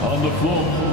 On the floor.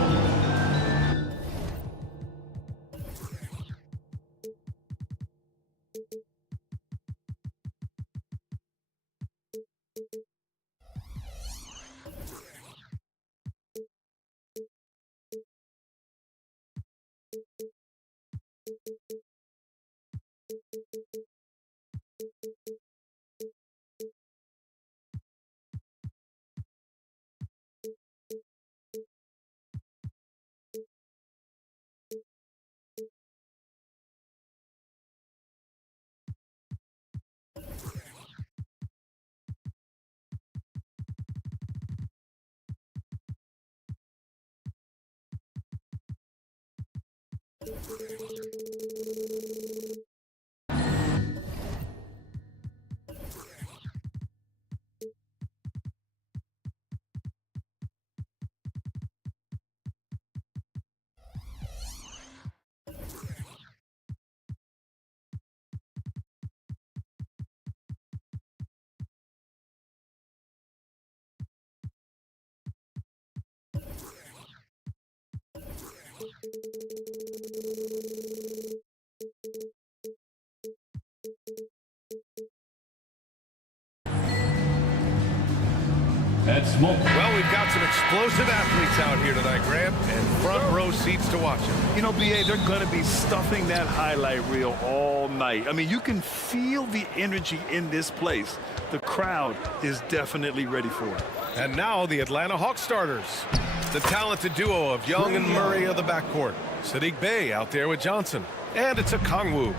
Well, we've got some explosive athletes out here tonight, Graham, and front row seats to watch it. You know, BA, they're going to be stuffing that highlight reel all night. I mean, you can feel the energy in this place. The crowd is definitely ready for it. And now the Atlanta Hawks starters. The talented duo of Young and Murray of the backcourt. Sadiq Bey out there with Johnson. And it's a Kongwu.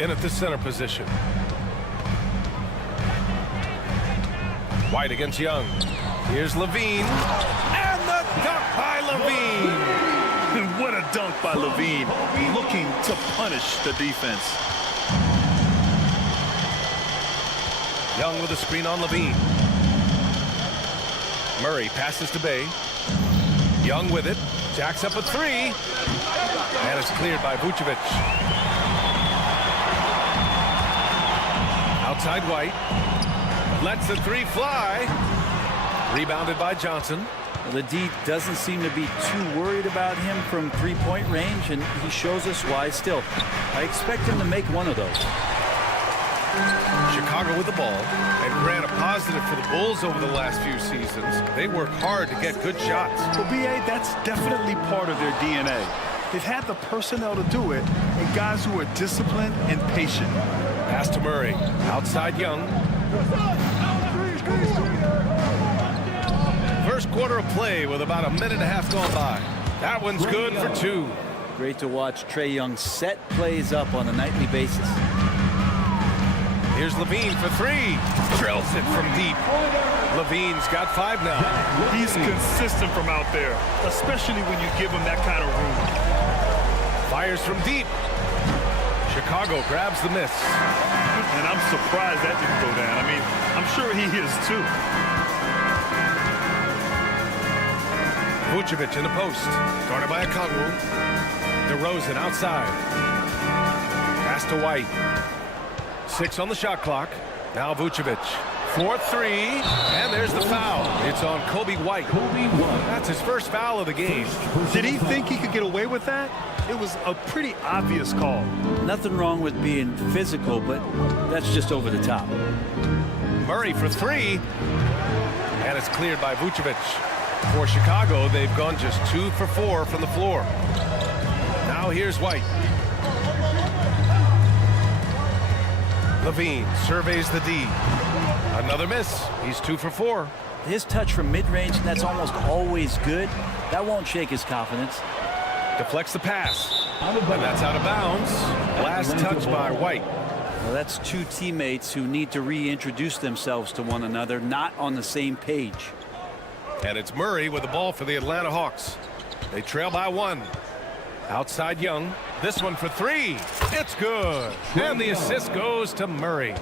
In at the center position. White against Young. Here's Levine. And the dunk by Levine. What a dunk by Levine. Looking to punish the defense. Young with a screen on Levine. Murray passes to Bey. Young with it. Jacks up a three. And it's cleared by Vucevic. Outside White. Lets the three fly. Rebounded by Johnson. Well, the D doesn't seem to be too worried about him from three-point range, and he shows us why still. I expect him to make one of those. Chicago with the ball. And Grant, a positive for the Bulls over the last few seasons. They work hard to get good shots. Well, BA, that's definitely part of their DNA. They've had the personnel to do it, and guys who are disciplined and patient. Pass to Murray. Outside Young. First quarter of play with about a minute and a half gone by. That one's good for two. Great to watch Trae Young set plays up on a nightly basis. Here's Levine for three. Drills it from deep. Levine's got five now. He's consistent from out there, especially when you give him that kind of room. Fires from deep. Chicago grabs the miss. And I'm surprised that didn't go down. I mean, I'm sure he is too. Vucevic in the post. Guarded by a Kongwu. DeRozan outside. Pass to White. 6 on the shot clock. Now Vucevic. 4-3. And there's the foul. It's on Kobe White. That's his first foul of the game. Did he think he could get away with that? It was a pretty obvious call. Nothing wrong with being physical, but that's just over the top. Murray for three. And it's cleared by Vucevic. For Chicago, they've gone just 2 for 4 from the floor. Now here's White. Levine surveys the D. Another miss. He's 2 for 4. His touch from mid-range, and that's almost always good. That won't shake his confidence. Deflects the pass. And that's out of bounds. Last touch by White. Well, that's two teammates who need to reintroduce themselves to one another, not on the same page. And it's Murray with the ball for the Atlanta Hawks. They trail by 1. Outside Young. This one for 3. It's good. And the assist goes to Murray.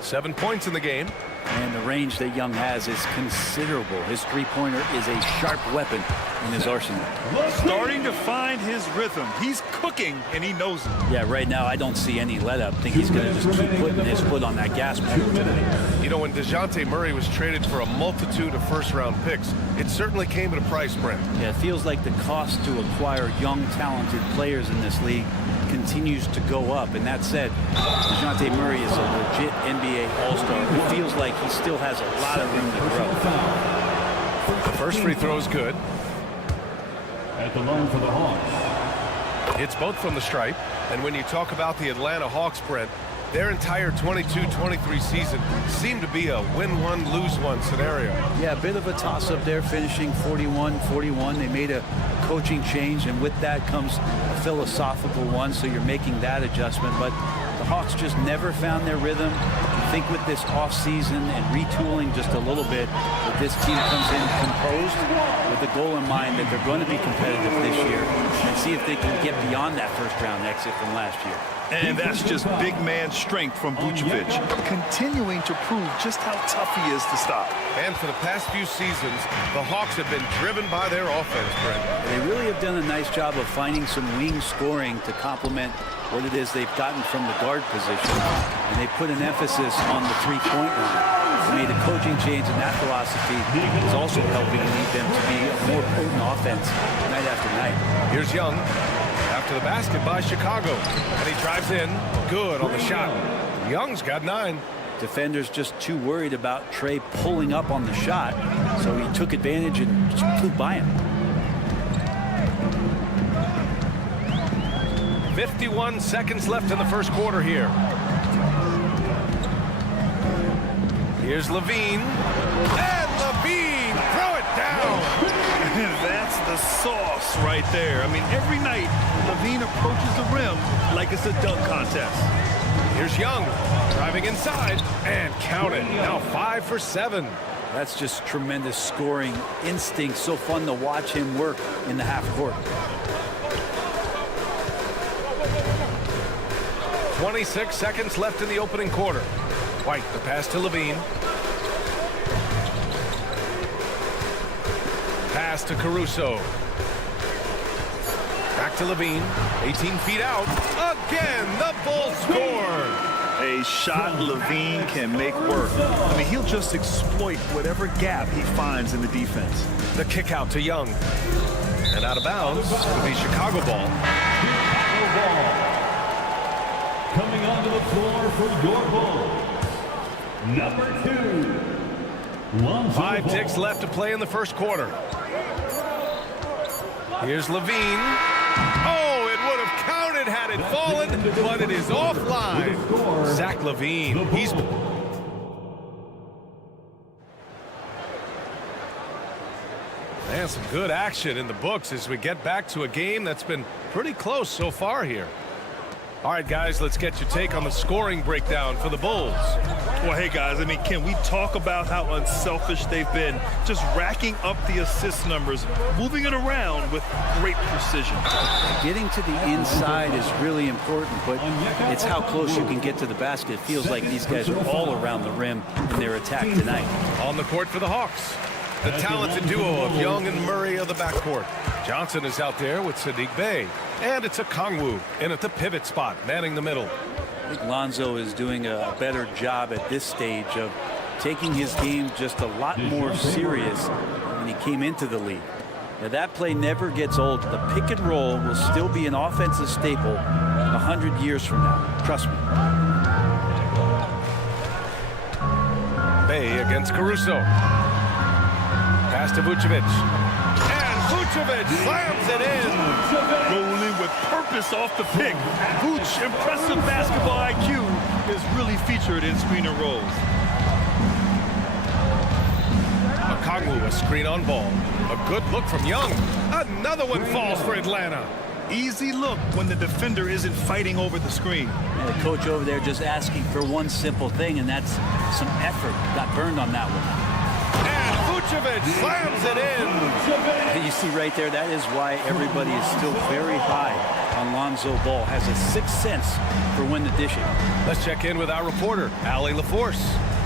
7 points in the game. And the range that Young has is considerable. His three-pointer is a sharp weapon in his arsenal. Starting to find his rhythm. He's cooking, and he knows it. Yeah, right now I don't see any let-up. I think he's going to just keep putting his foot on that gas pedal tonight. You know, when DeJounte Murray was traded for a multitude of first-round picks, it certainly came at a price, Brent. Yeah, it feels like the cost to acquire young, talented players in this league continues to go up. And that said, DeJounte Murray is a legit NBA All-Star. It feels like he still has a lot of room to grow. The first free throw is good. At the line for the Hawks. It's both from the stripe. And when you talk about the Atlanta Hawks, Brent, their entire 22-23 season seemed to be a win-one, lose-one scenario. Yeah, a bit of a toss-up there, finishing 41-41. They made a coaching change, and with that comes a philosophical one, so you're making that adjustment. But the Hawks just never found their rhythm. I think with this offseason and retooling just a little bit, that this team comes in composed with the goal in mind that they're going to be competitive this year and see if they can get beyond that first-round exit from last year. And that's just big man strength from Vucevic, continuing to prove just how tough he is to stop. And for the past few seasons, the Hawks have been driven by their offense, Brent. They really have done a nice job of finding some wing scoring to complement what it is they've gotten from the guard position. And they put an emphasis on the three-point line. They made a coaching change, and that philosophy is also helping lead them to be a more potent offense night after night. Here's Young. After the basket by Chicago. And he drives in. Good on the shot. Young's got 9. Defenders just too worried about Trey pulling up on the shot, so he took advantage and just flew by him. 51 seconds left in the first quarter here. Here's Levine. And Levine! Throw it down! That's the sauce right there. I mean, every night, Levine approaches the rim like it's a dunk contest. Here's Young, driving inside, and count it. Now 5 for 7. That's just tremendous scoring instinct. So fun to watch him work in the half court. 26 seconds left in the opening quarter. White, the pass to Levine. Pass to Caruso. Back to Levine. 18 feet out. Again, the Bulls score. A shot Levine can make work. I mean, he'll just exploit whatever gap he finds in the defense. The kick out to Young. And out of bounds will be Chicago ball. Chicago ball. Coming onto the floor for your Bulls, number 2. 5 ticks left to play in the first quarter. Here's Levine. Oh, it would have counted had it fallen, but it is offline. Zach Levine. He's... Man, some good action in the books as we get back to a game that's been pretty close so far here. All right, guys, let's get your take on the scoring breakdown for the Bulls. Well, hey, guys, I mean, can we talk about how unselfish they've been? Just racking up the assist numbers, moving it around with great precision. Getting to the inside is really important, but it's how close you can get to the basket. It feels like these guys are all around the rim in their attack tonight. On the court for the Hawks, the talented duo of Young and Murray of the backcourt. Johnson is out there with Sadiq Bey. And it's a Kongwu in at the pivot spot, manning the middle. I think Lonzo is doing a better job at this stage of taking his game just a lot more serious when he came into the league. Now, that play never gets old. The pick and roll will still be an offensive staple 100 years from now. Trust me. Bey against Caruso. Pass to Vucevic. And Vucevic slams it in. Rolling with purpose off the pick. Vooch, impressive basketball IQ, is really featured in screen and rolls. Kongwu, a screen on ball. A good look from Young. Another one falls for Atlanta. easy look when the defender isn't fighting over the screen. And the coach over there just asking for one simple thing, and that's some effort. Got burned on that one. And Vucevic slams it in. You see right there, that is why everybody is still very high on Lonzo Ball. Has a sixth sense for when to dish it. Let's check in with our reporter, Allie LaForce.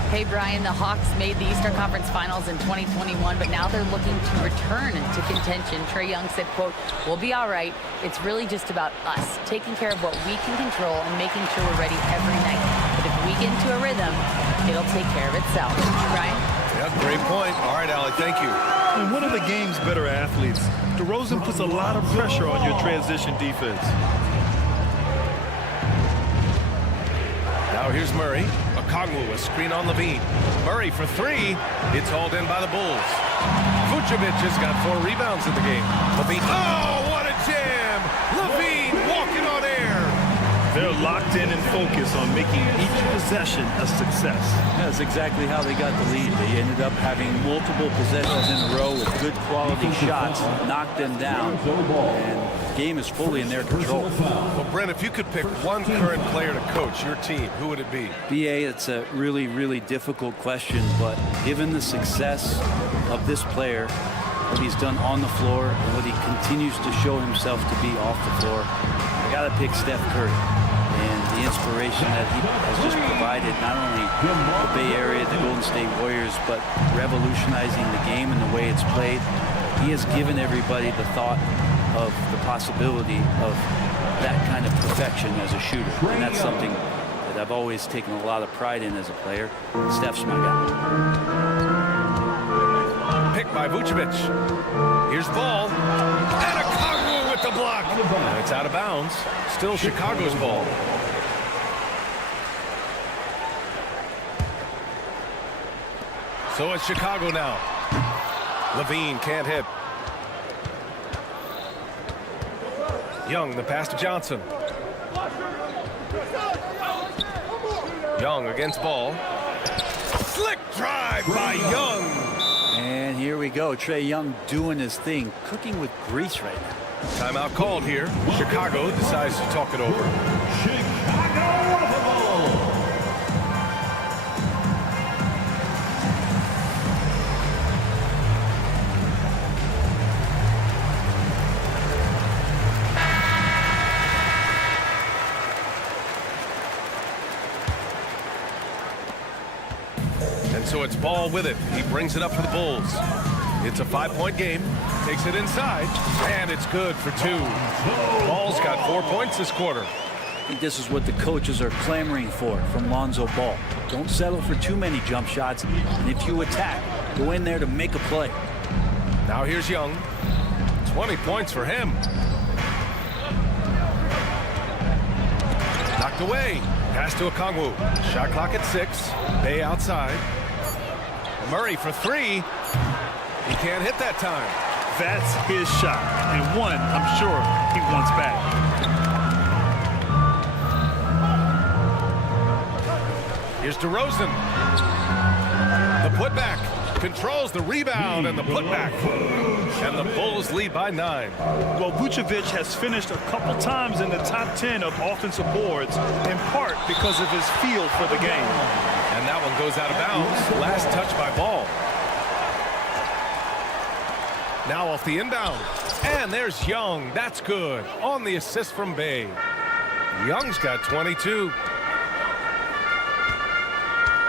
Hey, Brian, the Hawks made the Eastern Conference Finals in 2021, but now they're looking to return to contention. Trae Young said, quote, "We'll be all right. It's really just about us, taking care of what we can control and making sure we're ready every night. But if we get into a rhythm, it'll take care of itself." Brian? Yeah, great point. All right, Allie, thank you. And one of the game's better athletes, DeRozan puts a lot of pressure on your transition defense. Now here's Murray. Okongwu, a screen on Levine. Murray for three. It's hauled in by the Bulls. Vucevic has got 4 rebounds in the game. Levine. Oh, what a jam! Levine walking on air. They're locked in and focused on making each possession a success. That's exactly how they got the lead. They ended up having multiple possessions in a row with good quality shots, knocked them down, and the game is fully in their control. Well, Brent, if you could pick one current player to coach your team, who would it be? BA, it's a really, really difficult question, but given the success of this player, what he's done on the floor, and what he continues to show himself to be off the floor, I got to pick Steph Curry. And the inspiration that he has just provided, not only the Bay Area, the Golden State Warriors, but revolutionizing the game and the way it's played. He has given everybody the thought of the possibility of that kind of perfection as a shooter. And that's something that I've always taken a lot of pride in as a player. Steph's my guy. Picked by Vucevic. Here's Ball. And Okongwu with the block. And it's out of bounds. Still Chicago's ball. So it's Chicago now. Levine can't hit. Young, the pass to Johnson. Young against Ball. Slick drive by Young. And here we go. Trae Young doing his thing, cooking with grease right now. Timeout called here. Chicago decides to talk it over. And so it's Ball with it. He brings it up for the Bulls. It's a 5-point game. Takes it inside, and it's good for 2. Ball's got 4 points this quarter. I think this is what the coaches are clamoring for from Lonzo Ball. Don't settle for too many jump shots, and if you attack, go in there to make a play. Now here's Young. 20 points for him. Knocked away. Pass to Okongwu. Shot clock at 6. Bay outside. Murray for 3. He can't hit that time. That's his shot, and one I'm sure he wants back. Here's DeRozan. The putback. Controls the rebound and the putback. And the Bulls lead by 9. Well, Vucevic has finished a couple times in the top 10 of offensive boards, in part because of his feel for the game. And that one goes out of bounds. Last touch by Ball. Now off the inbound. And there's Young. That's good. On the assist from Bay. Young's got 22.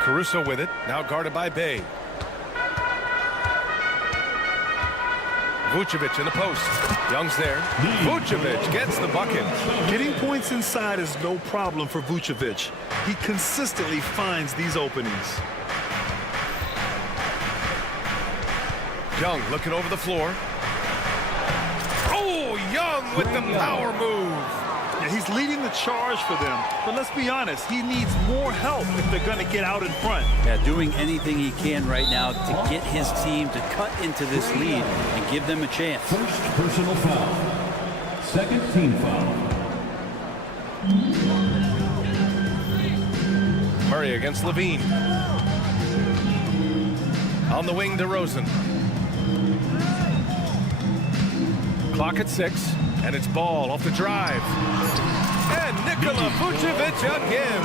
Caruso with it. Now guarded by Bay. Vucevic in the post. Young's there. Vucevic gets the bucket. Getting points inside is no problem for Vucevic. He consistently finds these openings. Young looking over the floor. Oh, Young with the power move. Yeah, he's leading the charge for them. But let's be honest, he needs more help if they're going to get out in front. Yeah, doing anything he can right now to get his team to cut into this lead and give them a chance. First personal foul. Second team foul. Murray against Levine. On the wing, DeRozan. Clock at 6. And it's ball off the drive. And Nikola Vucevic again.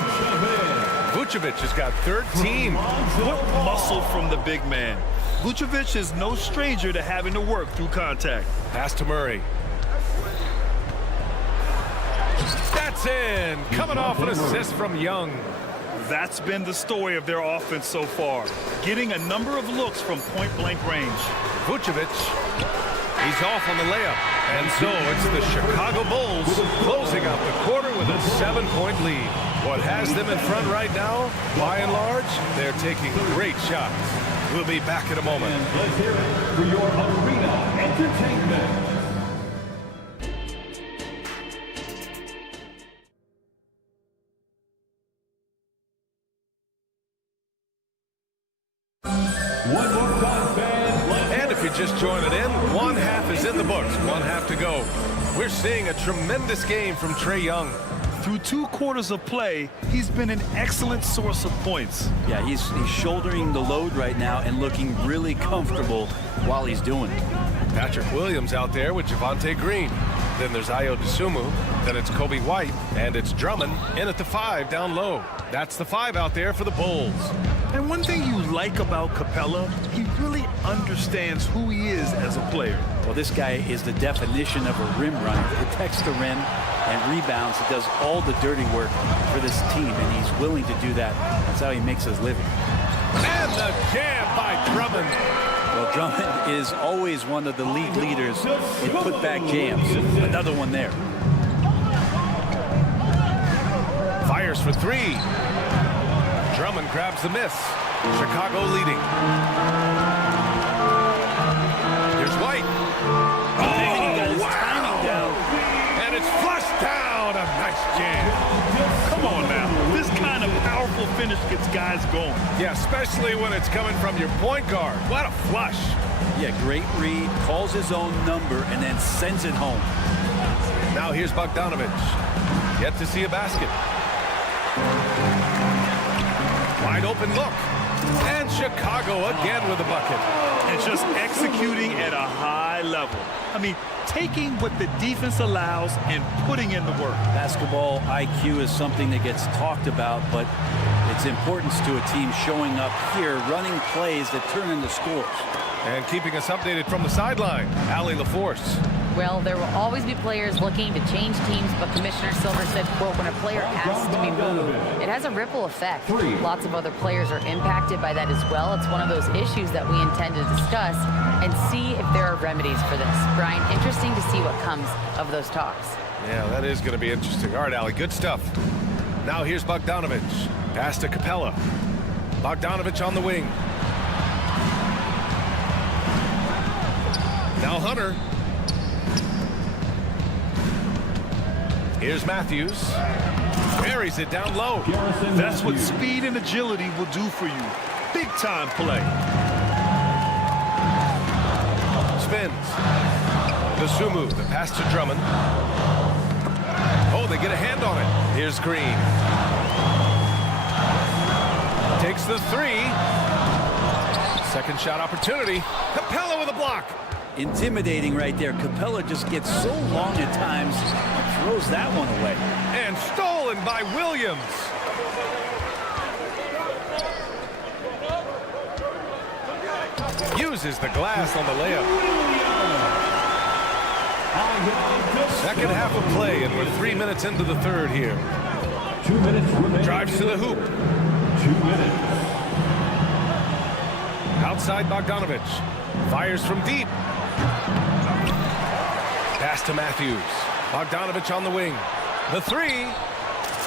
Vucevic has got 13. What muscle from the big man. Vucevic is no stranger to having to work through contact. Pass to Murray. That's in. Coming off an assist from Young. That's been the story of their offense so far. Getting a number of looks from point-blank range. Vucevic, he's off on the layup. And so it's the Chicago Bulls closing out the quarter with a 7-point lead. What has them in front right now, by and large, they're taking great shots. We'll be back in a moment. And let's hear it for your arena entertainment. One more time, fans. And if you're just joining in, one half is in the books, one half to go. We're seeing a tremendous game from Trae Young. Through 2 quarters of play, he's been an excellent source of points. Yeah, he's shouldering the load right now and looking really comfortable while he's doing it. Patrick Williams out there with Javonte Green. Then there's Ayo Dosunmu. Then it's Kobe White. And it's Drummond in at the 5 down low. That's the 5 out there for the Bulls. And one thing you like about Capella, he really understands who he is as a player. Well, this guy is the definition of a rim runner. Protects the rim and rebounds. He does all the dirty work for this team, and he's willing to do that. That's how he makes his living. And the jam by Drummond. Well, Drummond is always one of the league leaders in putback jams. Another one there. Fires for 3. Drummond grabs the miss. Chicago leading. Here's White. He got his timing down. And it's flushed down. A nice jam. Come on now. This kind of powerful finish gets guys going. Yeah, especially when it's coming from your point guard. What a flush. Yeah, great read. Calls his own number and then sends it home. Now here's Bogdanovich. Yet to see a basket. Wide open look. And Chicago again with a bucket. And just executing at a high level. I mean, taking what the defense allows and putting in the work. Basketball IQ is something that gets talked about, but its importance to a team showing up here, running plays that turn into scores. And keeping us updated from the sideline, Allie LaForce. Well, there will always be players looking to change teams, but Commissioner Silver said, quote, when a player has to be moved, it has a ripple effect. Lots of other players are impacted by that as well. It's one of those issues that we intend to discuss and see if there are remedies for this. Brian, interesting to see what comes of those talks. Yeah, that is going to be interesting. All right, Allie, good stuff. Now here's Bogdanovich. Pass to Capella. Bogdanovich on the wing. Now Hunter. Here's Matthews. Buries it down low. That's what speed and agility will do for you. Big time play. Spins. Dosunmu, the pass to Drummond. Oh, they get a hand on it. Here's Green. Takes the 3. Second shot opportunity. Capella with a block. Intimidating right there. Capella just gets so long at times and throws that one away. And stolen by Williams. Uses the glass on the layup. Second half of play, and we're 3 minutes into the third here. 2 minutes remaining. Drives to the hoop. 2 minutes. Outside Bogdanovich. Fires from deep. Pass to Matthews. Bogdanovich on the wing. The 3.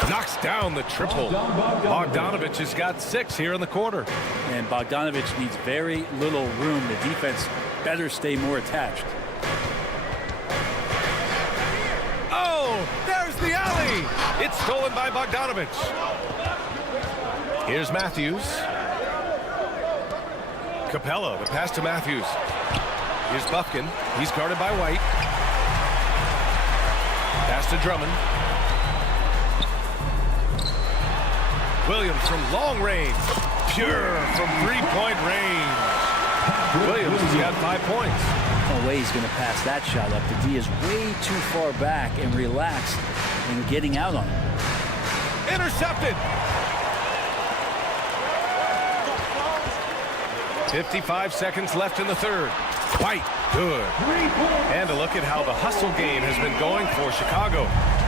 Knocks down the triple. Bogdanovich has got 6 here in the quarter. And Bogdanovich needs very little room. The defense better stay more attached. Oh, there's the alley. It's stolen by Bogdanovich. Here's Matthews. Capella, the pass to Matthews. Here's Buffkin. He's guarded by White. Pass to Drummond. Williams from long range. Pure from 3-point range. Williams has got 5 points. No way he's going to pass that shot up. The D is way too far back and relaxed and getting out on him. Intercepted. 55 seconds left in the third. White, good. And a look at how the hustle game has been going for Chicago.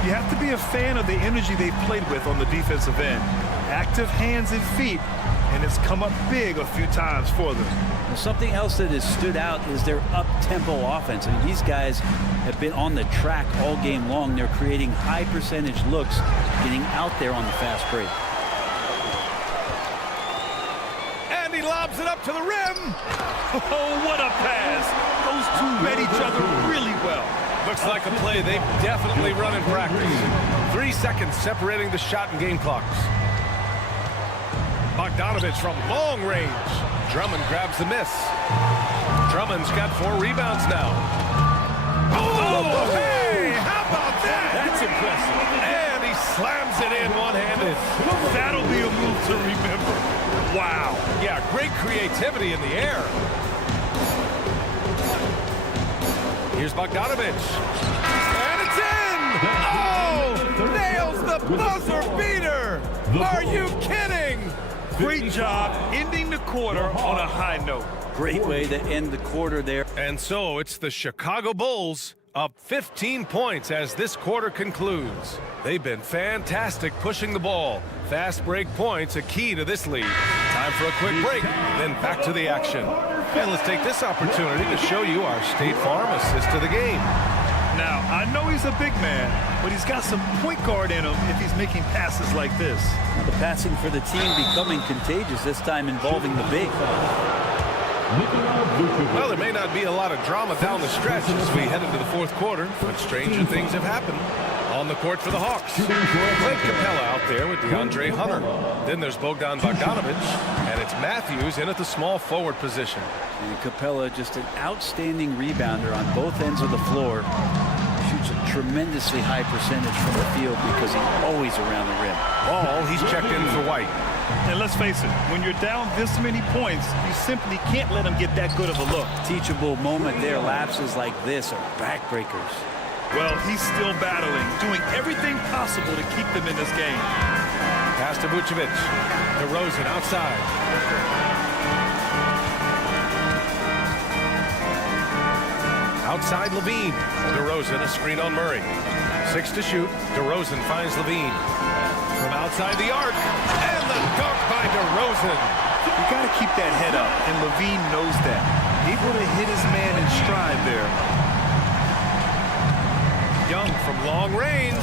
You have to be a fan of the energy they've played with on the defensive end. Active hands and feet, and it's come up big a few times for them. Well, something else that has stood out is their up-tempo offense. I mean, these guys have been on the track all game long. They're creating high percentage looks, getting out there on the fast break. And he lobs it up to the rim. Oh, what a pass. Those two read each other really well. Looks like a play they've definitely run in practice. 3 seconds separating the shot and game clocks. Bogdanovich from long range. Drummond grabs the miss. Drummond's got 4 rebounds now. Oh, hey, how about that? That's impressive. And he slams it in one-handed. That'll be a move to remember. Wow. Yeah, great creativity in the air. Here's Bogdanovich. And it's in! Oh! Nails the buzzer beater! Are you kidding? Great job ending the quarter on a high note. Great way to end the quarter there. And so it's the Chicago Bulls up 15 points as this quarter concludes. They've been fantastic pushing the ball. Fast break points a key to this lead. Time for a quick break, then back to the action. And let's take this opportunity to show you our State Farm assist to the game. Now, I know he's a big man, but he's got some point guard in him if he's making passes like this. The passing for the team becoming contagious, this time involving the big. Well, there may not be a lot of drama down the stretch as we head into the fourth quarter, but stranger things have happened. On the court for the Hawks, Clint Capella out there with DeAndre Hunter. Then there's Bogdan Bogdanovich, and it's Matthews in at the small forward position. And Capella, just an outstanding rebounder on both ends of the floor. Shoots a tremendously high percentage from the field because he's always around the rim. Ball, he's checked in for White. And let's face it, when you're down this many points, you simply can't let them get that good of a look. Teachable moment there. Lapses like this are backbreakers. Well, he's still battling, doing everything possible to keep them in this game. Pass to Vucevic. DeRozan outside. Outside Levine. DeRozan, a screen on Murray. 6 to shoot. DeRozan finds Levine. From outside the arc. And the dunk by DeRozan. You got to keep that head up, and Levine knows that. Able to hit his man in stride there. Young from long range.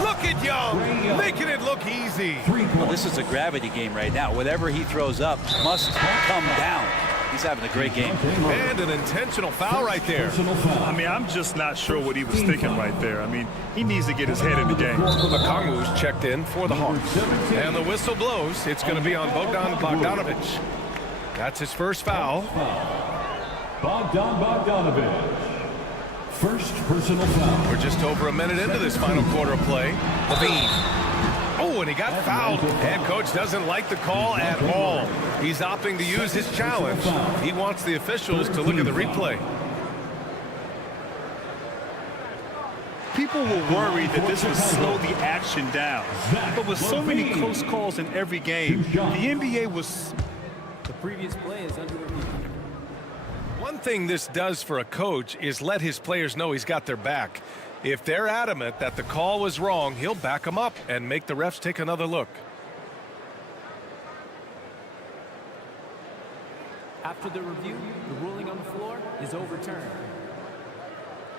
Look at Young, making it look easy. Well, this is a gravity game right now. Whatever he throws up must come down. He's having a great game. And an intentional foul right there. I mean, I'm just not sure what he was thinking right there. I mean, he needs to get his head in the game. Okongwu's checked in for the Hawks. And the whistle blows. It's going to be on Bogdan Bogdanovich. That's his first foul. Bogdan Bogdanovich. First personal foul. We're just over a minute into this final quarter of play. Levine. Oh, and he got fouled. Head coach doesn't like the call at all. He's opting to use his challenge. He wants the officials to look at the replay. People were worried that this would slow the action down. But with so many close calls in every game, the NBA was... The previous play is under review. One thing this does for a coach is let his players know he's got their back. If they're adamant that the call was wrong, he'll back them up and make the refs take another look. After the review, the ruling on the floor is overturned.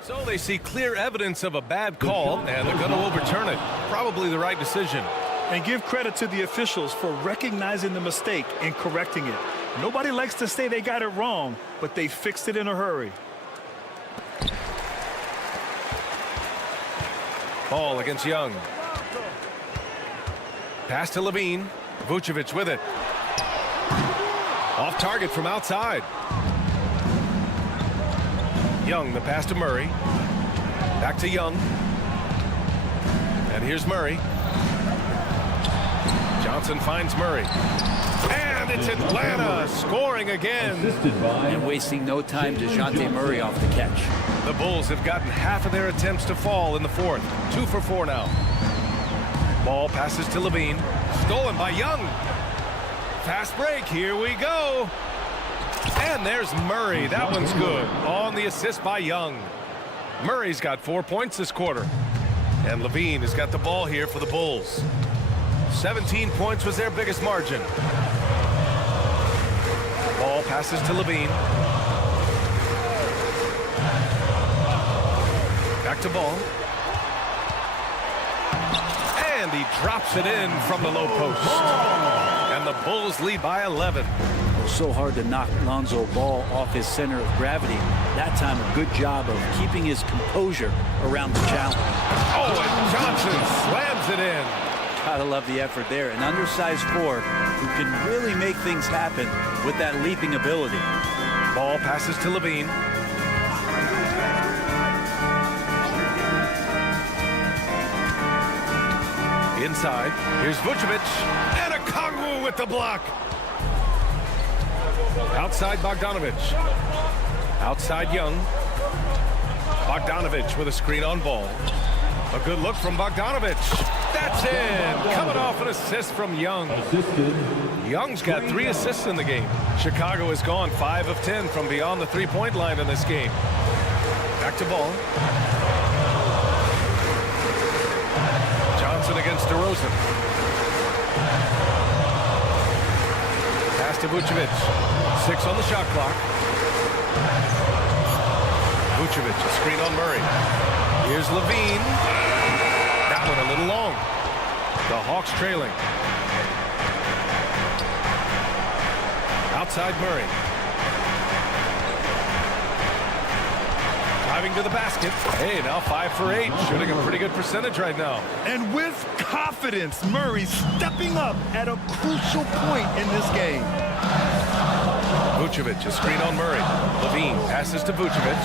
So they see clear evidence of a bad call, and they're going to overturn it. Probably the right decision. And give credit to the officials for recognizing the mistake and correcting it. Nobody likes to say they got it wrong, but they fixed it in a hurry. Ball against Young. Pass to Levine. Vucevic with it. Off target from outside. Young, the pass to Murray. Back to Young. And here's Murray. Johnson finds Murray. And And it's Atlanta scoring again. Assisted by And wasting no time, DeJounte Murray off the catch. The Bulls have gotten half of their attempts to fall in the fourth. 2 for 4 now. Ball passes to Levine. Stolen by Young. Fast break. Here we go. And there's Murray. That one's good. On the assist by Young. Murray's got 4 points this quarter. And Levine has got the ball here for the Bulls. 17 points was their biggest margin. Ball passes to Levine. Back to Ball. And he drops it in from the low post. And the Bulls lead by 11. So hard to knock Lonzo Ball off his center of gravity. That time, a good job of keeping his composure around the challenge. Oh, and Johnson slams it in. Gotta love the effort there. An undersized forward who can really make things happen with that leaping ability. Ball passes to Levine. Inside, here's Vucevic, and a Kongwu with the block. Outside Bogdanovich. Outside Young. Bogdanovich with a screen on Ball. A good look from Bogdanovich. That's in. Coming off an assist from Young. assisted. Young's got 3 assists in the game. Chicago has gone 5 of 10 from beyond the three-point line in this game. Back to Ball. Johnson against DeRozan. Pass to Vucevic. 6 on the shot clock. Vucevic, a screen on Murray. Here's Levine. That one a little long. The Hawks trailing. Outside Murray. Driving to the basket. Hey, now 5 for 8. Shooting a pretty good percentage right now. And with confidence, Murray stepping up at a crucial point in this game. Vucevic, a screen on Murray. Levine passes to Vucevic.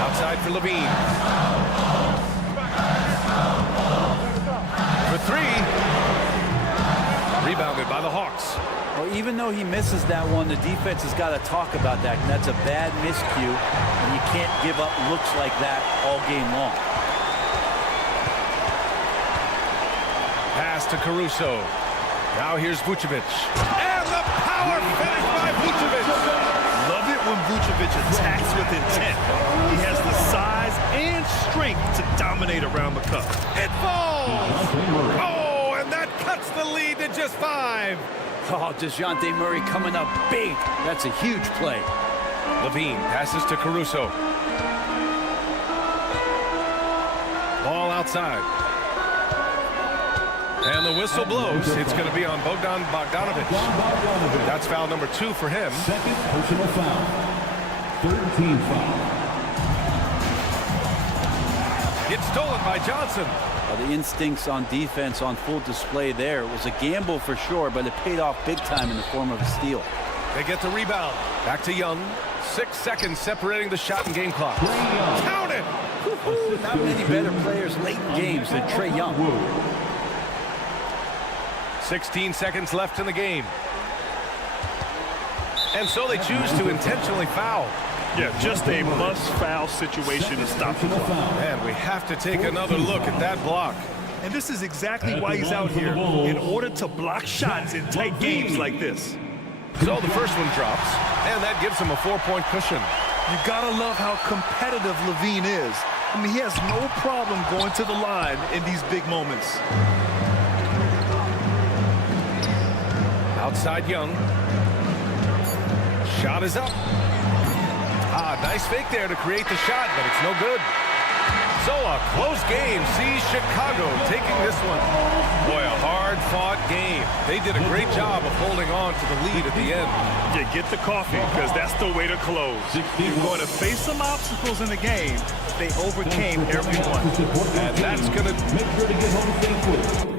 Outside for Levine. For 3. Rebounded by the Hawks. Well, even though he misses that one, the defense has got to talk about that. And that's a bad miscue, and you can't give up looks like that all game long. Pass to Caruso. Now here's Vucevic. And the power finish by Vucevic. Love it when Vucevic attacks with intent. He has the size and strength to dominate around the cup. It falls. Oh, and that cuts the lead to just 5. Oh, DeJounte Murray coming up big. That's a huge play. Levine passes to Caruso. Ball outside. And the whistle blows. It's going to be on Bogdanovich. That's foul number 2 for him. Second personal foul. 13 foul. It's stolen by Johnson. The instincts on defense on full display there. It was a gamble for sure, but it paid off big time in the form of a steal. They get the rebound. Back to Young. 6 seconds separating the shot and game clock. Count it! Not many better players late in games than Trae Young. 16 seconds left in the game. And so they choose to intentionally foul. Yeah, just a must-foul situation to stop the clock. And we have to take another look at that block. And this is exactly why he's out here, in order to block shots in tight games like this. So the first one drops, and that gives him a 4-point cushion. You gotta love how competitive Levine is. I mean, he has no problem going to the line in these big moments. Outside Young. Shot is up. Nice fake there to create the shot, but it's no good. So a close game sees Chicago taking this one. Boy, a hard-fought game. They did a great job of holding on to the lead at the end. Yeah, get the coffee, because that's the way to close. You're going to face some obstacles in the game. They overcame every one. And that's going to make sure to get home safely.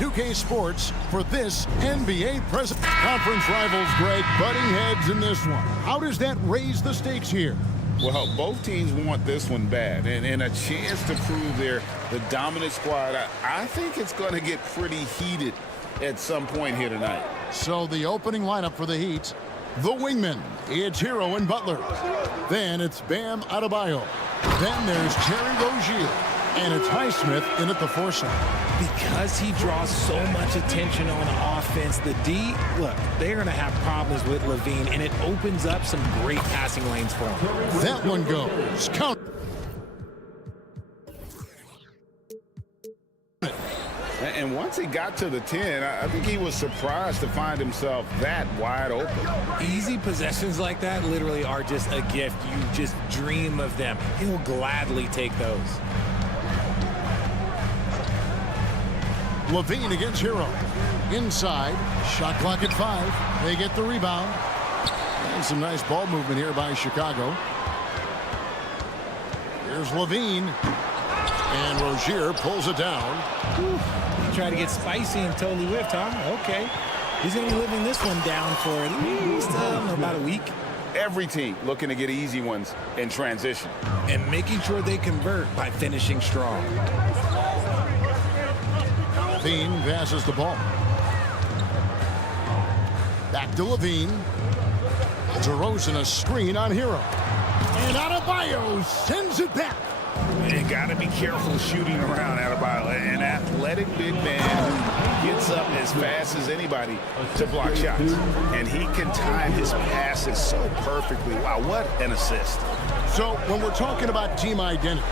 2K Sports for this NBA present. Conference rivals, Greg, butting heads in this one. How does that raise the stakes here? Well, both teams want this one bad, and a chance to prove they're the dominant squad. I think it's going to get pretty heated at some point here tonight. So the opening lineup for the Heat, the wingmen, it's Hero and Butler. Then it's Bam Adebayo. Then there's Terry Rozier. And it's Highsmith in at the foursome. Because he draws so much attention on offense, the D, look, they're going to have problems with Levine, and it opens up some great passing lanes for him. That one goes. Count. And once he got to the 10, I think he was surprised to find himself that wide open. Easy possessions like that literally are just a gift. You just dream of them. He'll gladly take those. Levine against Hero. Inside. Shot clock at 5. They get the rebound. And some nice ball movement here by Chicago. Here's Levine. And Rozier pulls it down. He tried to get spicy and totally whiffed, huh? Okay. He's going to be living this one down for at least about a week. Every team looking to get easy ones in transition. And making sure they convert by finishing strong. Levine passes the ball. Back to Levine. DeRozan a screen on Hero. And Adebayo sends it back. And got to be careful shooting around Adebayo. An athletic big man who gets up as fast as anybody to block shots. And he can time his passes so perfectly. Wow, what an assist. So when we're talking about team identity,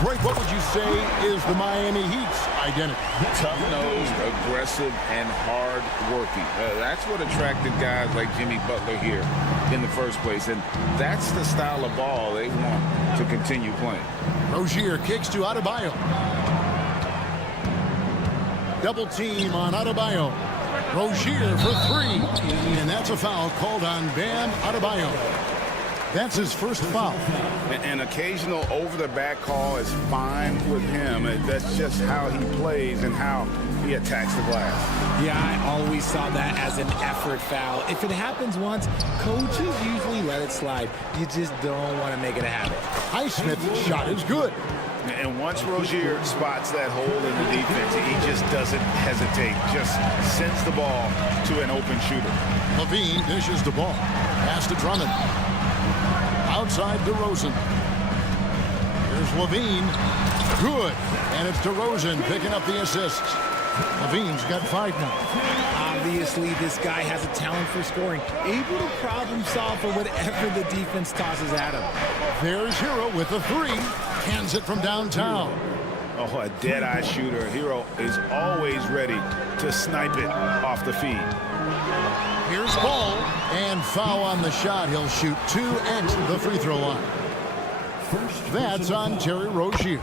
Greg, what would you say is the Miami Heat's identity? Tough-nosed, aggressive, and hard-working. That's what attracted guys like Jimmy Butler here in the first place. And that's the style of ball they want to continue playing. Rozier kicks to Adebayo. Double team on Adebayo. Rozier for 3. And that's a foul called on Bam Adebayo. That's his first foul. An occasional over-the-back call is fine with him. That's just how he plays and how he attacks the glass. Yeah, I always saw that as an effort foul. If it happens once, coaches usually let it slide. You just don't want to make it a habit. Highsmith's shot is good. And once Rozier spots that hole in the defense, he just doesn't hesitate. Just sends the ball to an open shooter. Levine dishes the ball. Pass to Drummond. Outside DeRozan. Here's Levine. Good. And it's DeRozan picking up the assists. Levine's got 5 now. Obviously, this guy has a talent for scoring. Able to problem solve for whatever the defense tosses at him. There's Hero with a 3. Hands it from downtown. Oh, a dead-eye shooter. Hero is always ready to snipe it off the feed. Here's Ball, and foul on the shot. He'll shoot 2 at the free throw line. That's on Terry Rozier.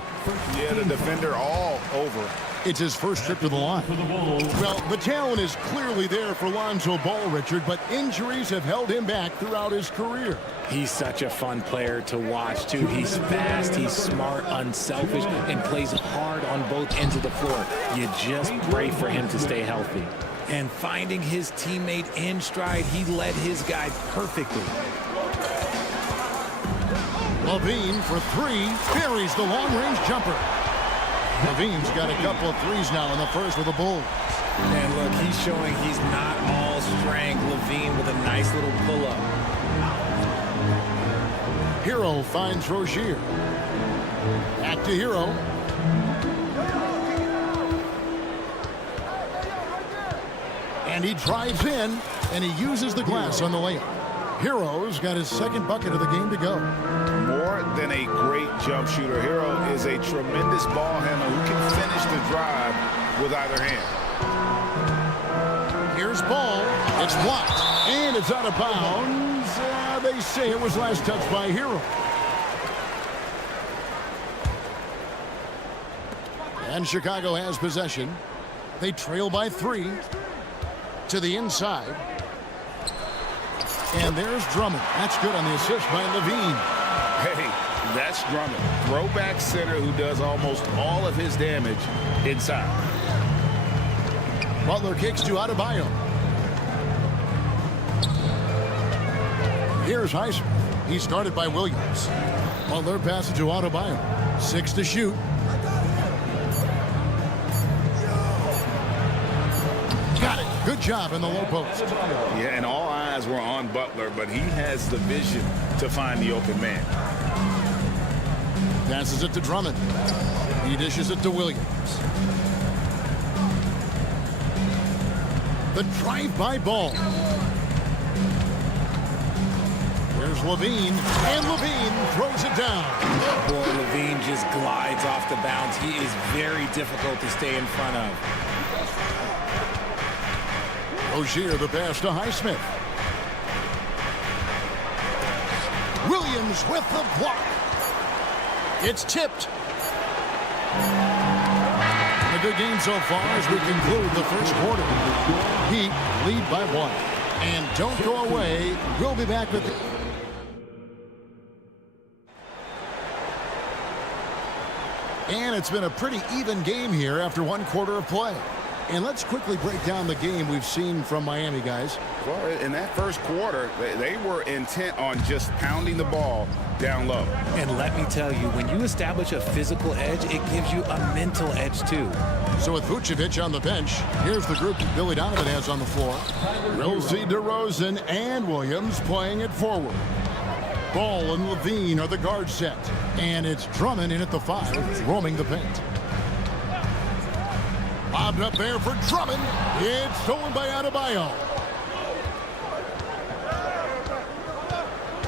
Yeah, the defender all over. It's his first trip to the line. Well, the talent is clearly there for Lonzo Ball, Richard, but injuries have held him back throughout his career. He's such a fun player to watch, too. He's fast, he's smart, unselfish, and plays hard on both ends of the floor. You just pray for him to stay healthy. And finding his teammate in stride, he led his guy perfectly. Levine for 3, buries the long-range jumper. Levine's got a couple of threes now in the first with the Bulls. And look, he's showing he's not all strength. Levine with a nice little pull-up. Hero finds Rozier. Back to Hero. And he drives in, and he uses the glass on the layup. Hero's got his second bucket of the game to go. More than a great jump shooter, Hero is a tremendous ball handler who can finish the drive with either hand. Here's Ball. It's blocked, and it's out of bounds. They say it was last touched by Hero. And Chicago has possession. They trail by 3 to the inside. And there's Drummond. That's good on the assist by Levine. Hey, that's Drummond. Throwback center who does almost all of his damage inside. Butler kicks to Adebayo. Here's Highsmith. He's guarded by Williams. Butler passes to Adebayo. 6 to shoot. Got it. Good job in the low post. Yeah, and all eyes were on Butler, but he has the vision to find the open man. Passes it to Drummond. He dishes it to Williams. The drive-by ball. There's Levine, and Levine throws it down. Boy, Levine just glides off the bounce. He is very difficult to stay in front of. Rozier, the pass to Highsmith. Williams with the block. It's tipped. A good game so far as we conclude the first quarter. Heat lead by 1. And don't go away. We'll be back with... And it's been a pretty even game here after 1 quarter of play. And let's quickly break down the game we've seen from Miami, guys. Well, in that first quarter, they were intent on just pounding the ball down low. And let me tell you, when you establish a physical edge, it gives you a mental edge too. So with Vucevic on the bench, here's the group that Billy Donovan has on the floor. Rosie, DeRozan, and Williams playing it forward. Ball and Levine are the guard set. And it's Drummond in at the 5, roaming the paint. Bobbed up there for Drummond. It's stolen by Adebayo.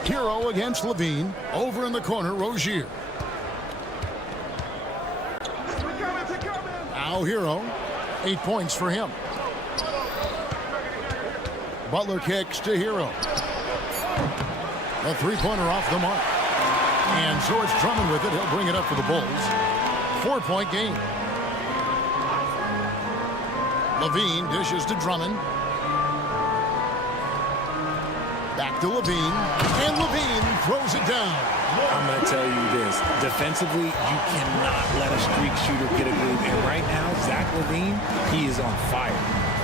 Hero against Levine. Over in the corner, Rozier. Now Hero. 8 points for him. Butler kicks to Hero. A three-pointer off the mark. And so it's Drummond with it. He'll bring it up for the Bulls. 4-point game. Levine dishes to Drummond. Back to Levine. And Levine throws it down. I'm going to tell you this. Defensively, you cannot let a streak shooter get a move. And right now, Zach LaVine, he is on fire.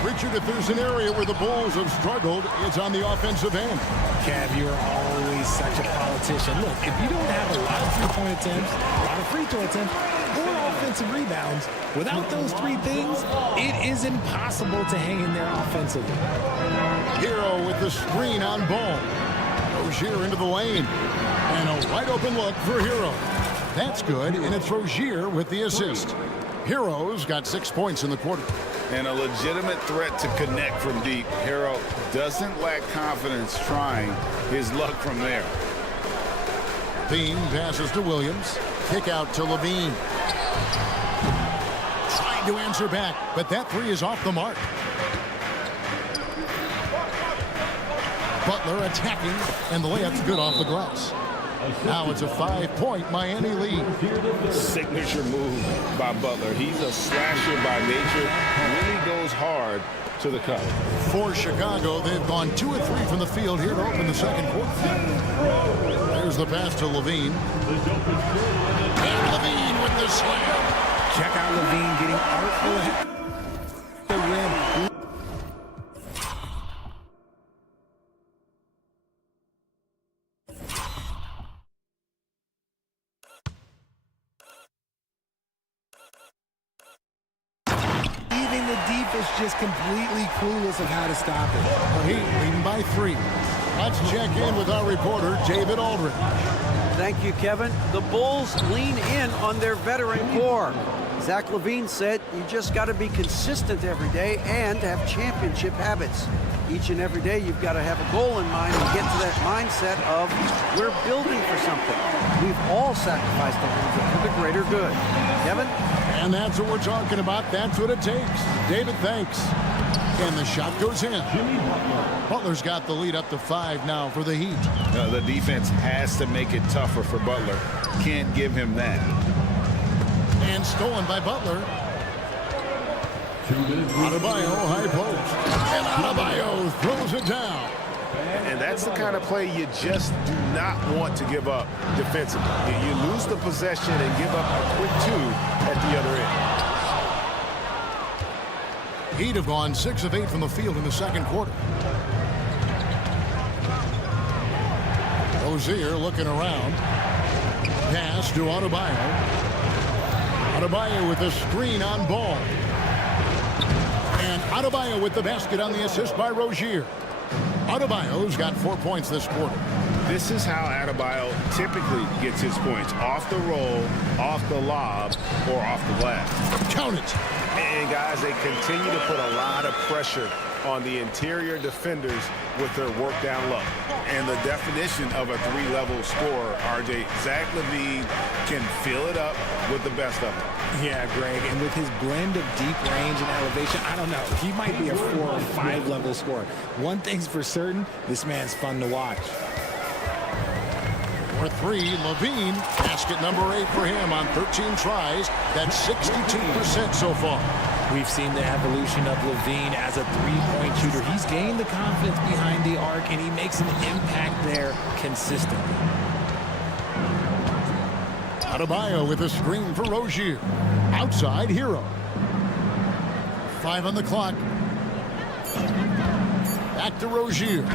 Richard, if there's an area where the Bulls have struggled, it's on the offensive end. Cav, you're always such a politician. Look, if you don't have a lot of three-point attempts, a lot of free throw attempts, or offensive rebounds, without those 3 things, it is impossible to hang in there offensively. Hero with the screen on ball. Rozier into the lane. And a wide open look for Hero. That's good, and it's Rozier with the assist. Hero's got 6 points in the quarter. And a legitimate threat to connect from deep. Hero doesn't lack confidence trying his luck from there. Levine passes to Williams. Kick out to Levine. Trying to answer back, but that 3 is off the mark. Butler attacking, and the layup's good off the glass. Now it's a 5-point Miami lead. Signature move by Butler. He's a slasher by nature. Really goes hard to the cup. For Chicago, they've gone 2 of 3 from the field here to open the second quarter. There's the pass to Levine. And Levine with the slam. Check out Levine getting artful at the rim. Even the defense just completely clueless of how to stop it. Heat leading by 3. Let's check in with our reporter, David Aldridge. Thank you, Kevin. The Bulls lean in on their veteran core. Zach LaVine said you just got to be consistent every day and have championship habits. Each and every day you've got to have a goal in mind and get to that mindset of we're building for something. We've all sacrificed a little bit for the greater good. Kevin? And that's what we're talking about. That's what it takes. David, thanks. And the shot goes in. Butler's got the lead up to 5 now for the Heat. The defense has to make it tougher for Butler. Can't give him that. And stolen by Butler. Adebayo, high post. And Adebayo throws it down. And that's the kind of play you just do not want to give up defensively. You lose the possession and give up a quick 2 at the other end. He'd have gone 6 of 8 from the field in the second quarter. Rozier looking around. Pass to Adebayo. Adebayo with a screen on ball. And Adebayo with the basket on the assist by Rozier. Adebayo's got 4 points this quarter. This is how Adebayo typically gets his points. Off the roll, off the lob, or off the glass. Count it. And guys, they continue to put a lot of pressure on the interior defenders with their work down low. And the definition of a three-level scorer, RJ, Zach LaVine can fill it up with the best of them. Yeah, Greg, and with his blend of deep range and elevation, I don't know, he might be a 4 or 5 level scorer. One thing's for certain, this man's fun to watch. For 3, LaVine, basket number 8 for him on 13 tries. That's 62% so far. We've seen the evolution of LaVine as a three-point shooter. He's gained the confidence behind the arc, and he makes an impact there consistently. Adebayo with a screen for Rozier. Outside, Hero. 5 on the clock. Back to Rozier.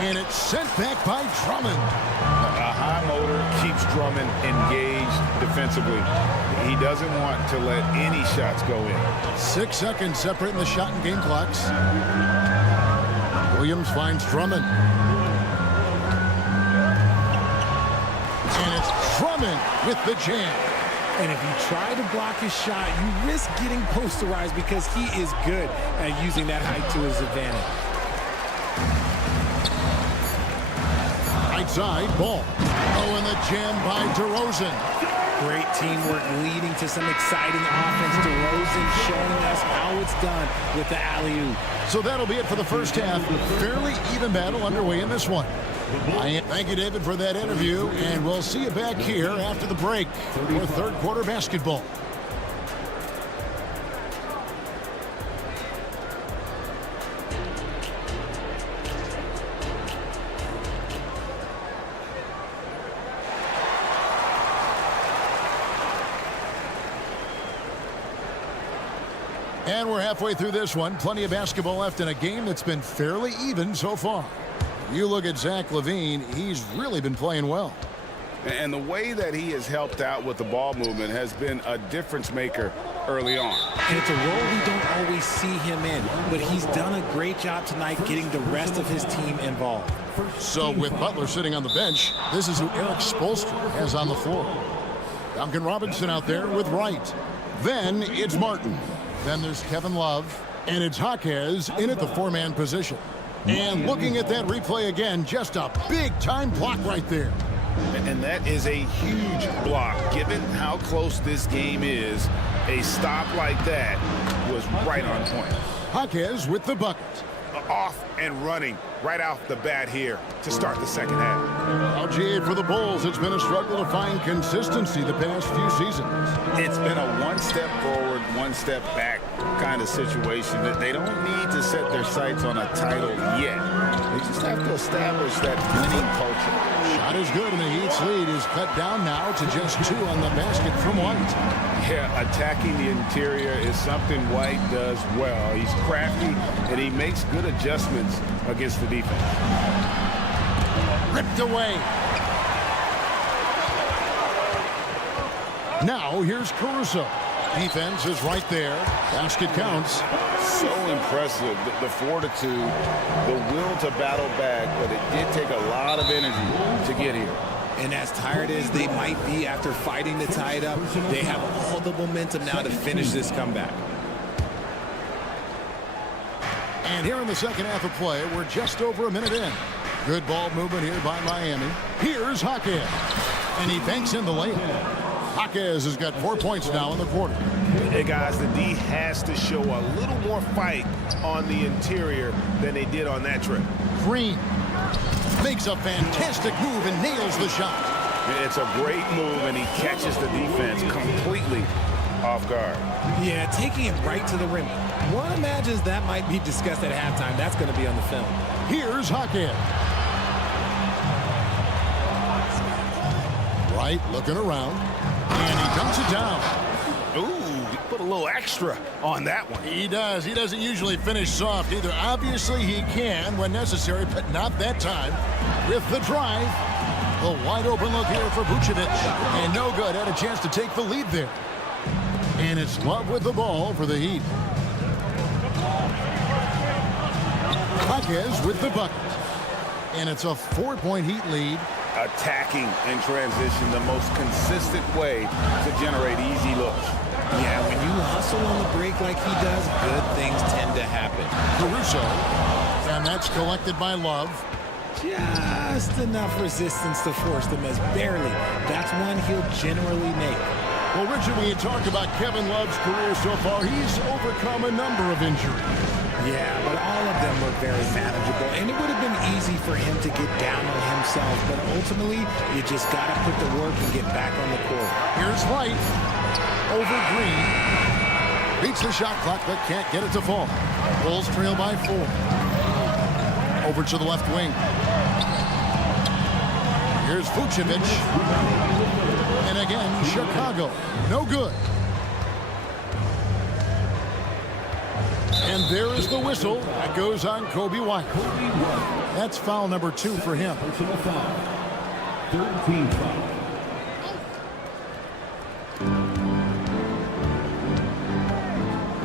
And it's sent back by Drummond. A high motor keeps Drummond engaged defensively. He doesn't want to let any shots go in. 6 seconds separating the shot and game clocks. Williams finds Drummond. And it's Drummond with the jam. And if you try to block his shot, you risk getting posterized because he is good at using that height to his advantage. Right side, ball. Oh, and the jam by DeRozan. Great teamwork leading to some exciting offense. DeRozan showing us how it's done with the alley-oop. So that'll be it for the first half. Fairly even battle underway in this one. Thank you, David, for that interview, and we'll see you back here after the break for third quarter basketball. And we're halfway through this one. Plenty of basketball left in a game that's been fairly even so far. You look at Zach LaVine, he's really been playing well. And the way that he has helped out with the ball movement has been a difference maker early on. And it's a role we don't always see him in, but he's done a great job tonight getting the rest of his team involved. So with Butler sitting on the bench, this is who Eric Spoelstra has on the floor. Duncan Robinson out there with Wright. Then it's Martin. Then there's Kevin Love. And it's Jaquez in at the 4-man position. And looking at that replay again, just a big-time block right there. And that is a huge block. Given how close this game is, a stop like that was right on point. Jaquez with the bucket. Off and running right off the bat here to start the second half. LGA for the Bulls. It's been a struggle to find consistency the past few seasons. It's been a one step forward, one step back kind of situation that they don't need to set their sights on a title yet. They just have to establish that winning culture. Shot is good, and the Heat's lead is cut down now to just 2 on the basket from White. Yeah, attacking the interior is something White does well. He's crafty, and he makes good adjustments against the defense. Ripped away. Now here's Caruso. Defense is right there. Basket counts. So impressive, the fortitude, the will to battle back, but it did take a lot of energy to get here. And as tired as they might be after fighting to tie it up, they have all the momentum now to finish this comeback. And here in the second half of play, we're just over a minute in. Good ball movement here by Miami. Here's Jaquez. And he banks in the layup. Jaquez has got 4 points now in the quarter. Hey guys, the D has to show a little more fight on the interior than they did on that trip. Green makes a fantastic move and nails the shot. It's a great move, and he catches the defense completely off guard. Yeah, taking it right to the rim. One imagines that might be discussed at halftime. That's going to be on the film. Here's Jaquez. Right, looking around. And he dunks it down. Ooh, put a little extra on that one. He does. He doesn't usually finish soft either. Obviously, he can when necessary, but not that time. With the drive, a wide open look here for Vucevic. And no good. Had a chance to take the lead there. And it's Love with the ball for the Heat. Jaquez with the bucket. And it's a 4-point Heat lead. Attacking in transition, the most consistent way to generate easy looks. Yeah, when you hustle on the break like he does, good things tend to happen. Caruso. And that's collected by Love. Just enough resistance to force the miss. Barely. That's one he'll generally make. Well, Richard, we had talked about Kevin Love's career so far. He's overcome a number of injuries. Yeah, but all of them were very manageable, and it would have been easy for him to get down on himself, but ultimately, you just got to put the work and get back on the court. Here's White over Green. Beats the shot clock, but can't get it to fall. Bulls trail by 4. Over to the left wing. Here's Vucevic. And again, Chicago. No good. And there is the whistle that goes on Kobe White. That's foul number 2 for him. Personal foul. 13 foul.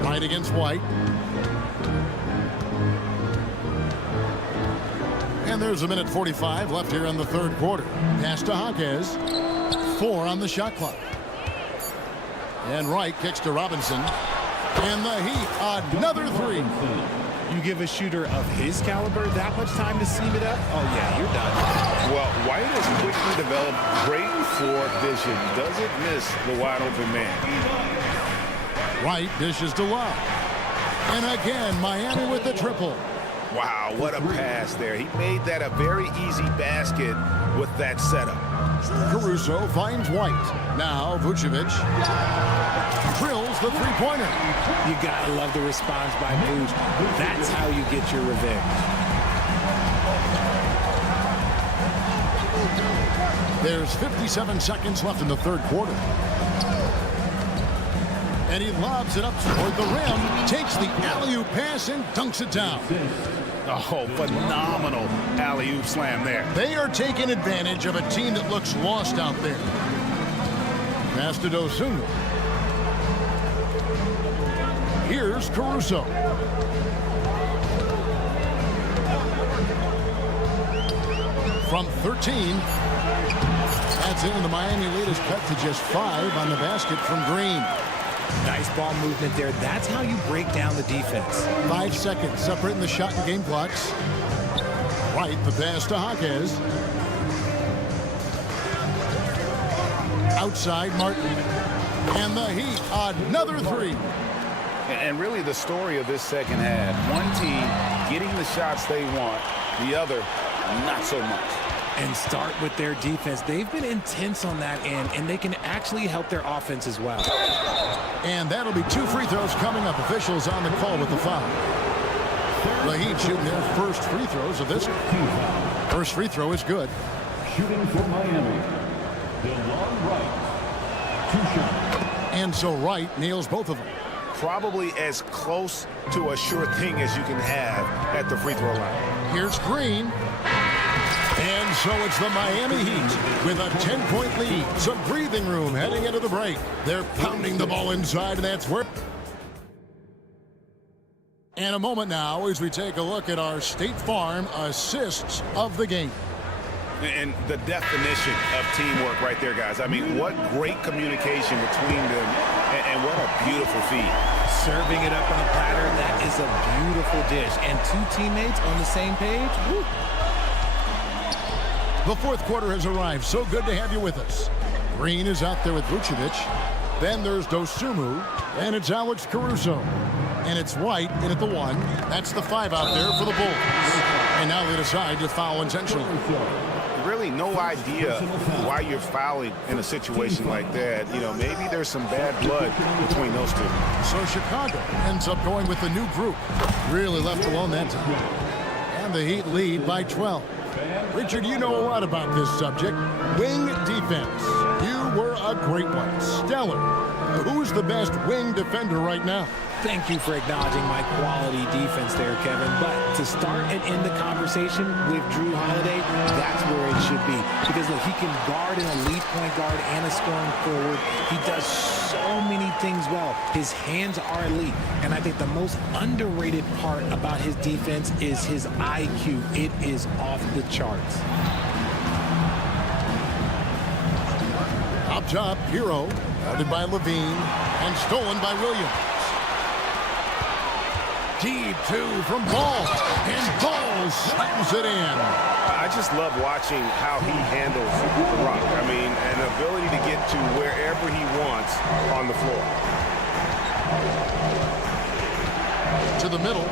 Right against White. And there's a minute 45 left here in the third quarter. Pass to Jaquez. 4 on the shot clock. And Wright kicks to Robinson. And the Heat, another 3. You give a shooter of his caliber that much time to seam it up? Oh, yeah, you're done. Well, White has quickly developed great floor vision. Doesn't miss the wide open man. Wright dishes to Love. And again, Miami with the triple. Wow, what a pass there. He made that a very easy basket with that setup. Caruso finds White. Now Vucevic drills the three-pointer. You gotta love the response by Vooch. That's how you get your revenge. There's 57 seconds left in the third quarter. And he lobs it up toward the rim, takes the alley-oop pass and dunks it down. Oh, phenomenal alley-oop slam there. They are taking advantage of a team that looks lost out there. Pass to Duzya. Here's Caruso. From 13. That's it, and the Miami lead is cut to just 5 on the basket from Green. Nice ball movement there. That's how you break down the defense. 5 seconds separating the shot and game clocks. Right, the pass to Jaquez. Outside, Martin. And the Heat, another 3. And really the story of this second half, one team getting the shots they want, the other not so much. And start with their defense. They've been intense on that end, and they can actually help their offense as well. And that'll be 2 free throws coming up. Officials on the call with the foul. The Heat shooting their first free throws of this. First free throw is good. Shooting for Miami. DeLon Wright. 2 shots. And so Wright nails both of them. Probably as close to a sure thing as you can have at the free throw line. Here's Green. And so it's the Miami Heat with a 10-point lead. Some breathing room heading into the break. They're pounding the ball inside, and that's where. And a moment now as we take a look at our State Farm assists of the game. And the definition of teamwork right there, guys. I mean, what great communication between them, and what a beautiful feed. Serving it up on a platter, that is a beautiful dish. And 2 teammates on the same page. Woo. The fourth quarter has arrived. So good to have you with us. Green is out there with Vucevic. Then there's Duzya, and it's Alex Caruso. And it's White in at the 1. That's the 5 out there for the Bulls. And now they decide to foul intentionally. Really no idea why you're fouling in a situation like that. You know, maybe there's some bad blood between those two. So Chicago ends up going with the new group. Really left alone that time. And the Heat lead by 12. Richard, you know a lot about this subject. Wing defense. You were a great one. Stellar. Who's the best wing defender right now? Thank you for acknowledging my quality defense there, Kevin. But to start and end the conversation with Drew Holiday, that's where it should be. Because look, he can guard an elite point guard and a scoring forward. He does so many things well. His hands are elite. And I think the most underrated part about his defense is his IQ. It is off the charts. Up top, Hero, guarded by Levine, and stolen by Williams. Deep two from Ball, and Ball slams it in. I just love watching how he handles the rock. I mean, an ability to get to wherever he wants on the floor. To the middle.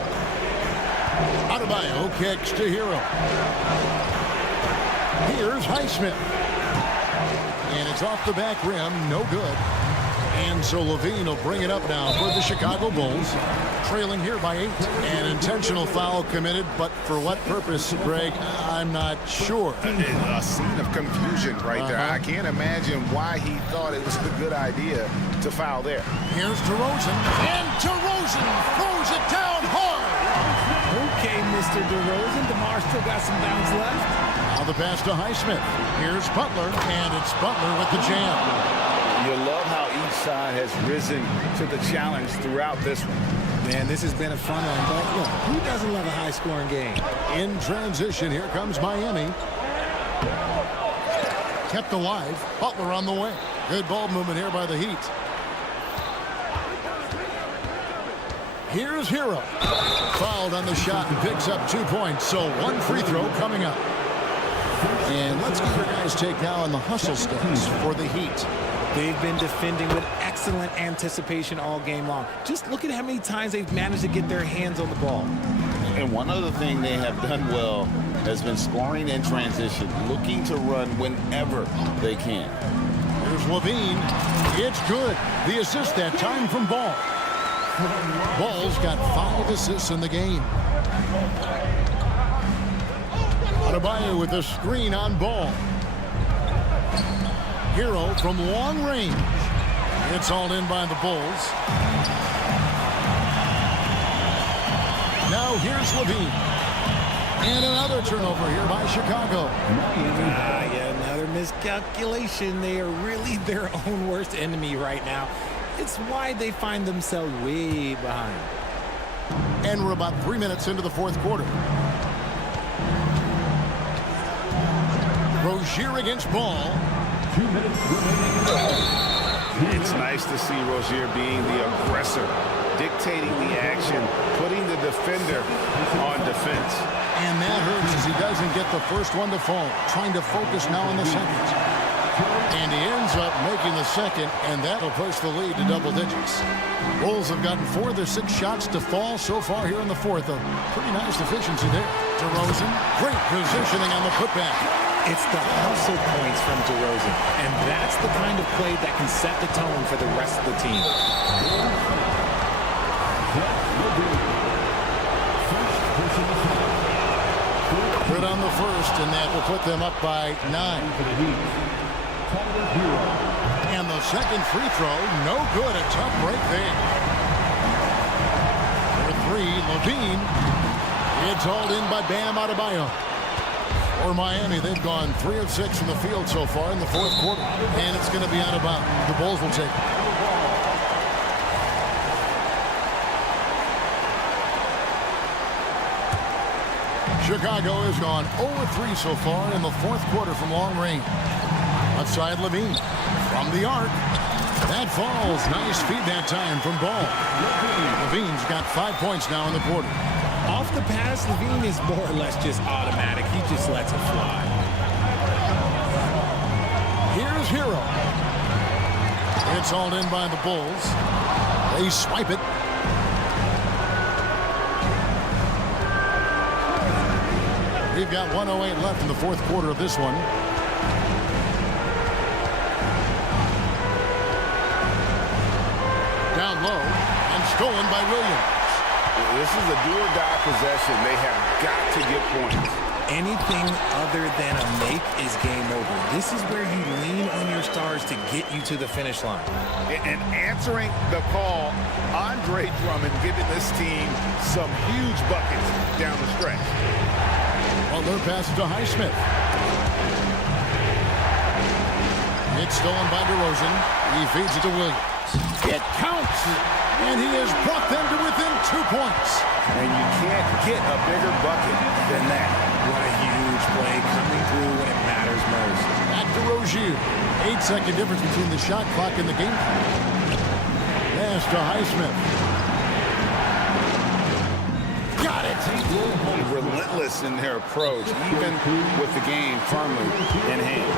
Adebayo kicks to Hero. Here's Highsmith. And it's off the back rim, no good. And so Levine will bring it up now for the Chicago Bulls, trailing here by 8. An intentional foul committed, but for what purpose, Greg, I'm not sure. A scene of confusion right there. I can't imagine why he thought it was a good idea to foul there. Here's DeRozan, and DeRozan throws it down hard. Okay, Mr. DeRozan, DeMar still got some bounce left. Now the pass to Highsmith. Here's Butler, and it's Butler with the jam. You love how each side has risen to the challenge throughout this one. Man, this has been a fun one, but look, who doesn't love a high-scoring game? In transition, here comes Miami. Kept alive. Butler on the way. Good ball movement here by the Heat. Here's Hero. Fouled on the shot and picks up 2 points. So one free throw coming up. And let's get your guys' take now on the hustle stats for the Heat. They've been defending with excellent anticipation all game long. Just look at how many times they've managed to get their hands on the ball. And one other thing they have done well has been scoring in transition, looking to run whenever they can. Here's Levine. It's good. The assist that time from Ball. Ball's got 5 assists in the game. Adebayo with a screen on Ball. Hero from long range. It's all in by the Bulls. Now here's Levine. And another turnover here by Chicago. Yeah, another miscalculation. They are really their own worst enemy right now. It's why they find themselves way behind. And we're about 3 minutes into the fourth quarter. Rozier against Ball. 2 minutes remaining. It's nice to see Rozier being the aggressor, dictating the action, putting the defender on defense. And that hurts as he doesn't get the first one to fall. Trying to focus now on the second. And he ends up making the second, and that'll push the lead to double digits. Bulls have gotten 4 of their 6 shots to fall so far here in the fourth. A pretty nice efficiency there. DeRozan, great positioning on the putback. It's the hustle points from DeRozan, and that's the kind of play that can set the tone for the rest of the team. Good on the first, and that will put them up by 9. And the second free throw, no good. A tough break there. For 3, Levine. It's hauled in by Bam Adebayo. For Miami, they've gone 3 of 6 from the field so far in the fourth quarter. And it's going to be out of bounds. The Bulls will take it. Chicago has gone 0-3 so far in the fourth quarter from long range. Outside Levine. From the arc. That falls. Nice feed that time from Ball. Levine's got 5 points now in the quarter. Off the pass, Levine is more or less just automatic. He just lets it fly. Here's Hero. It's hauled in by the Bulls. They swipe it. We've got 1:08 left in the fourth quarter of this one. Down low and stolen by Williams. This is a do-or-die possession. They have got to get points. Anything other than a make is game over. This is where you lean on your stars to get you to the finish line. And answering the call, Andre Drummond giving this team some huge buckets down the stretch. Butler passes to Highsmith. It's stolen by DeRozan. He feeds it to Williams. It counts! And he has brought them to within 2 points. And you can't get a bigger bucket than that. What a huge play coming through when it matters most. Back to Rozier. 8-second difference between the shot clock and the game clock. Pass to Highsmith. Got it. Relentless in their approach, even with the game firmly in hand.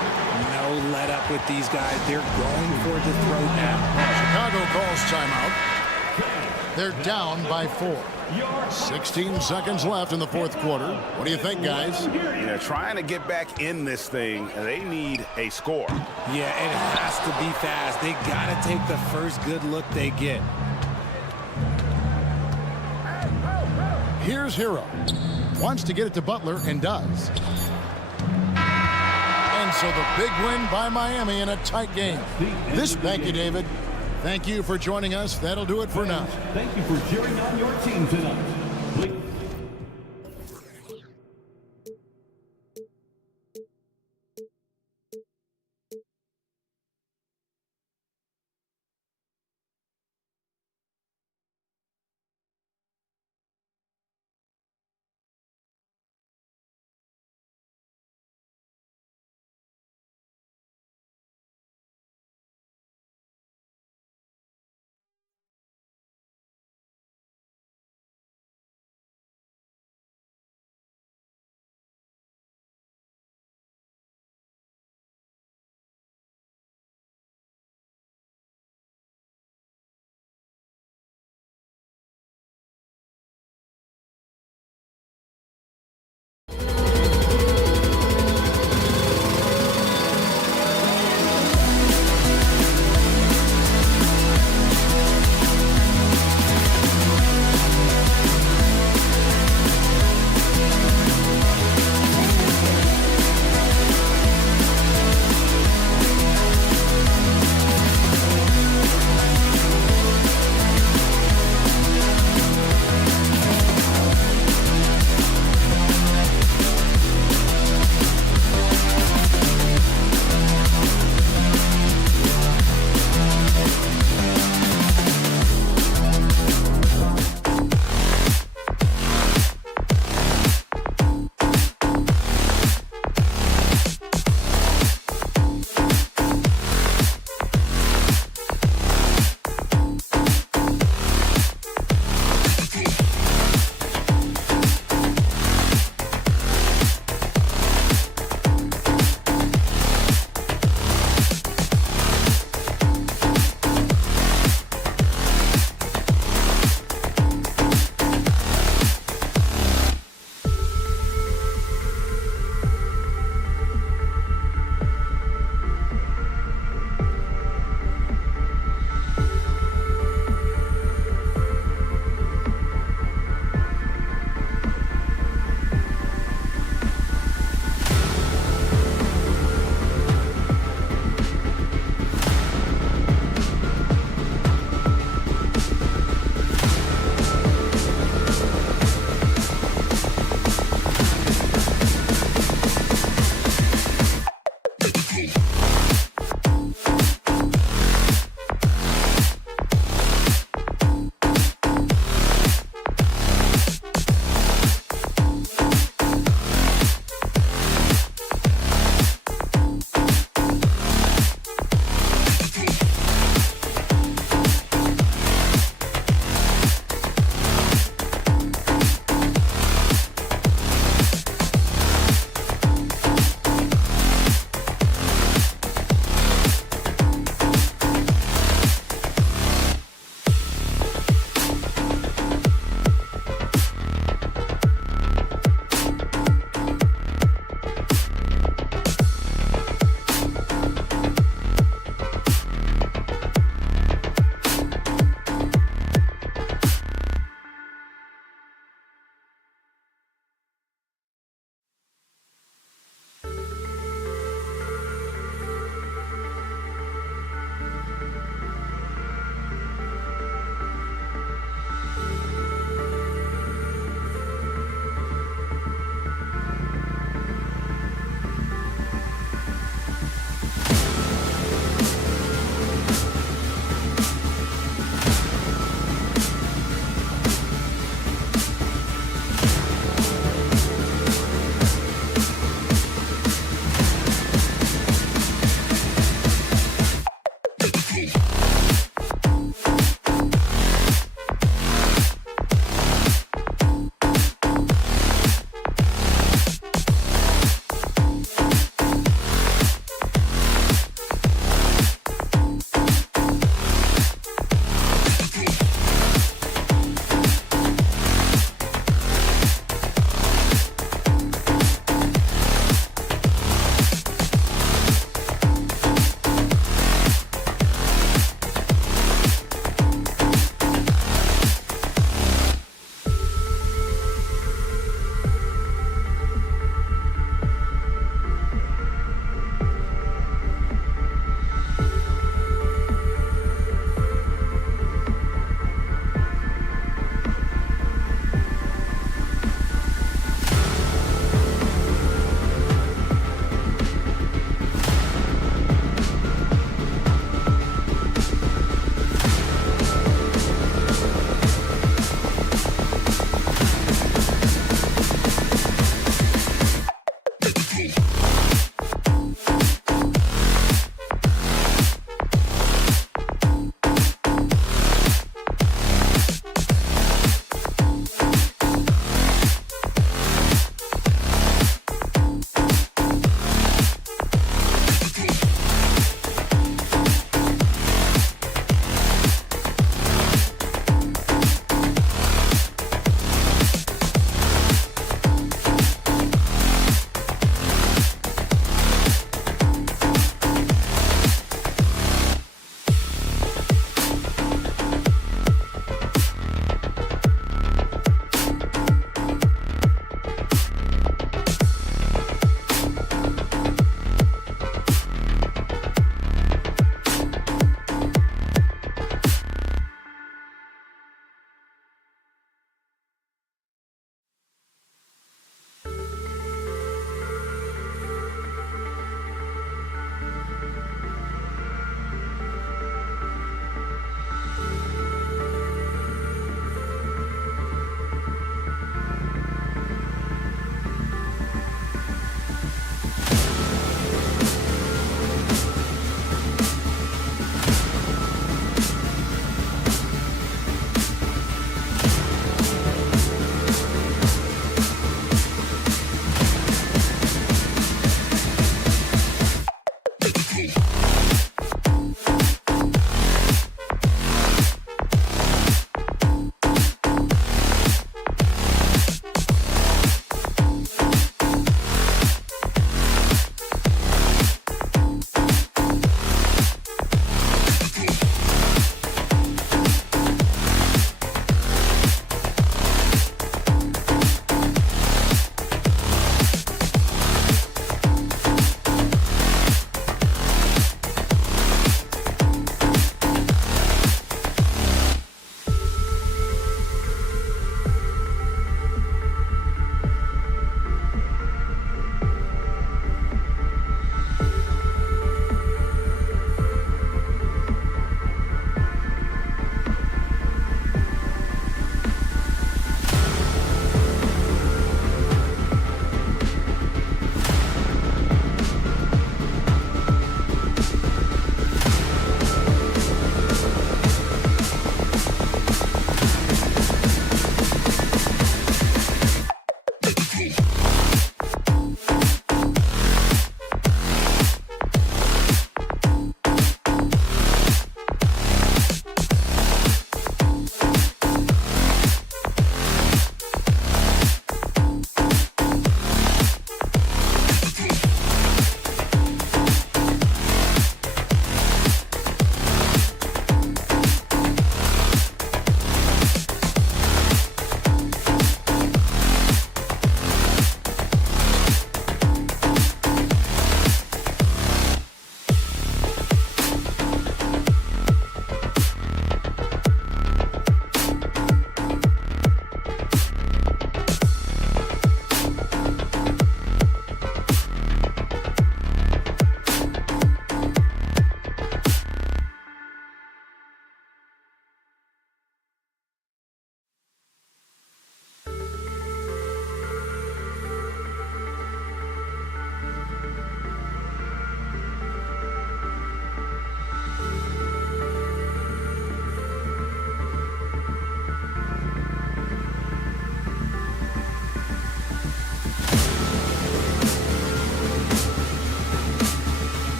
No let up with these guys. They're going for the throat now. Chicago calls timeout. They're down by 4. 16 seconds left in the fourth quarter. What do you think, guys? You know, trying to get back in this thing, they need a score. Yeah, it has to be fast. They got to take the first good look they get. Here's Hero. Wants to get it to Butler and does. And so the big win by Miami in a tight game. Thank you, David. Thank you for joining us. That'll do it for now. Thank you for cheering on your team tonight.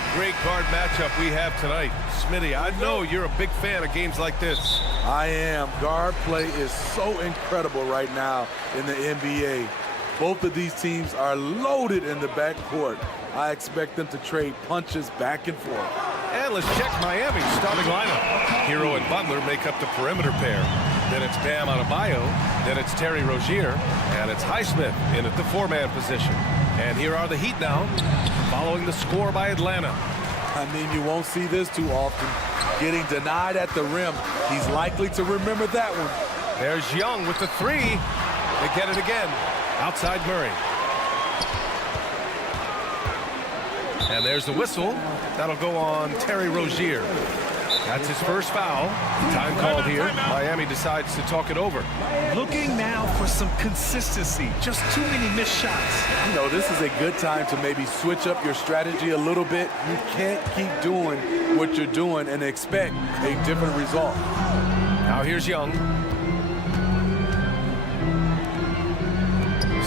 a great guard matchup we have tonight. Smitty, I know you're a big fan of games like this. I am. Guard play is so incredible right now in the NBA. Both of these teams are loaded in the backcourt. I expect them to trade punches back and forth. And let's check Miami's starting lineup. Hero and Butler make up the perimeter pair. Then it's Bam Adebayo. Then it's Terry Rozier. And it's Highsmith in at the four-man position. And here are the Heat now, following the score by Atlanta. I mean, you won't see this too often. Getting denied at the rim. He's likely to remember that one. There's Young with the three. They get it again. Outside Murray. And there's the whistle. That'll go on Terry Rozier. That's his first foul. Time called here. Miami decides to talk it over. Looking now for some consistency. Just too many missed shots. You know, this is a good time to maybe switch up your strategy a little bit. You can't keep doing what you're doing and expect a different result. Now here's Young.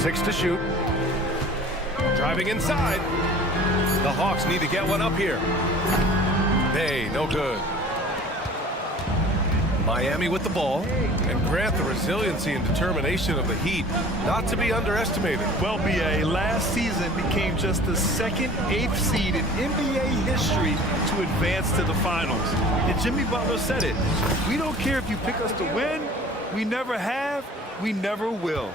6 to shoot. Driving inside. The Hawks need to get one up here. Hey, no good. Miami with the ball, and Grant, the resiliency and determination of the Heat, not to be underestimated. Well, BA, last season became just the second 8th seed in NBA history to advance to the finals. And Jimmy Butler said it. We don't care if you pick us to win. We never have. We never will.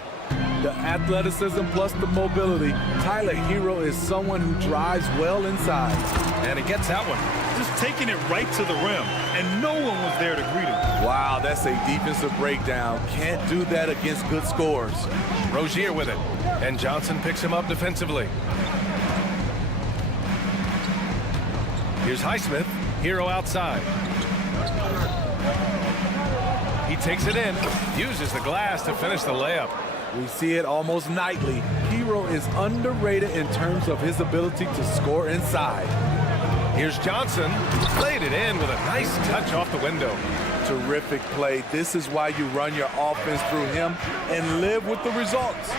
The athleticism plus the mobility. Tyler Hero is someone who drives well inside. And he gets that one. Just taking it right to the rim, and no one was there to greet him. Wow, that's a defensive breakdown. Can't do that against good scores. Rozier with it, and Johnson picks him up defensively. Here's Highsmith. Hero outside. He takes it in, uses the glass to finish the layup. We see it almost nightly. Hero is underrated in terms of his ability to score inside. Here's Johnson. Played it in with a nice touch off the window. Terrific play. This is why you run your offense through him and live with the results.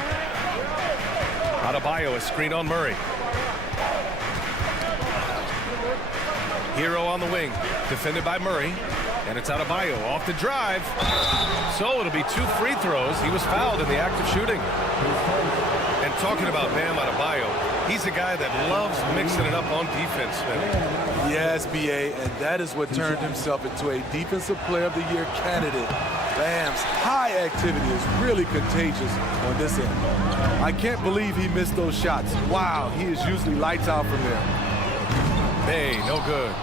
Adebayo, a screen on Murray. Hero on the wing, defended by Murray. And it's Adebayo off the drive. So it'll be 2 free throws. He was fouled in the act of shooting. And talking about Bam Adebayo, he's a guy that loves mixing it up on defense, man. Yes, BA, and that is what turned himself into a Defensive Player of the Year candidate. Bam's high activity is really contagious on this end. I can't believe he missed those shots. Wow, he is usually lights out from there. Hey, no good.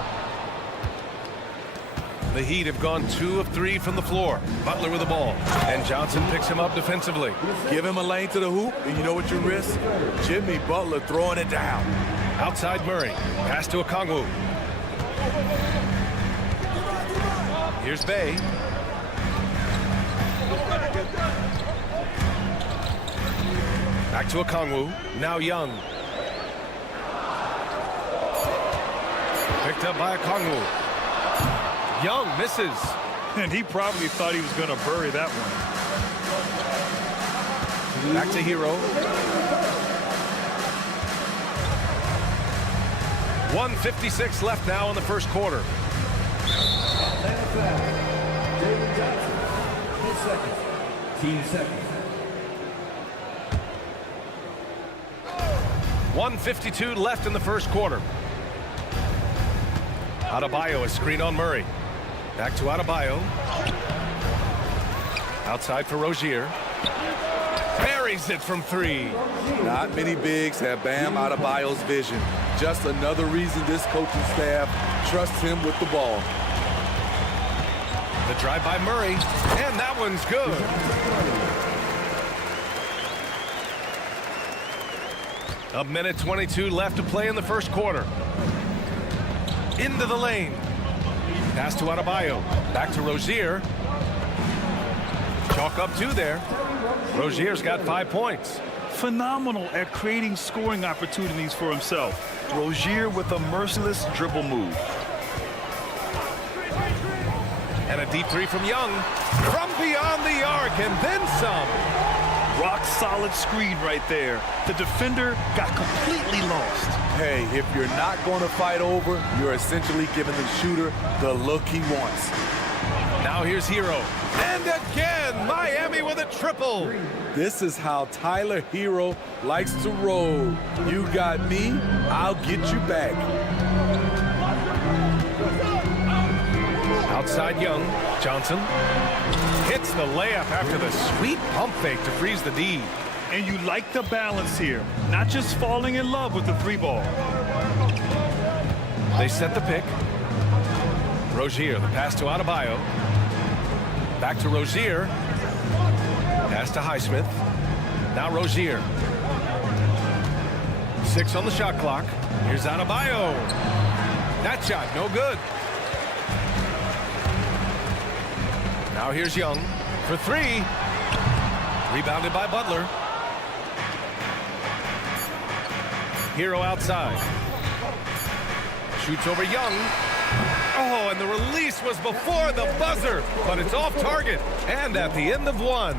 The Heat have gone 2 of 3 from the floor. Butler with the ball, and Johnson picks him up defensively. Give him a lane to the hoop, and you know what you risk? Jimmy Butler throwing it down. Outside Murray, pass to Okongwu. Here's Bay. Back to Okongwu, now Young. Picked up by Okongwu. Young misses. And he probably thought he was going to bury that one. Back to Hero. 1:56 left now in the first quarter. Team seconds. 1:52 left in the first quarter. Adebayo, a screen on Murray. Back to Adebayo. Outside for Rozier. Buries it from 3. Not many bigs have Bam Adebayo's vision. Just another reason this coaching staff trusts him with the ball. The drive by Murray, and that one's good. A minute 22 left to play in the first quarter. Into the lane. Pass to Adebayo. Back to Rozier. Chalk up 2 there. Rozier's got 5 points. Phenomenal at creating scoring opportunities for himself. Rozier with a merciless dribble move. And a deep 3 from Young. From beyond the arc, and then some. Rock solid screen right there. The defender got completely lost. Hey, if you're not going to fight over, you're essentially giving the shooter the look he wants. Now here's Hero. And again, Miami with a triple. This is how Tyler Hero likes to roll. You got me, I'll get you back. Outside Young. Johnson hits the layup after the sweet pump fake to freeze the D. And you like the balance here, not just falling in love with the three ball. They set the pick. Rozier, the pass to Adebayo. Back to Rozier. Pass to Highsmith. Now Rozier. 6 on the shot clock. Here's Adebayo. That shot, no good. Now here's Young for 3. Rebounded by Butler. Hero outside. Shoots over Young. Oh, and the release was before the buzzer, but it's off target and at the end of 1.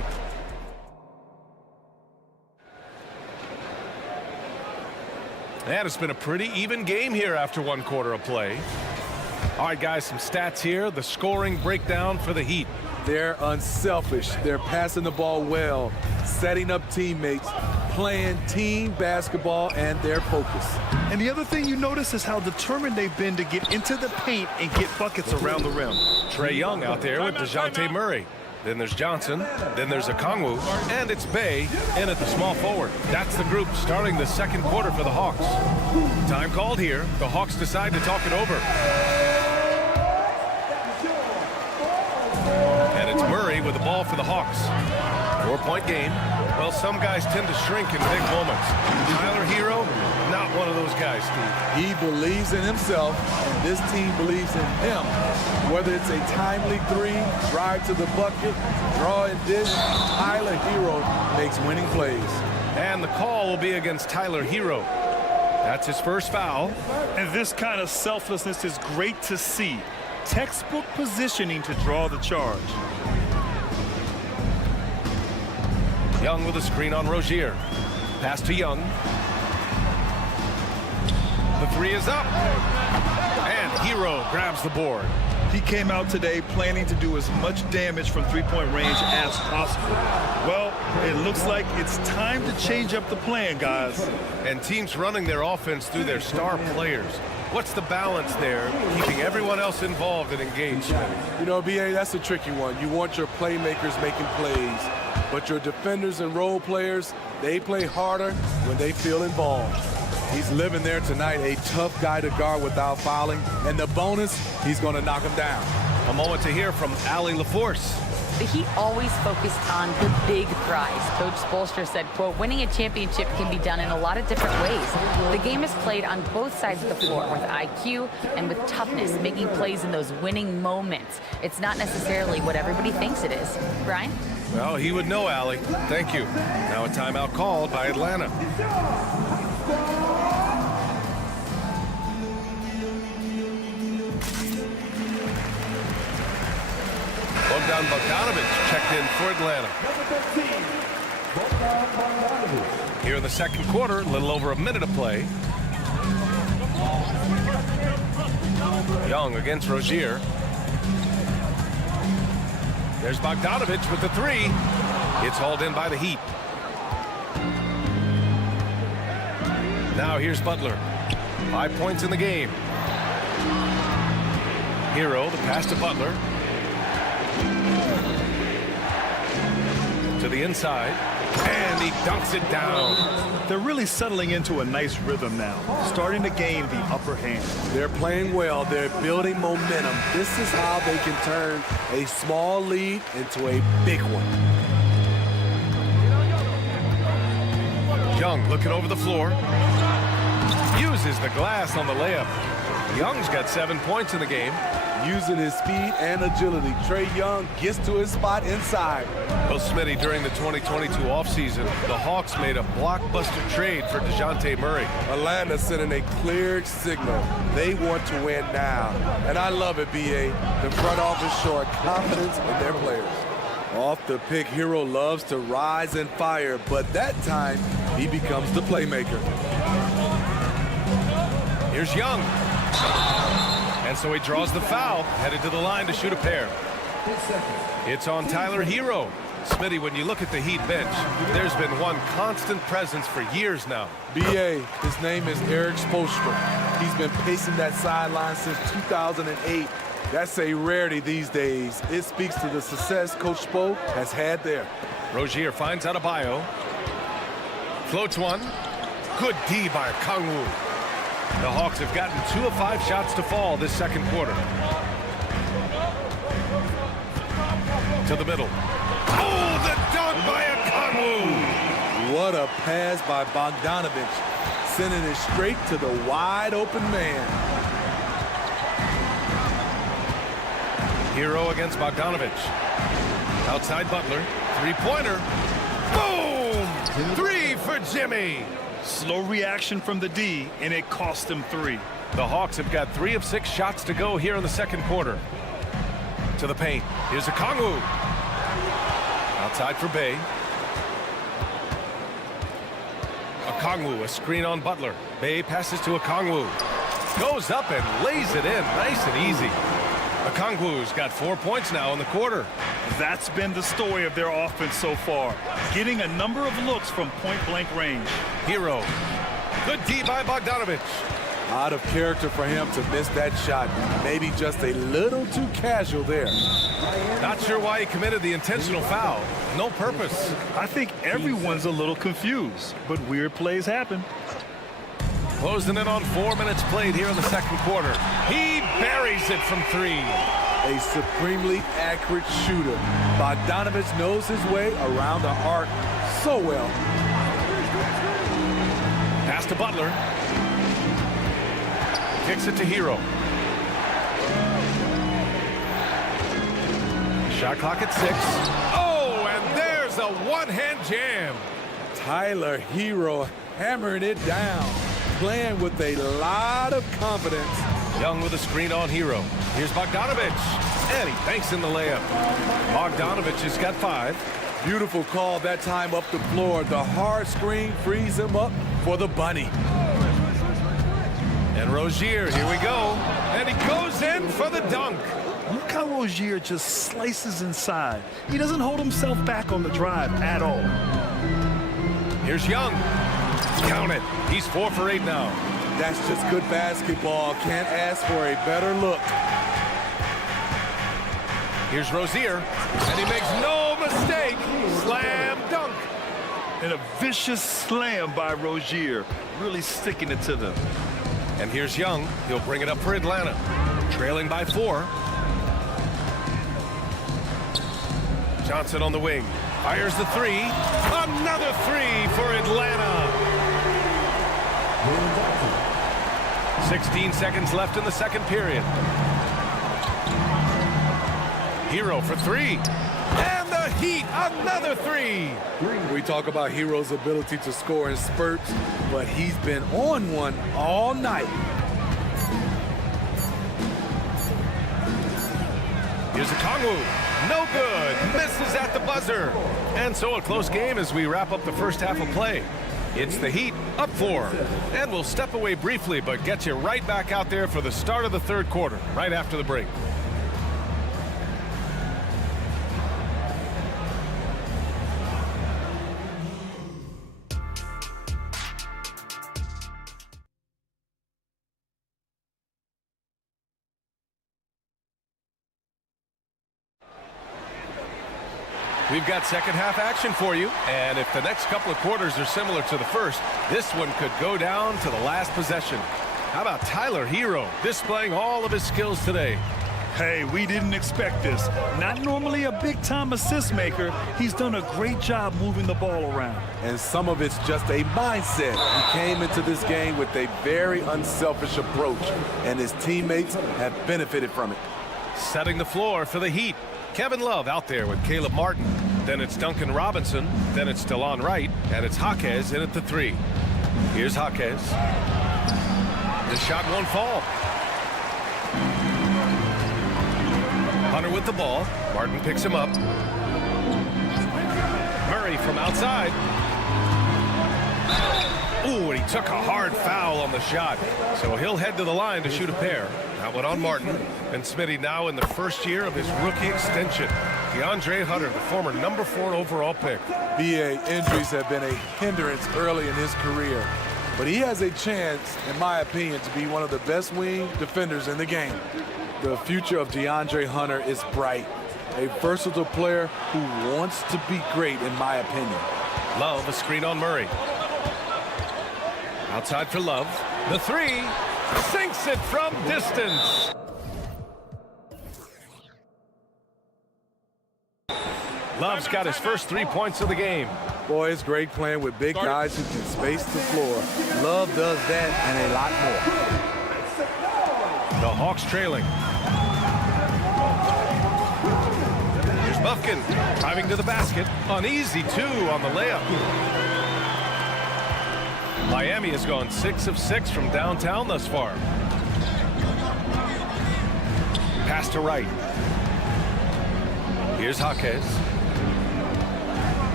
And it's been a pretty even game here after 1 quarter of play. All right, guys, some stats here. The scoring breakdown for the Heat. They're unselfish. They're passing the ball well, setting up teammates, playing team basketball, and their focus. And the other thing you notice is how determined they've been to get into the paint and get buckets around the rim. Trae Young out there with DeJounte Murray. Then there's Johnson. Then there's Okongwu. And it's Bey in at the small forward. That's the group starting the second quarter for the Hawks. Time called here. The Hawks decide to talk it over. And it's Murray with the ball for the Hawks. 4-point game. Well, some guys tend to shrink in big moments. Tyler Hero, not one of those guys, Steve. He believes in himself, and this team believes in him. Whether it's a timely 3, drive to the bucket, draw and dish, Tyler Hero makes winning plays. And the call will be against Tyler Hero. That's his first foul. And this kind of selflessness is great to see. Textbook positioning to draw the charge. Young with a screen on Rozier. Pass to Young. The 3 is up. And Hero grabs the board. He came out today planning to do as much damage from three-point range as possible. Well, it looks like it's time to change up the plan, guys. And teams running their offense through their star players. What's the balance there, keeping everyone else involved and engaged? You know, B.A., that's a tricky one. You want your playmakers making plays, but your defenders and role players, they play harder when they feel involved. He's living there tonight, a tough guy to guard without fouling, and the bonus, he's going to knock him down. A moment to hear from Allie LaForce. The Heat always focused on the big prize. Coach Spoelstra said, quote, winning a championship can be done in a lot of different ways. The game is played on both sides of the floor with IQ and with toughness, making plays in those winning moments. It's not necessarily what everybody thinks it is. Brian? Well, he would know, Allie. Thank you. Now a timeout called by Atlanta. Bogdanović checked in for Atlanta. Here in the second quarter, a little over a minute of play. Young against Rozier. There's Bogdanović with the 3. It's hauled in by the Heat. Now here's Butler. 5 points in the game. Hero, the pass to Butler. To the inside, and he dunks it down. They're really settling into a nice rhythm now, starting to gain the upper hand. They're playing well. They're building momentum. This is how they can turn a small lead into a big one. Young looking over the floor. Uses the glass on the layup. Young's got 7 points in the game. Using his speed and agility, Trae Young gets to his spot inside. Well, Smitty, during the 2022 offseason, the Hawks made a blockbuster trade for DeJounte Murray. Atlanta sending a clear signal. They want to win now. And I love it, B.A. The front office showing confidence in their players. Off the pick, Hero loves to rise and fire, but that time he becomes the playmaker. Here's Young. And so he draws the foul, headed to the line to shoot a pair. It's on Tyler Hero. Smitty, when you look at the Heat bench, there's been one constant presence for years now. B.A., his name is Eric Spoelstra. He's been pacing that sideline since 2008. That's a rarity these days. It speaks to the success Coach Spo has had there. Rozier finds Adebayo. Floats one. Good D by Kangwoo. The Hawks have gotten 2 of 5 shots to fall this second quarter. To the middle. Oh, the dunk by Kangwoo. What a pass by Bogdanovich, sending it straight to the wide open man. Hero against Bogdanovich. Outside Butler. Three-pointer. Boom! 3 for Jimmy. Slow reaction from the D, and it cost him 3. The Hawks have got 3 of 6 shots to go here in the second quarter. To the paint. Here's Okongwu. Outside for Bay. Okongwu, a screen on Butler. Bay passes to Okongwu. Goes up and lays it in. Nice and easy. Okongwu's got 4 points now in the quarter. That's been the story of their offense so far. Getting a number of looks from point-blank range. Hero. Good D by Bogdanovich. Out of character for him to miss that shot. Maybe just a little too casual there. Not sure why he committed the intentional foul. No purpose. I think everyone's a little confused, but weird plays happen. Closing in on 4 minutes played here in the second quarter. He buries it from 3. A supremely accurate shooter. Bogdanovich knows his way around the arc so well. Pass to Butler. Kicks it to Hero. Shot clock at 6. Oh, and there's a one-hand jam. Tyler Hero hammering it down, playing with a lot of confidence. Young with a screen on Hero. Here's Bogdanovich, and he banks in the layup. Bogdanovich has got 5. Beautiful call that time up the floor. The hard screen frees him up for the bunny. And Rozier, here we go. And he goes in for the dunk. Look how Rozier just slices inside. He doesn't hold himself back on the drive at all. Here's Young. Count it. He's 4 for 8 now. That's just good basketball. Can't ask for a better look. Here's Rozier, and he makes no mistake. Slam dunk. And a vicious slam by Rozier, really sticking it to them. And here's Young. He'll bring it up for Atlanta. Trailing by 4. Johnson on the wing. Fires the 3. Another 3 for Atlanta. 16 seconds left in the second period. Hero for 3. And the Heat, another 3. We talk about Hero's ability to score in spurts, but he's been on one all night. Here's Okongwu. No good. Misses at the buzzer. And so a close game as we wrap up the first half of play. It's the Heat up 4. And we'll step away briefly, but get you right back out there for the start of the third quarter, right after the break. We've got second half action for you, and if the next couple of quarters are similar to the first, this one could go down to the last possession. How about Tyler Hero displaying all of his skills today? Hey, we didn't expect this. Not normally a big-time assist maker. He's done a great job moving the ball around. And some of it's just a mindset. He came into this game with a very unselfish approach, and his teammates have benefited from it. Setting the floor for the Heat. Kevin Love out there with Caleb Martin. Then it's Duncan Robinson. Then it's DeLon Wright. And it's Jaquez in at the 3. Here's Jaquez. The shot won't fall. Hunter with the ball. Martin picks him up. Murray from outside. Ooh, and he took a hard foul on the shot. So he'll head to the line to shoot a pair. That went on Martin. And Smitty now in the first year of his rookie extension. DeAndre Hunter, the former #4 overall pick. BA, injuries have been a hindrance early in his career. But he has a chance, in my opinion, to be one of the best wing defenders in the game. The future of DeAndre Hunter is bright. A versatile player who wants to be great, in my opinion. Love, a screen on Murray. Outside for Love. The three. Sinks it from distance. Love's got his first 3 points of the game. Boy, it's great playing with big guys who can space the floor. Love does that and a lot more. The Hawks trailing. Here's Buffkin driving to the basket. An easy 2 on the layup. Miami has gone 6 of 6 from downtown thus far. Pass to Wright. Here's Jaquez.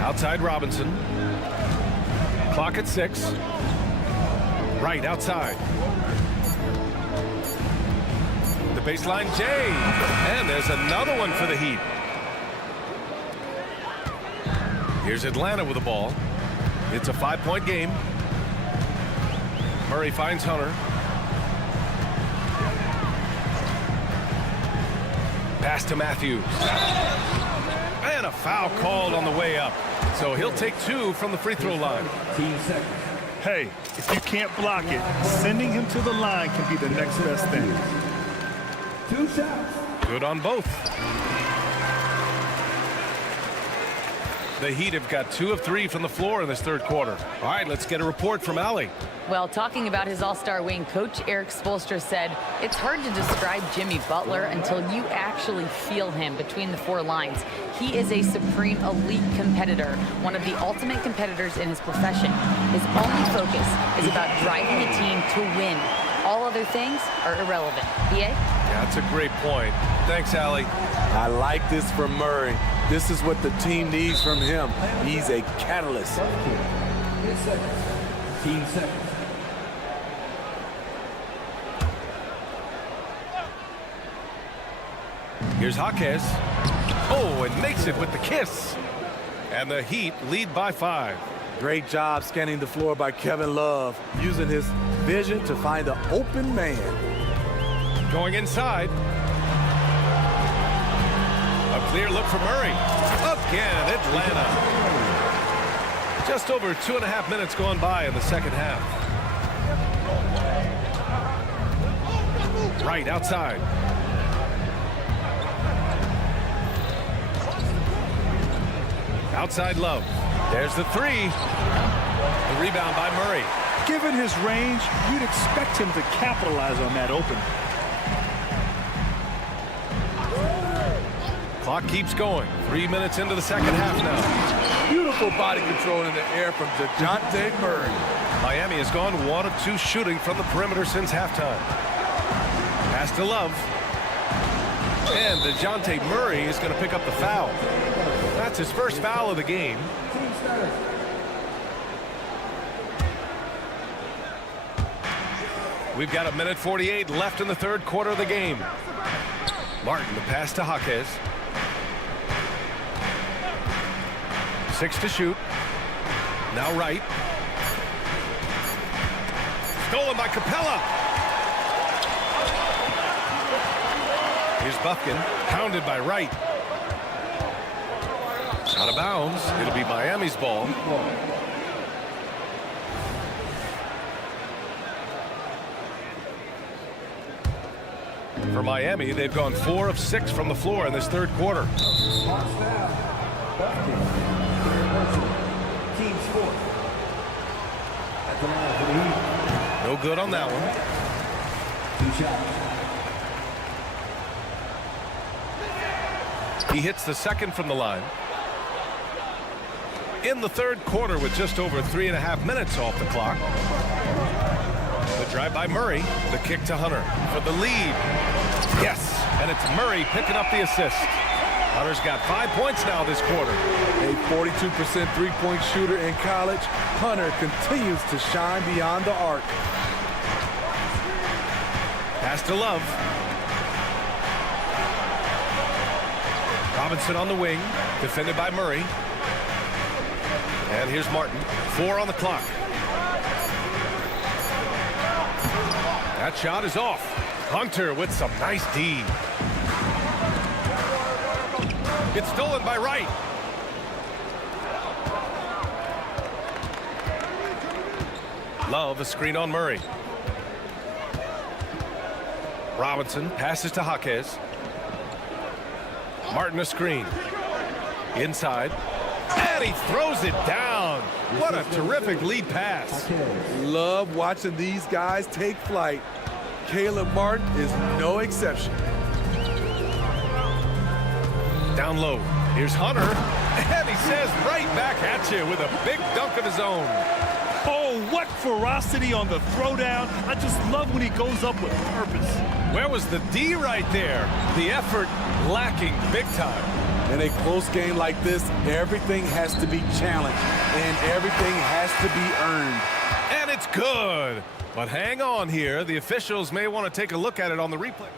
Outside Robinson. Clock at 6. Wright outside. The baseline J. And there's another one for the Heat. Here's Atlanta with the ball. It's a 5-point game. Murray finds Hunter. Pass to Matthews. And a foul called on the way up. So he'll take 2 from the free throw line. Hey, if you can't block it, sending him to the line can be the next best thing. 2 shots. Good on both. The Heat have got 2 of 3 from the floor in this third quarter. All right, let's get a report from Allie. Well, talking about his all-star wing, Coach Eric Spoelstra said, it's hard to describe Jimmy Butler until you actually feel him between the 4 lines. He is a supreme elite competitor, one of the ultimate competitors in his profession. His only focus is about driving the team to win. All other things are irrelevant. BA? Yeah, that's a great point. Thanks, Allie. I like this from Murray. This is what the team needs from him. He's a catalyst. 15 seconds. Here's Jaquez. Oh, and makes it with the kiss. And the Heat lead by 5. Great job scanning the floor by Kevin Love, using his vision to find the open man. Going inside. A clear look for Murray. Again, Atlanta. Just over 2.5 minutes gone by in the second half. Right outside. Outside Love. There's the 3. The rebound by Murray. Given his range, you'd expect him to capitalize on that open. Clock keeps going. 3 minutes into the second half now. Beautiful body control in the air from DeJounte Murray. Miami has gone 1 of 2 shooting from the perimeter since halftime. Pass to Love. And DeJounte Murray is going to pick up the foul. That's his first foul of the game. We've got 1:48 left in the third quarter of the game. Martin, the pass to Jaquez. 6 to shoot. Now Wright. Stolen by Capella. Here's Buffkin, pounded by Wright. Out of bounds. It'll be Miami's ball. For Miami, they've gone 4 of 6 from the floor in this third quarter. Team score. At the line for the Heat. No good on that one. 2 shots. He hits the second from the line. In the third quarter with just over 3.5 minutes off the clock. The drive by Murray. The kick to Hunter for the lead. Yes, and it's Murray picking up the assist. Hunter's got 5 points now this quarter. A 42% three-point shooter in college, Hunter continues to shine beyond the arc. Pass to Love. Robinson on the wing, defended by Murray. And here's Martin, 4 on the clock. That shot is off. Hunter with some nice D. It's stolen by Wright. Love, a screen on Murray. Robinson passes to Jaquez. Martin a screen. Inside. And he throws it down. What a terrific lead pass. Love watching these guys take flight. Caleb Martin is no exception. Down low. Here's Hunter. And he says right back at you with a big dunk of his own. Oh, what ferocity on the throwdown. I just love when he goes up with purpose. Where was the D right there? The effort lacking big time. In a close game like this, everything has to be challenged and everything has to be earned. And it's good. But hang on here. The officials may want to take a look at it on the replay.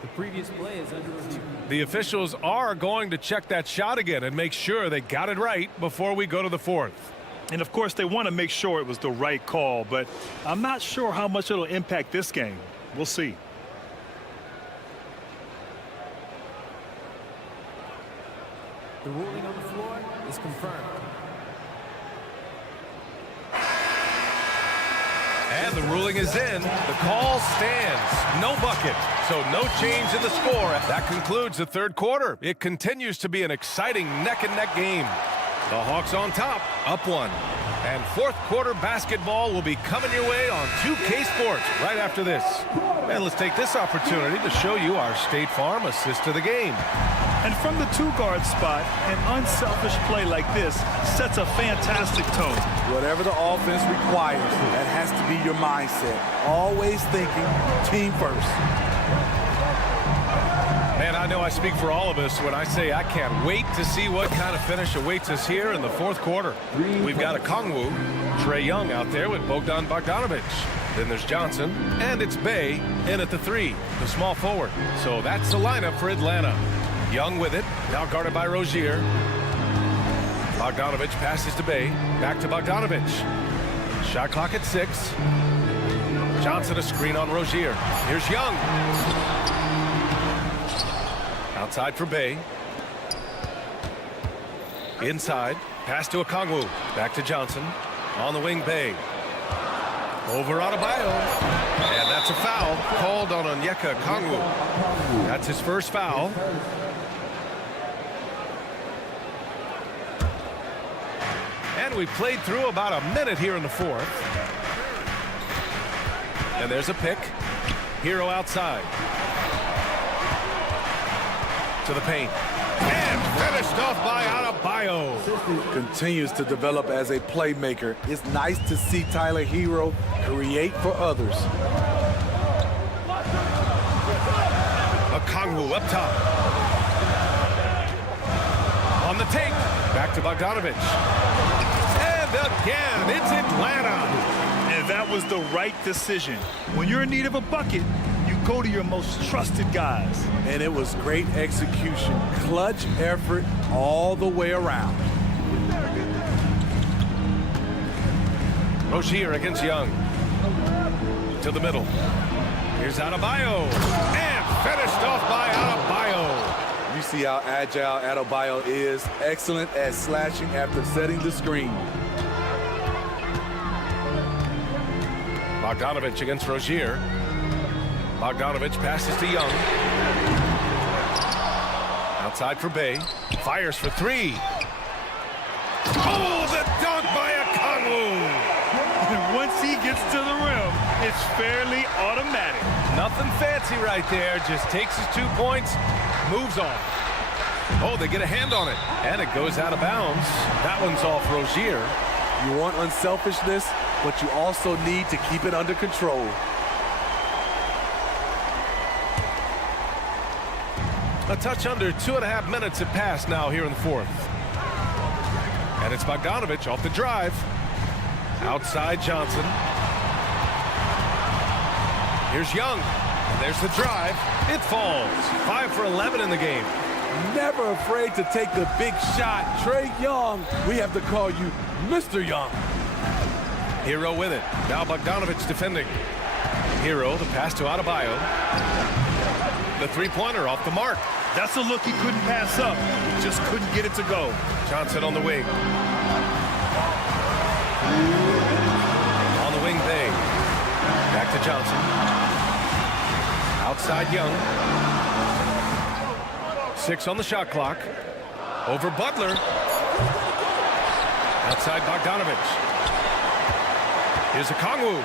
The previous play is under review. The officials are going to check that shot again and make sure they got it right before we go to the fourth. And of course, they want to make sure it was the right call, but I'm not sure how much it'll impact this game. We'll see. The ruling on the floor is confirmed. And the ruling is in. The call stands. No bucket, so no change in the score. That concludes the third quarter. It continues to be an exciting neck-and-neck game. The Hawks on top, up 1. And fourth quarter basketball will be coming your way on 2K Sports right after this. And let's take this opportunity to show you our State Farm assist to the game. And from the two-guard spot, an unselfish play like this sets a fantastic tone. Whatever the offense requires, that has to be your mindset. Always thinking team first. Man, I know I speak for all of us when I say I can't wait to see what kind of finish awaits us here in the fourth quarter. We've got a Kongwu, Trae Young out there with Bogdan Bogdanovic. Then there's Johnson, and it's Bay in at the 3, the small forward. So that's the lineup for Atlanta. Young with it, now guarded by Rozier. Bogdanovic passes to Bay, back to Bogdanovic. Shot clock at 6. Johnson a screen on Rozier. Here's Young. Outside for Bay. Inside, pass to Okongwu. Back to Johnson. On the wing, Bay. Over Adebayo. And that's a foul called on Onyeka Okongwu. That's his first foul. And we played through about a minute here in the fourth. And there's a pick. Hero outside. To the paint. And finished off by Adebayo. Continues to develop as a playmaker. It's nice to see Tyler Hero create for others. Okongwu up top. On the take. Back to Bogdanovic. And again, it's Atlanta. And that was the right decision. When you're in need of a bucket, you go to your most trusted guys. And it was great execution. Clutch effort all the way around. Rozier against Young. To the middle. Here's Adebayo. And finished off by Adebayo. You see how agile Adebayo is. Excellent at slashing after setting the screen. Bogdanovic against Rozier. Bogdanovic passes to Young. Outside for Bay. Fires for 3. Oh, the dunk by Okongwu. And once he gets to the rim, it's fairly automatic. Nothing fancy right there. Just takes his 2 points, moves on. Oh, they get a hand on it. And it goes out of bounds. That one's off Rozier. You want unselfishness, but you also need to keep it under control. A touch under 2.5 minutes have passed now here in the fourth. And it's Bogdanovich off the drive. Outside Johnson. Here's Young. And there's the drive. It falls. 5 for 11 in the game. Never afraid to take the big shot. Trae Young, we have to call you Mr. Young. Hero with it. Now Bogdanovich defending. Hero, the pass to Adebayo. The three-pointer off the mark. That's a look he couldn't pass up. He just couldn't get it to go. Johnson on the wing. On the wing, they. Back to Johnson. Outside Young. 6 on the shot clock. Over Butler. Outside Bogdanovich. Here's Okongwu.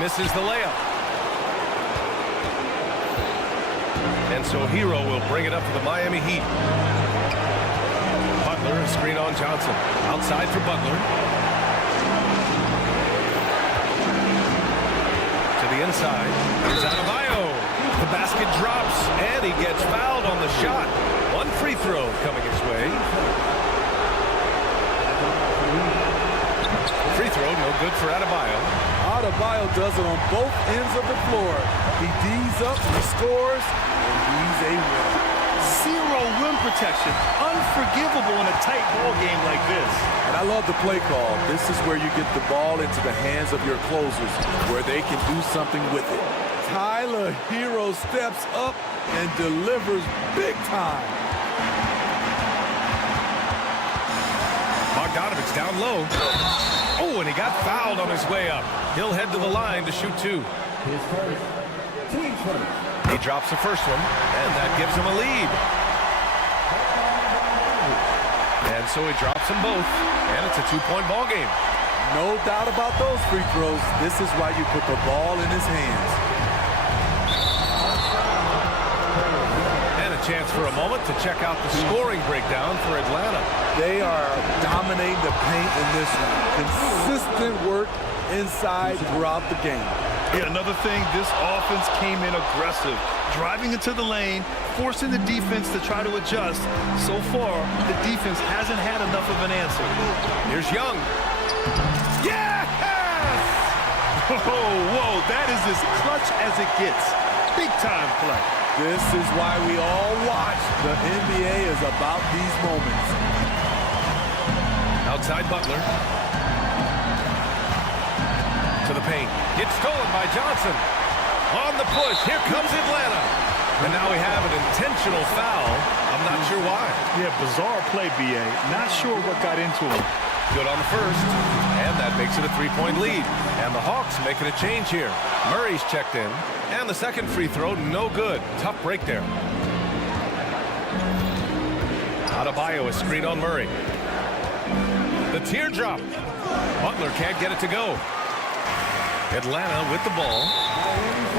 Misses the layup. And so Hero will bring it up for the Miami Heat. Butler, a screen on Johnson. Outside for Butler. To the inside. Here's Adebayo. The basket drops, and he gets fouled on the shot. One free throw coming his way. Free throw, no good for Adebayo. Adebayo does it on both ends of the floor. He D's up, he scores, and he's a winner. Zero rim protection. Unforgivable in a tight ball game like this. And I love the play call. This is where you get the ball into the hands of your closers, where they can do something with it. Tyler Hero steps up and delivers big time. Bogdanovich down low. Oh, and he got fouled on his way up. He'll head to the line to shoot 2. He drops the first one, and that gives him a lead. And so he drops them both, and it's a 2-point ball game. No doubt about those free throws. This is why you put the ball in his hands. And a chance for a moment to check out the scoring breakdown for Atlanta. They are dominating the paint in this one. Consistent work inside throughout the game. Yeah, another thing, this offense came in aggressive, driving into the lane, forcing the defense to try to adjust. So far, the defense hasn't had enough of an answer. Here's Young. Yes! Whoa, that is as clutch as it gets. Big time play. This is why we all watch. The NBA is about these moments. Outside Butler. To the paint. It's stolen by Johnson. On the push. Here comes Atlanta. And now we have an intentional foul. I'm not sure why. Yeah, bizarre play, B.A. Not sure what got into him. Good on the first. And that makes it a 3-point lead. And the Hawks making a change here. Murray's checked in. And the second free throw, no good. Tough break there. Adebayo, a screen on Murray. The teardrop. Butler can't get it to go. Atlanta with the ball.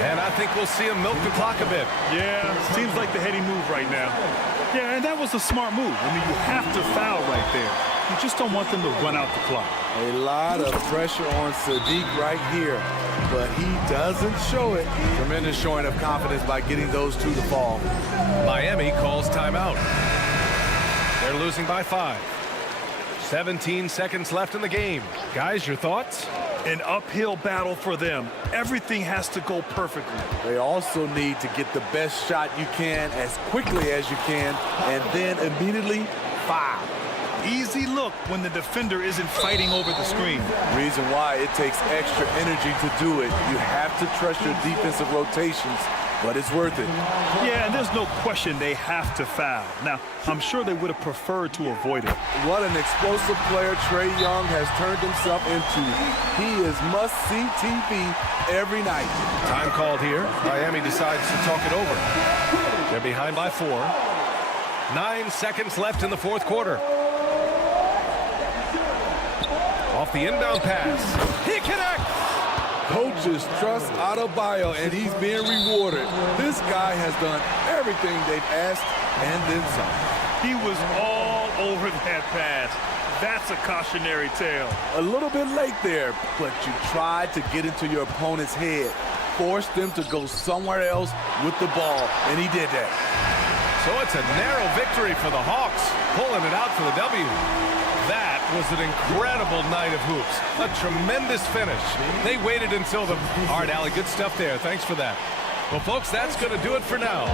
And I think we'll see him milk the clock a bit. Yeah, seems like the heady move right now. Yeah, and that was a smart move. I mean, you have to foul right there. You just don't want them to run out the clock. A lot of pressure on Sadiq right here, but he doesn't show it. Tremendous showing of confidence by getting those two to fall. Miami calls timeout. They're losing by 5. 17 seconds left in the game. Guys, your thoughts? An uphill battle for them. Everything has to go perfectly. They also need to get the best shot you can as quickly as you can, and then immediately foul. Easy look when the defender isn't fighting over the screen. Reason why it takes extra energy to do it. You have to trust your defensive rotations, but it's worth it. Yeah, and there's no question they have to foul. Now, I'm sure they would have preferred to avoid it. What an explosive player Trae Young has turned himself into. He is must-see TV every night. Time called here. Miami decides to talk it over. They're behind by 4. 9 seconds left in the fourth quarter. Off the inbound pass. He connects! Coaches trust Adebayo, and he's being rewarded. This guy has done everything they've asked and then some. He was all over that pass. That's a cautionary tale. A little bit late there, but you tried to get into your opponent's head. forced them to go somewhere else with the ball, and he did that. So it's a narrow victory for the Hawks, pulling it out for the W. That was an incredible night of hoops. A tremendous finish. They waited until the... All right, Allie, good stuff there. Thanks for that. Well, folks, that's going to do it for now.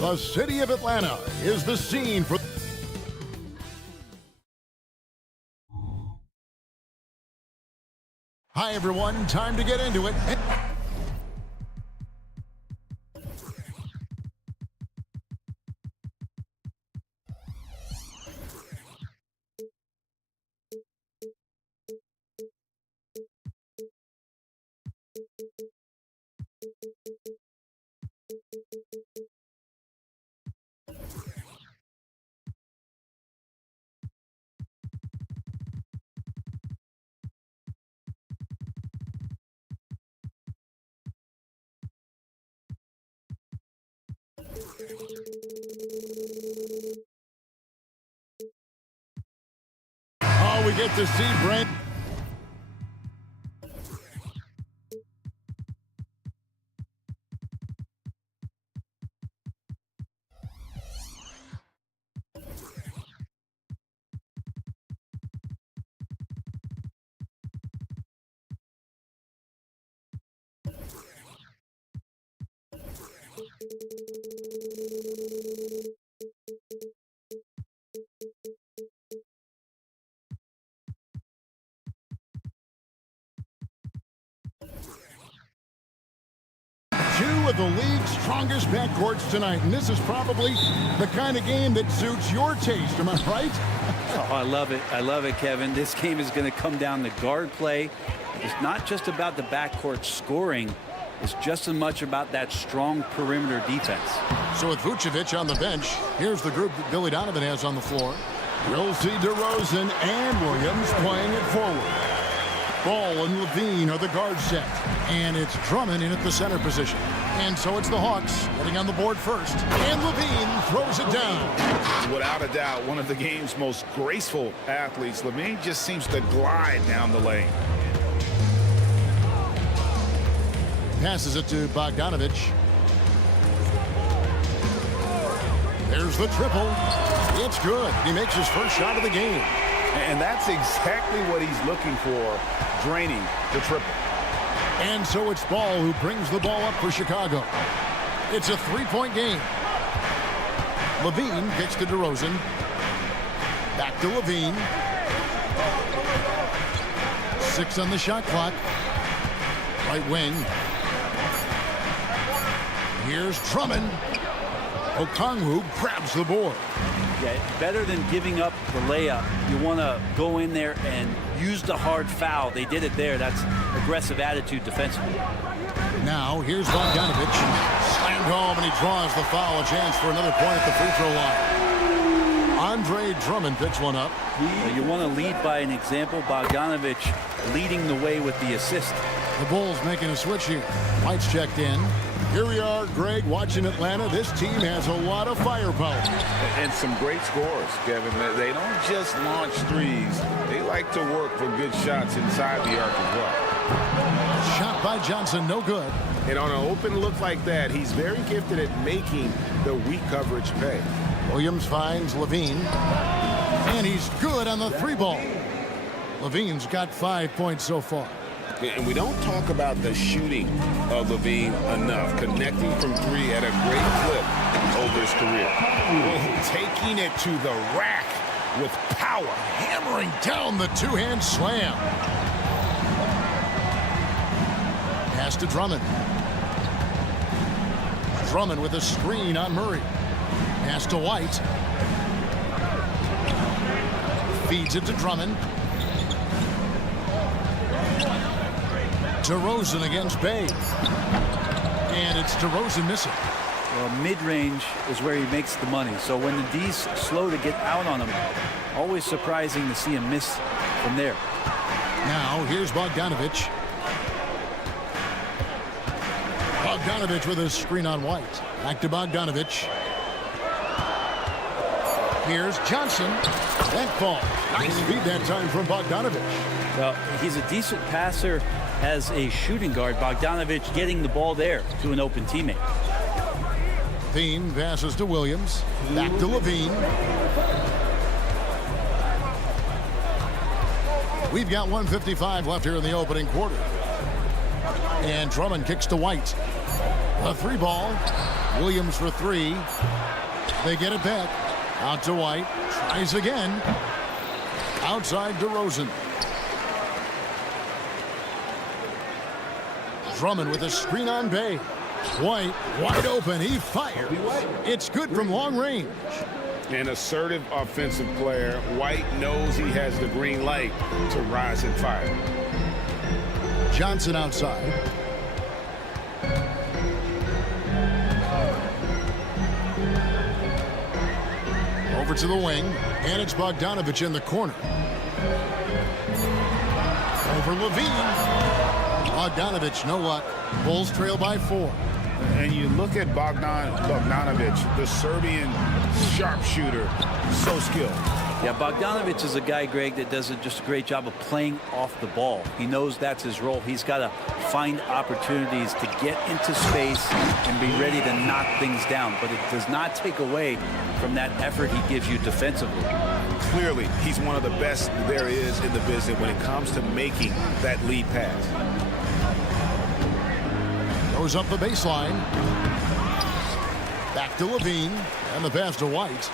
The city of Atlanta is the scene for... Hi, everyone. Time to get into it. Oh, we get to see Brent. Two of the league's strongest backcourts tonight, and this is probably the kind of game that suits your taste. Am I right? Oh, I love it. I love it, Kevin. This game is going to come down to guard play. It's not just about the backcourt scoring. It's just as much about that strong perimeter defense. So with Vucevic on the bench, here's the group that Billy Donovan has on the floor. We'll see DeRozan and Williams playing it forward. Ball and Levine are the guard set. And it's Drummond in at the center position. And so it's the Hawks getting on the board first. And Levine throws it down. Without a doubt, one of the game's most graceful athletes. Levine just seems to glide down the lane. Passes it to Bogdanovich. There's the triple. It's good. He makes his first shot of the game. And that's exactly what he's looking for, draining the triple. And so it's Ball who brings the ball up for Chicago. It's a three-point game. Levine kicks to DeRozan. Back to Levine. 6 on the shot clock. Right wing. Here's Drummond. Okongwu grabs the board. Yeah, better than giving up the layup. You want to go in there and use the hard foul. They did it there. That's aggressive attitude defensively. Now, here's Bogdanovich. Slammed home, and he draws the foul. A chance for another point at the free throw line. Andre Drummond picks one up. You want to lead by an example. Bogdanovich leading the way with the assist. The Bulls making a switch here. White's checked in. Here we are, Greg, watching Atlanta. This team has a lot of firepower. And some great scores, Kevin. They don't just launch threes. They like to work for good shots inside the arc as well. Shot by Johnson, no good. And on an open look like that, he's very gifted at making the weak coverage pay. Williams finds Levine. And he's good on the three ball. Levine's got 5 points so far. And we don't talk about the shooting of Levine enough. Connecting from three at a great clip over his career. Taking it to the rack with power. Hammering down the two-hand slam. Pass to Drummond. Drummond with a screen on Murray. Pass to White. Feeds it to Drummond. DeRozan against Bay. And it's DeRozan missing. Well, mid-range is where he makes the money. So when the D's slow to get out on him, always surprising to see him miss from there. Now, here's Bogdanovich. Bogdanovich with a screen on White. Back to Bogdanovich. Here's Johnson. That ball. Nice speed that time from Bogdanovich. Well, he's a decent passer as a shooting guard. Bogdanovich getting the ball there to an open teammate. Levine passes to Williams. Back to Levine. We've got 1:55 left here in the opening quarter. And Drummond kicks to White. A three ball. Williams for three. They get it back. Out to White. Tries again. Outside DeRozan. Drummond with a screen on Bay. White wide open. He fires. It's good from long range. An assertive offensive player. White knows he has the green light to rise and fire. Johnson outside. Over to the wing, and it's Bogdanovich in the corner. Over Levine. Bogdanovich, no luck. Bulls trail by 4. And you look at Bogdanovich, the Serbian sharpshooter, so skilled. Yeah, Bogdanovich is a guy, Greg, that does just a great job of playing off the ball. He knows that's his role. He's got to find opportunities to get into space and be ready to knock things down. But it does not take away from that effort he gives you defensively. Clearly, he's one of the best there is in the business when it comes to making that lead pass. Goes up the baseline. Back to Levine, and the pass to White.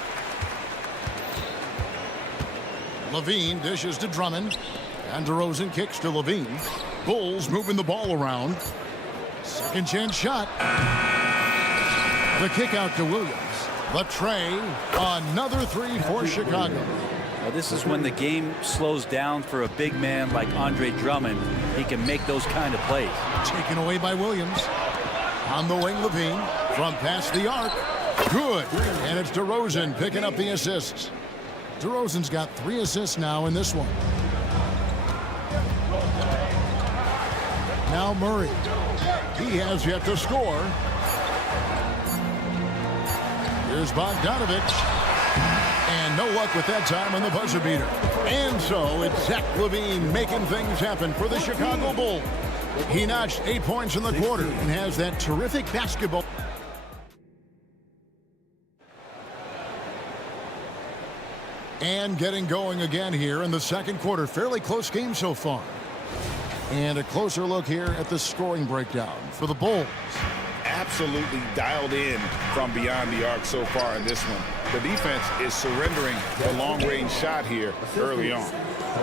Levine dishes to Drummond, and DeRozan kicks to Levine. Bulls moving the ball around. Second chance shot. The kick out to Williams. The tray. Another three for Chicago. Now, this is when the game slows down for a big man like Andre Drummond. He can make those kind of plays. Taken away by Williams. On the wing, Levine. From past the arc. Good. And it's DeRozan picking up the assists. DeRozan's got 3 assists now in this one. Now Murray. He has yet to score. Here's Bogdanovich. And no luck with that time on the buzzer beater. And so it's Zach LaVine making things happen for the Chicago Bulls. He notched 8 points in the quarter and has that terrific basketball. And getting going again here in the second quarter. Fairly close game so far. And a closer look here at the scoring breakdown for the Bulls. Absolutely dialed in from beyond the arc so far in this one. The defense is surrendering the long-range shot here early on.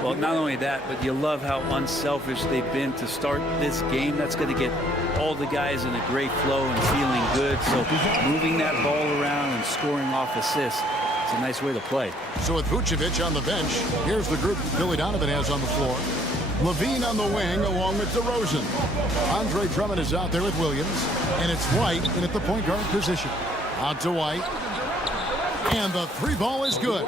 Well, not only that, but you love how unselfish they've been to start this game. That's going to get all the guys in a great flow and feeling good. So moving that ball around and scoring off assists, it's a nice way to play. So with Vucevic on the bench, here's the group Billy Donovan has on the floor. Levine on the wing along with DeRozan. Andre Drummond is out there with Williams. And it's White in at the point guard position. Out to White. And the 3 ball is good.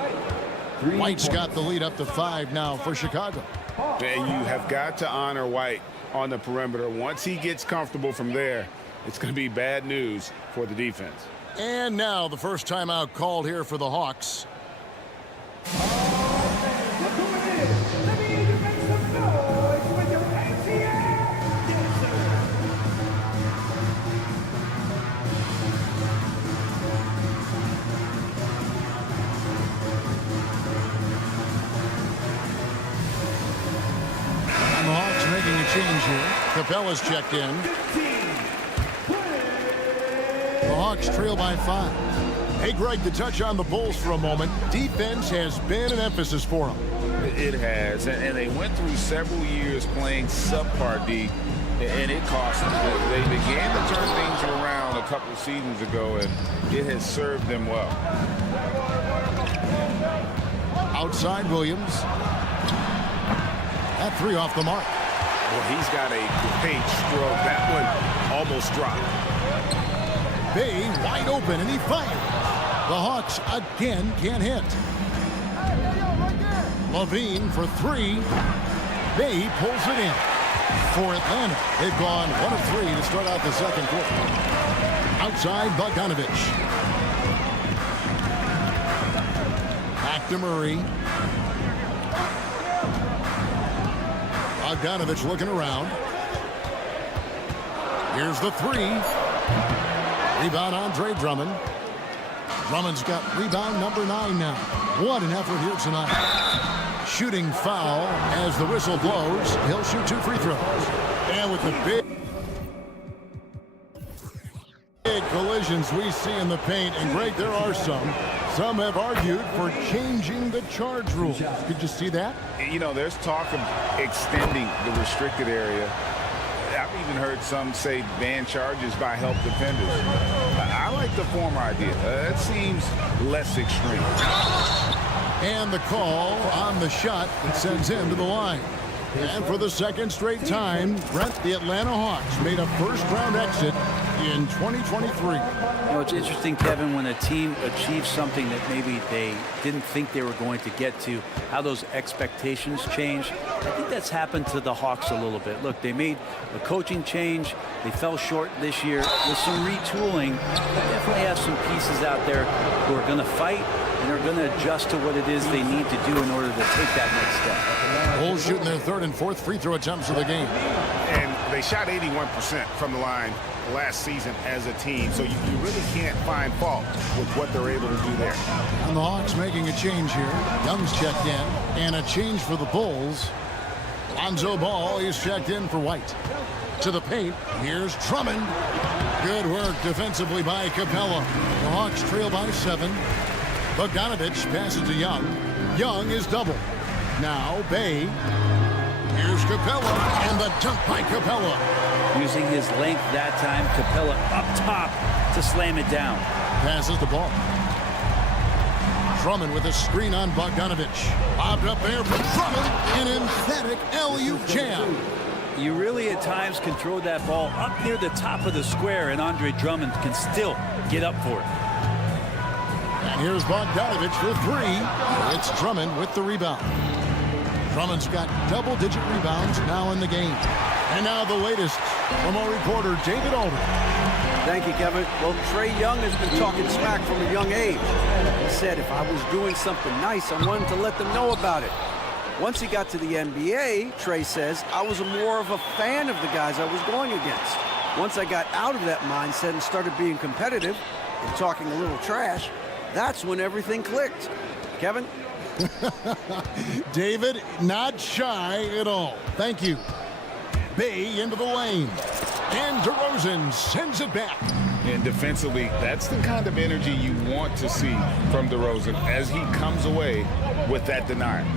White's got the lead up to 5 now for Chicago. And you have got to honor White on the perimeter. Once he gets comfortable from there, it's going to be bad news for the defense. And now the first timeout called here for the Hawks. And the Hawks making a change here. Capella's checked in. The Hawks trail by 5. Hey, Greg, to touch on the Bulls for a moment, defense has been an emphasis for them. It has, and they went through several years playing subpar D, and it cost them. They began to turn things around a couple of seasons ago, and it has served them well. Outside Williams. That 3 off the mark. Well, he's got a great stroke. That one almost dropped. Bay wide open, and he fires. The Hawks again can't hit. Levine for 3. Bay pulls it in. For Atlanta, they've gone 1 of 3 to start out the second quarter. Outside Bogdanovich. Back to Murray. Bogdanovich looking around. Here's the 3. Rebound Andre Drummond. Drummond's got rebound number 9 now. What an effort here tonight. Shooting foul as the whistle blows. He'll shoot 2 free throws. And with the big big collisions we see in the paint. And, Greg, there are some. Some have argued for changing the charge rules. Could you see that? You know, there's talk of extending the restricted area. I've even heard some say ban charges by help defenders. I like the former idea. That seems less extreme. And the call on the shot that sends him to the line. And for the second straight time, Brent, the Atlanta Hawks made a first-round exit in 2023. You know, it's interesting, Kevin, when a team achieves something that maybe they didn't think they were going to get to, how those expectations change. I think that's happened to the Hawks a little bit. Look, they made a coaching change. They fell short this year. With some retooling, they definitely have some pieces out there who are going to fight and are going to adjust to what it is they need to do in order to take that next step. Bulls shooting their third and fourth free throw attempts of the game. And they shot 81% from the line last season as a team, so you really can't find fault with what they're able to do there. And the Hawks making a change here. Young's checked in, and a change for the Bulls. Lonzo Ball is checked in for White. To the paint, here's Drummond. Good work defensively by Capella. The Hawks trail by 7. Bogdanovich passes to Young. Young is double. Now Bay. Here's Capella, and the dunk by Capella. Using his length that time, Capella up top to slam it down. Passes the ball. Drummond with a screen on Bogdanovich. Bobbed up there for Drummond. An emphatic alley-oop jam. You really at times can throw that ball up near the top of the square, and Andre Drummond can still get up for it. And here's Bogdanovich for 3. It's Drummond with the rebound. Drummond's got double-digit rebounds now in the game. And now the latest from our reporter, David Alder. Thank you, Kevin. Well, Trae Young has been talking smack from a young age. He said, if I was doing something nice, I wanted to let them know about it. Once he got to the NBA, Trae says, I was more of a fan of the guys I was going against. Once I got out of that mindset and started being competitive and talking a little trash, that's when everything clicked. Kevin? David, not shy at all. Thank you. Bay into the lane. And DeRozan sends it back. And defensively, that's the kind of energy you want to see from DeRozan as he comes away with that denial.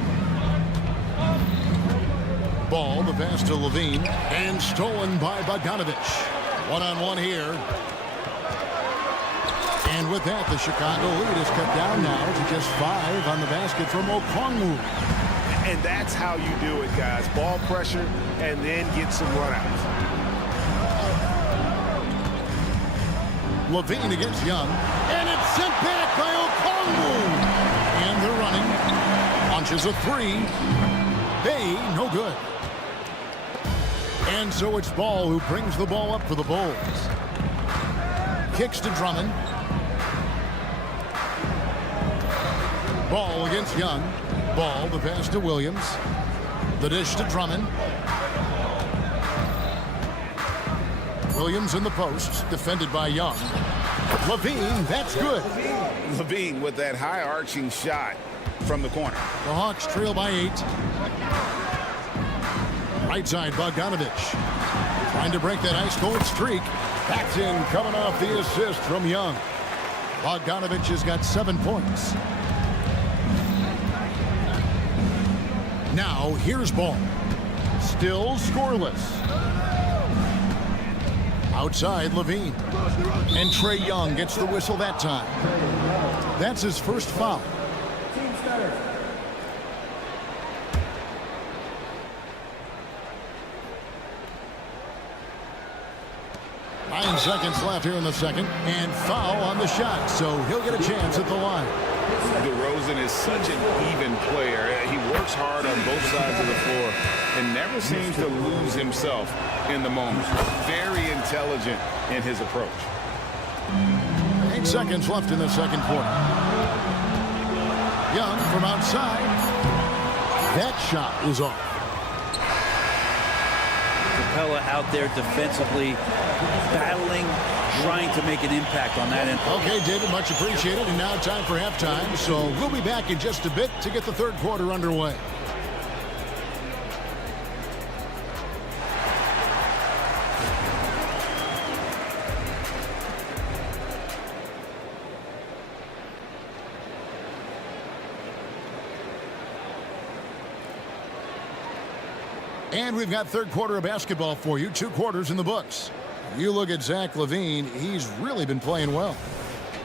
Ball, the pass to Levine, and stolen by Bogdanovich. One-on-one here. And with that, the Chicago lead is cut down now to just 5 on the basket from Okongwu. And that's how you do it, guys. Ball pressure and then get some runouts. Levine against Young. And it's sent back by Okongwu. And they're running. Launches a 3. Bay, no good. And so it's Ball who brings the ball up for the Bulls. Kicks to Drummond. Ball against Young. Ball, the pass to Williams. The dish to Drummond. Williams in the post, defended by Young. Levine, that's good. Levine with that high arching shot from the corner. The Hawks trail by 8. Right side, Bogdanovich. Trying to break that ice-cold streak. Paxton coming off the assist from Young. Bogdanovich has got 7 points. Now, here's Ball. Still scoreless. Outside, Levine. And Trae Young gets the whistle that time. That's his first foul. 9 seconds left here in the second. And foul on the shot, so he'll get a chance at the line. DeRozan is such an even player. He works hard on both sides of the floor and never seems to lose himself in the moment. Very intelligent in his approach. 8 seconds left in the second quarter. Young from outside. That shot is off. Capella out there defensively, battling, trying to make an impact on that end. Okay, David, much appreciated. And now time for halftime. So we'll be back in just a bit to get the third quarter underway. And we've got third quarter of basketball for you. 2 quarters in the books. You look at Zach LaVine, he's really been playing well.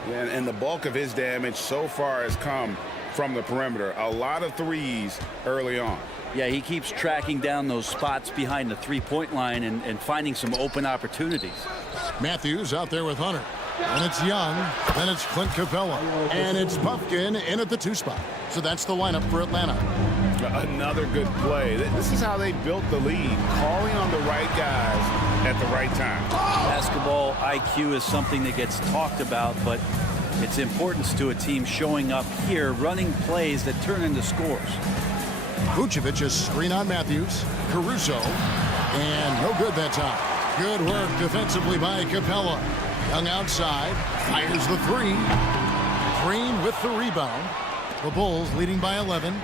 Yeah, and the bulk of his damage so far has come from the perimeter. A lot of threes early on. Yeah, he keeps tracking down those spots behind the three-point line and finding some open opportunities. Matthews out there with Hunter. And it's Young. Then it's Clint Capella. And it's Puffkin in at the 2 spot. So that's the lineup for Atlanta. Another good play. This is how they built the lead, calling on the right guys at the right time. Basketball IQ is something that gets talked about, but its importance to a team showing up here, running plays that turn into scores. Vucevic is screen on Matthews. Caruso. And no good that time. Good work defensively by Capella. Young outside. Fires the 3. Green with the rebound. The Bulls leading by 11.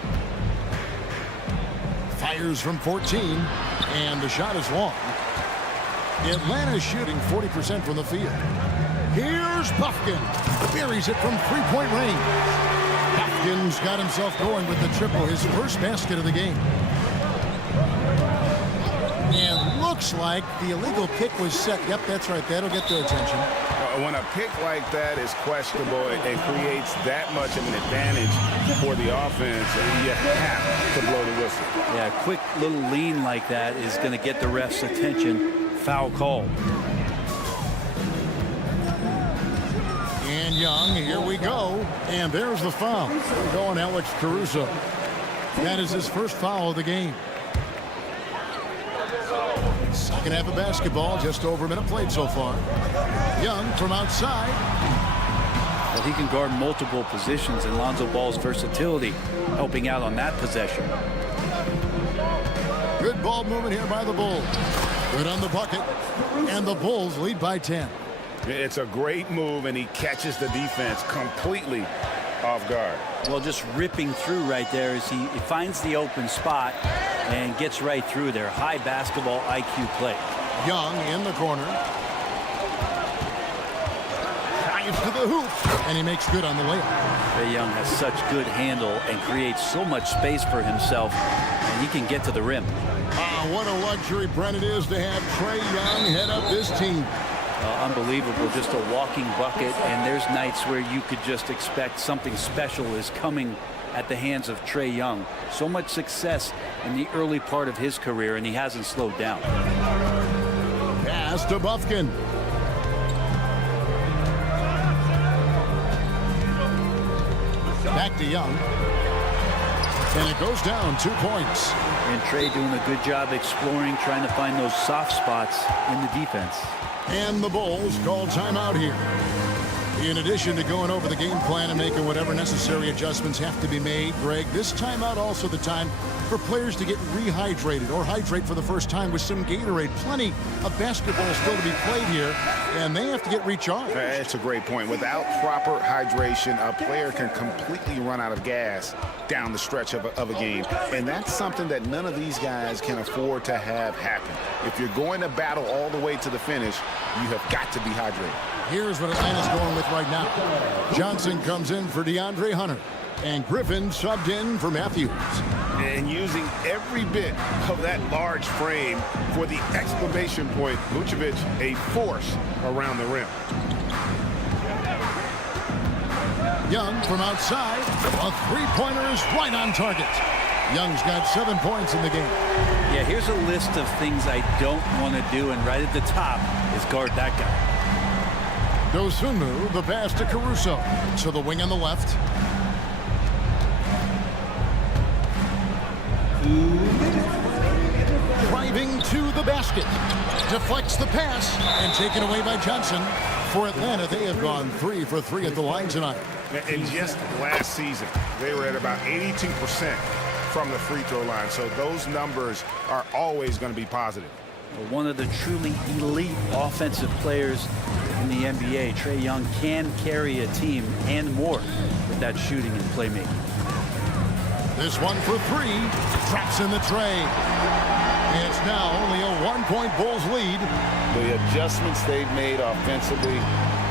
Fires from 14. And the shot is long. Atlanta is shooting 40% from the field. Here's Puffkin. Buries it from 3-point range. Puffkin's got himself going with the triple, his first basket of the game. And looks like the illegal pick was set. Yep, that's right. That'll get their attention. When a pick like that is questionable, it creates that much of an advantage for the offense, and you have to blow the whistle. Yeah, a quick little lean like that is going to get the ref's attention. Foul call. And Young, here we go. And there's the foul. We're going Alex Caruso. That is his first foul of the game. Second half of basketball, just over a minute played so far. Young from outside. Well, he can guard multiple positions, and Lonzo Ball's versatility helping out on that possession. Good ball movement here by the Bulls. Good on the bucket. And the Bulls lead by 10. It's a great move, and he catches the defense completely off guard. Well, just ripping through right there as he finds the open spot and gets right through there. High basketball IQ play. Young in the corner. Dives to the hoop, and he makes good on the layup. Trae Young has such good handle and creates so much space for himself, and he can get to the rim. What a luxury, Brent, it is to have Trae Young head up this team. Unbelievable, just a walking bucket, and there's nights where you could just expect something special is coming at the hands of Trae Young. So much success in the early part of his career, and he hasn't slowed down. Pass to Buffkin. Back to Young. And it goes down 2 points. And Trae doing a good job exploring, trying to find those soft spots in the defense. And the Bulls call timeout here. In addition to going over the game plan and making whatever necessary adjustments have to be made, Greg, this timeout also the time for players to get rehydrated or hydrate for the first time with some Gatorade. Plenty of basketball still to be played here, and they have to get recharged. That's a great point. Without proper hydration, a player can completely run out of gas down the stretch of a game, and that's something that none of these guys can afford to have happen. If you're going to battle all the way to the finish, you have got to be hydrated. Here's what Atlanta's going with right now. Johnson comes in for DeAndre Hunter, and Griffin subbed in for Matthews. And using every bit of that large frame for the exclamation point, Vucevic, a force around the rim. Young from outside. A three-pointer is right on target. Young's got 7 points in the game. Yeah, here's a list of things I don't want to do, and right at the top is guard that guy. Dosunmu, the pass to Caruso. To the wing on the left. Driving to the basket. Deflects the pass and taken away by Johnson. For Atlanta, they have gone 3 for 3 at the line tonight. And just last season, they were at about 82% from the free throw line. So those numbers are always going to be positive. One of the truly elite offensive players in the NBA, Trae Young can carry a team and more with that shooting and playmaking. This one for 3. Drops in the tray. It's now only a 1-point Bulls lead. The adjustments they've made offensively,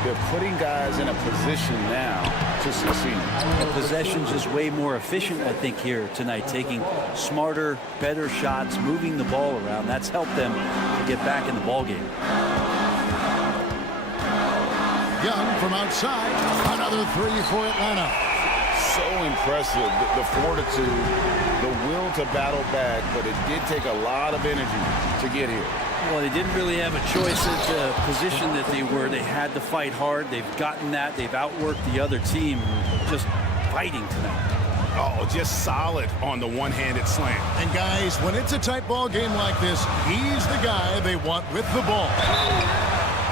they're putting guys in a position now to succeed. The possession's just way more efficient, I think, here tonight, taking smarter, better shots, moving the ball around. That's helped them to get back in the ball game. Young from outside, another three for Atlanta. So impressive, the fortitude, the will to battle back, but it did take a lot of energy to get here. Well, they didn't really have a choice at the position that they were. They had to fight hard. They've gotten that. They've outworked the other team, just fighting tonight. Oh, just solid on the one-handed slam. And guys, when it's a tight ball game like this, he's the guy they want with the ball.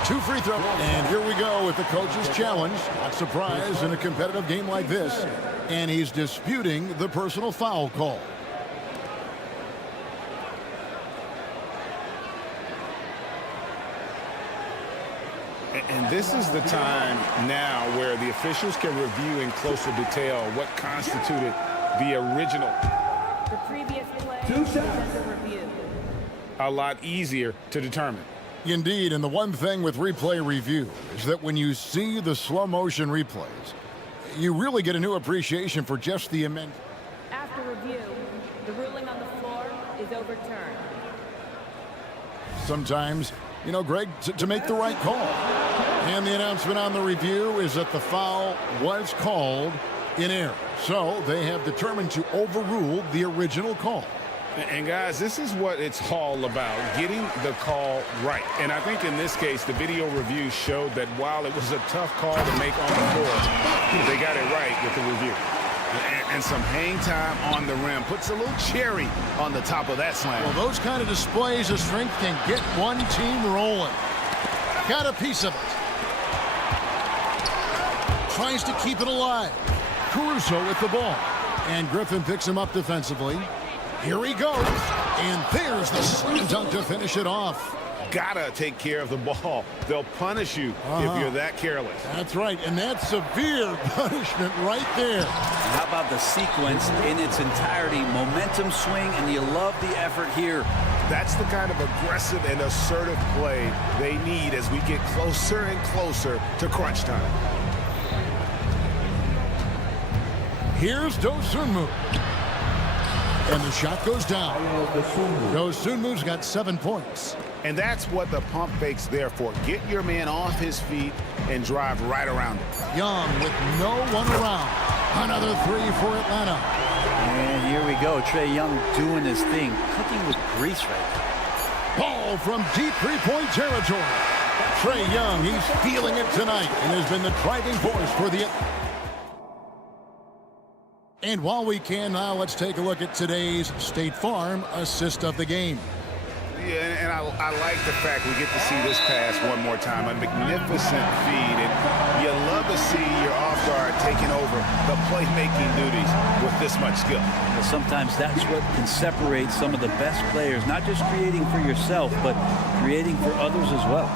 2 free throws. And here we go with the coach's challenge. Not surprised in a competitive game like this. And he's disputing the personal foul call. And this is the time now where the officials can review in closer detail what constituted the original. The previous play is under review. A lot easier to determine. Indeed, and the one thing with replay review is that when you see the slow motion replays, you really get a new appreciation for just the immense. After review, the ruling on the floor is overturned. Sometimes, you know, Greg, to make the right call. And the announcement on the review is that the foul was called in error. So they have determined to overrule the original call. And guys, this is what it's all about, getting the call right. And I think in this case, the video review showed that while it was a tough call to make on the floor, they got it right with the review. And some hang time on the rim puts a little cherry on the top of that slam. Well, those kind of displays of strength can get one team rolling. Got a piece of it. Tries to keep it alive. Caruso with the ball. And Griffin picks him up defensively. Here he goes. And there's the slam dunk to finish it off. Gotta take care of the ball. They'll punish you if you're that careless. That's right, and that's severe punishment right there. How about the sequence in its entirety? Momentum swing, and you love the effort here. That's the kind of aggressive and assertive play they need as we get closer and closer to crunch time. Here's Dosunmu. And the shot goes down. Dosunmu's got 7 points. And that's what the pump fake's there for. Get your man off his feet and drive right around him. Young with no one around. Another three for Atlanta. And here we go. Trae Young doing his thing. Cooking with grease right now. Ball from deep three-point territory. Trae Young, he's feeling it tonight and has been the driving force for the... And while we can now, let's take a look at today's State Farm assist of the game. Yeah, and I like the fact we get to see this pass one more time. A magnificent feed, and you love to see your off guard taking over the playmaking duties with this much skill. Well, sometimes that's what can separate some of the best players, not just creating for yourself, but creating for others as well.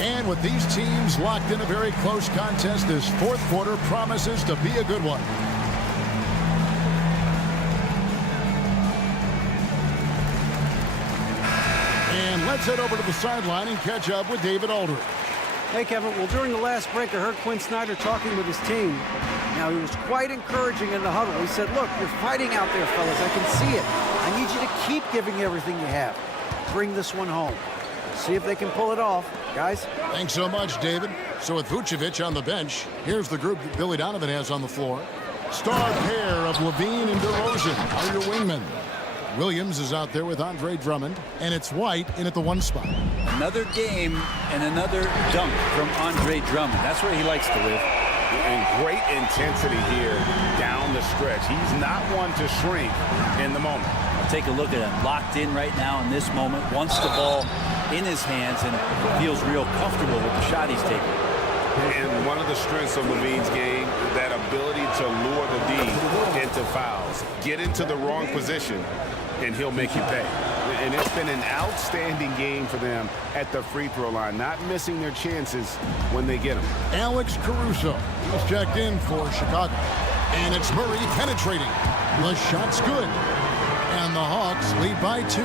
And with these teams locked in a very close contest, this fourth quarter promises to be a good one. And let's head over to the sideline and catch up with David Aldridge. Hey, Kevin. Well, during the last break, I heard Quinn Snyder talking with his team. Now, he was quite encouraging in the huddle. He said, look, you're fighting out there, fellas. I can see it. I need you to keep giving everything you have. Bring this one home. See if they can pull it off, guys. Thanks so much, David. So with Vucevic on the bench, here's the group that Billy Donovan has on the floor. Star pair of Levine and DeRozan are your wingmen. Williams is out there with Andre Drummond, and it's White in at the 1 spot. Another game and another dunk from Andre Drummond. That's where he likes to live. And great intensity here down the stretch. He's not one to shrink in the moment. Take a look at him, locked in right now in this moment, wants the ball in his hands and feels real comfortable with the shot he's taking. And one of the strengths of Levine's game, that ability to lure the D into fouls. Get into the wrong position, and he'll make you pay. And it's been an outstanding game for them at the free throw line, not missing their chances when they get them. Alex Caruso is checked in for Chicago. And it's Murray penetrating. The shot's good. And the Hawks lead by 2.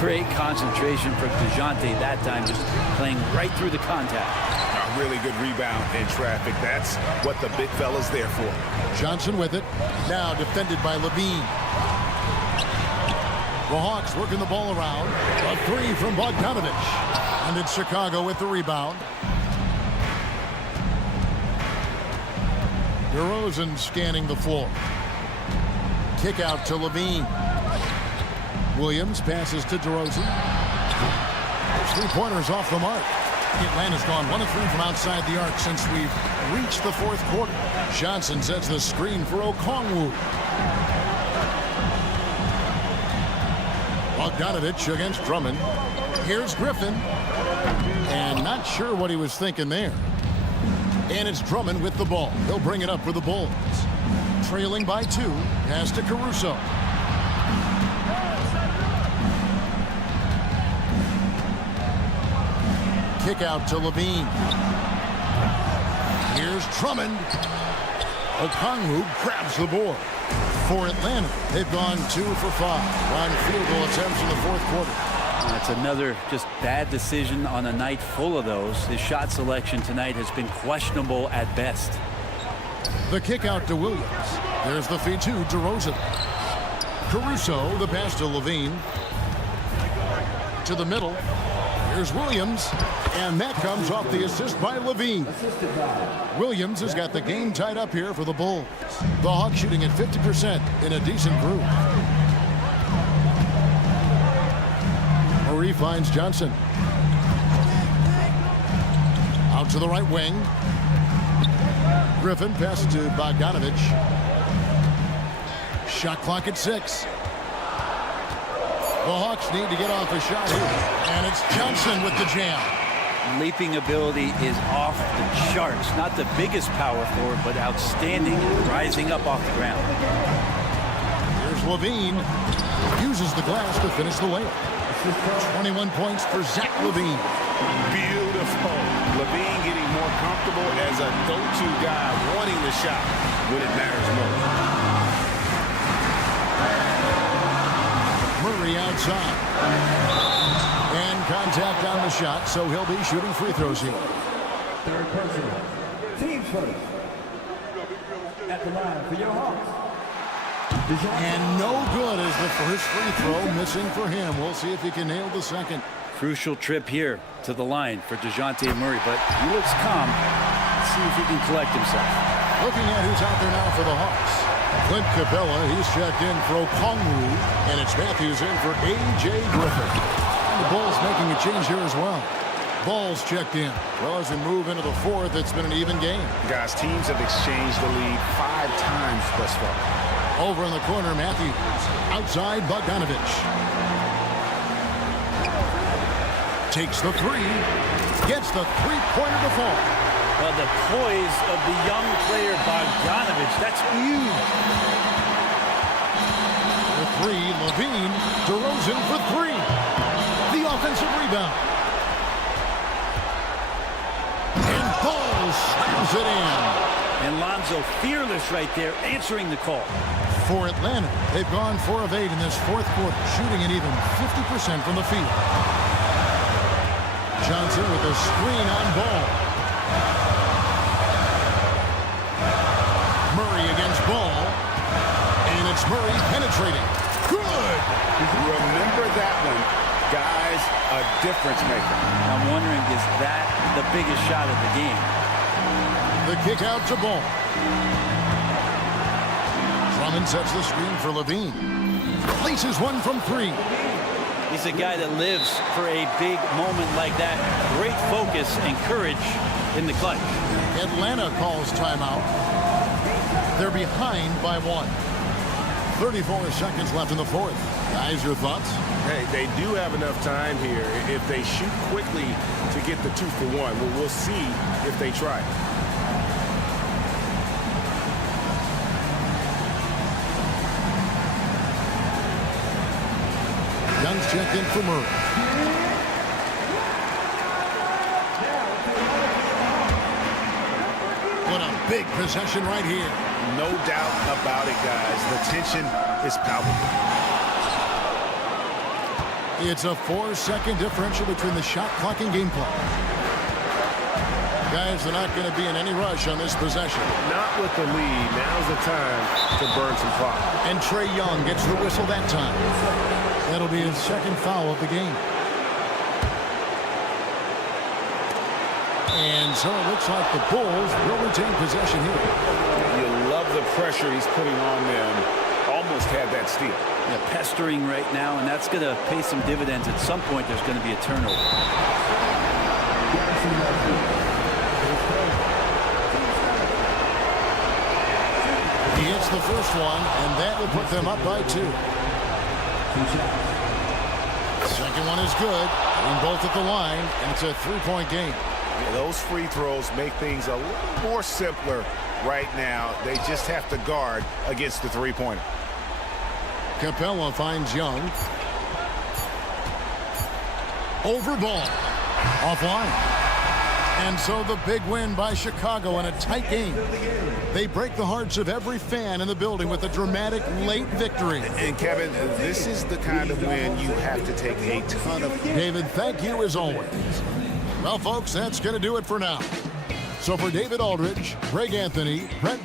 Great concentration for DeJounte that time, just playing right through the contact. really good rebound in traffic. That's what the big fella's there for. Johnson with it. Now defended by Levine. The Hawks working the ball around. A three from Bogdanovich. And it's Chicago with the rebound. DeRozan scanning the floor. Kick out to Levine. Williams passes to DeRozan. Three-pointers off the mark. Atlanta's gone 1 of 3 from outside the arc since we've reached the fourth quarter. Johnson sets the screen for Okongwu. Bogdanovich against Drummond. Here's Griffin. And not sure what he was thinking there. And it's Drummond with the ball. He'll bring it up for the Bulls. Trailing by 2. Pass to Caruso. Kick out to Levine. Here's Drummond. Okongwu grabs the board. For Atlanta, they've gone 2 for 5 on field goal attempts in the fourth quarter. That's another just bad decision on a night full of those. His shot selection tonight has been questionable at best. The kick out to Williams. There's the feed to DeRozan. Caruso, the pass to Levine. To the middle. Here's Williams. And that comes off the assist by Levine. Williams has got the game tied up here for the Bulls. The Hawks shooting at 50% in a decent group. Murray finds Johnson. Out to the right wing. Griffin passes to Bogdanovich. Shot clock at 6. The Hawks need to get off a shot here. And it's Johnson with the jam. Leaping ability is off the charts. Not the biggest power forward, but outstanding, rising up off the ground. Here's Levine. Uses the glass to finish the layup. 21 points for Zach Levine. Beautiful. Levine getting more comfortable as a go-to guy, wanting the shot when it matters most. Murray outside. And contact on the shot, so he'll be shooting free throws here. Third personal. Team first. At the line for your Hawks. And no good as the first free throw missing for him. We'll see if he can nail the second. Crucial trip here to the line for DeJounte Murray, but he looks calm. Let's see if he can collect himself. Looking at who's out there now for the Hawks. Clint Capella, he's checked in for Okongwu, and it's Matthews in for A.J. Griffin. And the Bulls making a change here as well. Ball's checked in. Well, as we move into the fourth, it's been an even game. Guys, teams have exchanged the lead 5 times thus far. Over in the corner, Matthews. Outside, Bogdanovich. Takes the 3. Gets the three-pointer to fall. Well, the poise of the young player Bogdanovich, that's huge. The 3, Levine. DeRozan for 3. The offensive rebound. And Ball slams it in. And Lonzo fearless right there, answering the call. For Atlanta, they've gone 4 of 8 in this fourth quarter, shooting an even 50% from the field. Johnson with a screen on Ball. Murray against Ball. And it's Murray penetrating. Good! Remember that one. Guys, a difference maker. I'm wondering, is that the biggest shot of the game? The kick out to Ball. Drummond sets the screen for Levine. Places one from 3. He's a guy that lives for a big moment like that. Great focus and courage in the clutch. Atlanta calls timeout. They're behind by 1. 34 seconds left in the fourth. Guys, your thoughts? Hey, they do have enough time here if they shoot quickly to get the 2 for 1. Well, we'll see if they try. Young's checked in for Murray. What a big possession right here. No doubt about it, guys. The tension is palpable. It's a 4-second differential between the shot clock and game clock. guys, they're not going to be in any rush on this possession. Not with the lead. Now's the time to burn some clock. And Trae Young gets the whistle that time. That'll be his second foul of the game. And so it looks like the Bulls will retain possession here. You love the pressure he's putting on them. Almost had that steal. Yeah, pestering right now, and that's going to pay some dividends. At some point, there's going to be a turnover. He hits the first one, and that will put them up by 2. Second one is good, and both at the line, and it's a 3-point game. Yeah, those free throws make things a little more simpler right now. They just have to guard against the three-pointer. Capella finds Young. Over ball. Offline. And so the big win by Chicago in a tight game. They break the hearts of every fan in the building with a dramatic late victory. And Kevin, this is the kind of win you have to take a ton of. David, thank you as always. Well, folks, that's going to do it for now. So for David Aldridge, Greg Anthony, Brent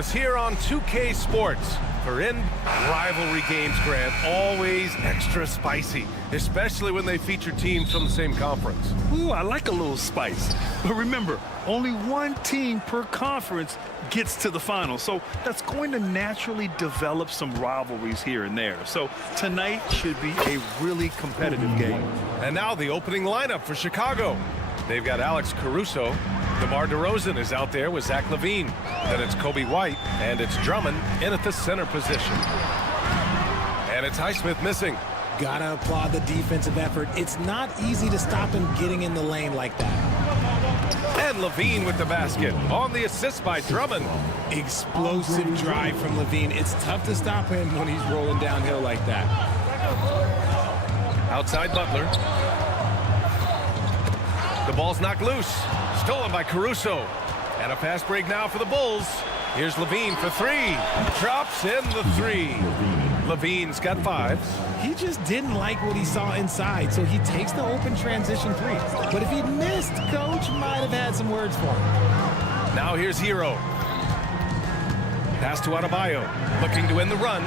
us here on 2K Sports. For in-rivalry games, Grant, always extra spicy, especially when they feature teams from the same conference. Ooh, I like a little spice. But remember, only one team per conference gets to the final. So that's going to naturally develop some rivalries here and there. So tonight should be a really competitive game. And now the opening lineup for Chicago. They've got Alex Caruso. DeMar DeRozan is out there with Zach LaVine. Then it's Kobe White, and it's Drummond in at the center position. And it's Highsmith missing. Gotta applaud the defensive effort. It's not easy to stop him getting in the lane like that. And LaVine with the basket on the assist by Drummond. Explosive drive from LaVine. It's tough to stop him when he's rolling downhill like that. Outside Butler. The ball's knocked loose. Stolen by Caruso. And a fast break now for the Bulls. Here's LaVine for three. Drops in the three. LaVine's got 5. He just didn't like what he saw inside, so he takes the open transition 3. But if he missed, Coach might have had some words for him. Now here's Hero. Pass to Adebayo. Looking to win the run.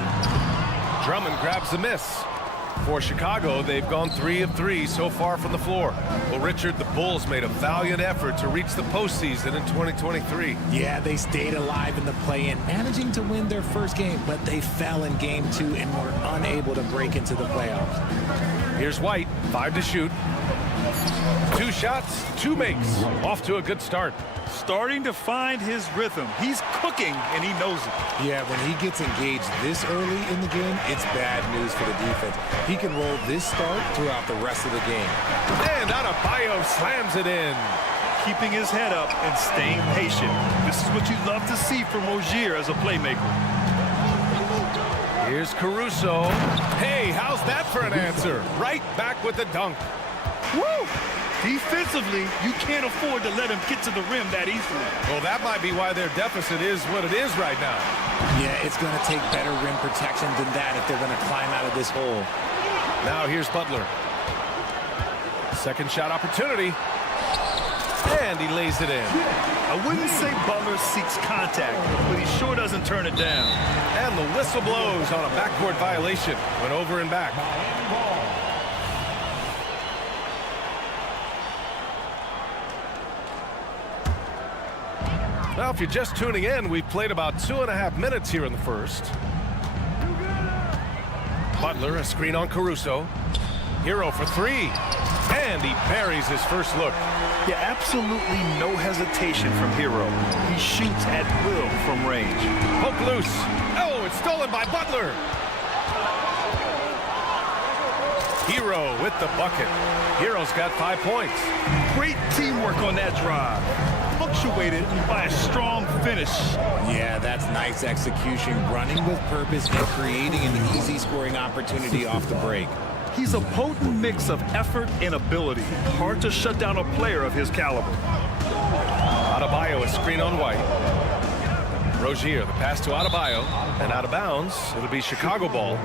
Drummond grabs the miss. For Chicago, they've gone 3 of 3 so far from the floor. Well, Richard, the Bulls made a valiant effort to reach the postseason in 2023. Yeah, they stayed alive in the play-in, managing to win their first game, but they fell in game 2 and were unable to break into the playoffs. Here's White, 5 to shoot. 2 shots, 2 makes. Off to a good start. Starting to find his rhythm. He's cooking, and he knows it. Yeah, when he gets engaged this early in the game, it's bad news for the defense. He can roll this start throughout the rest of the game. And Adebayo slams it in. Keeping his head up and staying patient. This is what you love to see from Rozier as a playmaker. Here's Caruso. Hey, how's that for an answer? Right back with the dunk. Woo! Defensively, you can't afford to let him get to the rim that easily. Well, that might be why their deficit is what it is right now. Yeah, it's going to take better rim protection than that if they're going to climb out of this hole. Now here's Butler. Second shot opportunity. And he lays it in. I wouldn't say Butler seeks contact, but he sure doesn't turn it down. And the whistle blows on a backcourt violation. Went over and back. Well, if you're just tuning in, we've played about 2.5 minutes here in the first. Butler, a screen on Caruso. Hero for 3. And he buries his first look. Yeah, absolutely no hesitation from Hero. He shoots at will from range. Poke loose. Oh, it's stolen by Butler. Hero with the bucket. Hero's got 5 points. Great teamwork on that drive. Punctuated by a strong finish. Yeah, that's nice execution, running with purpose and creating an easy scoring opportunity off the break. He's a potent mix of effort and ability. Hard to shut down a player of his caliber. Adebayo, a screen on White. Rozier, the pass to Adebayo, and out of bounds. It'll be Chicago ball.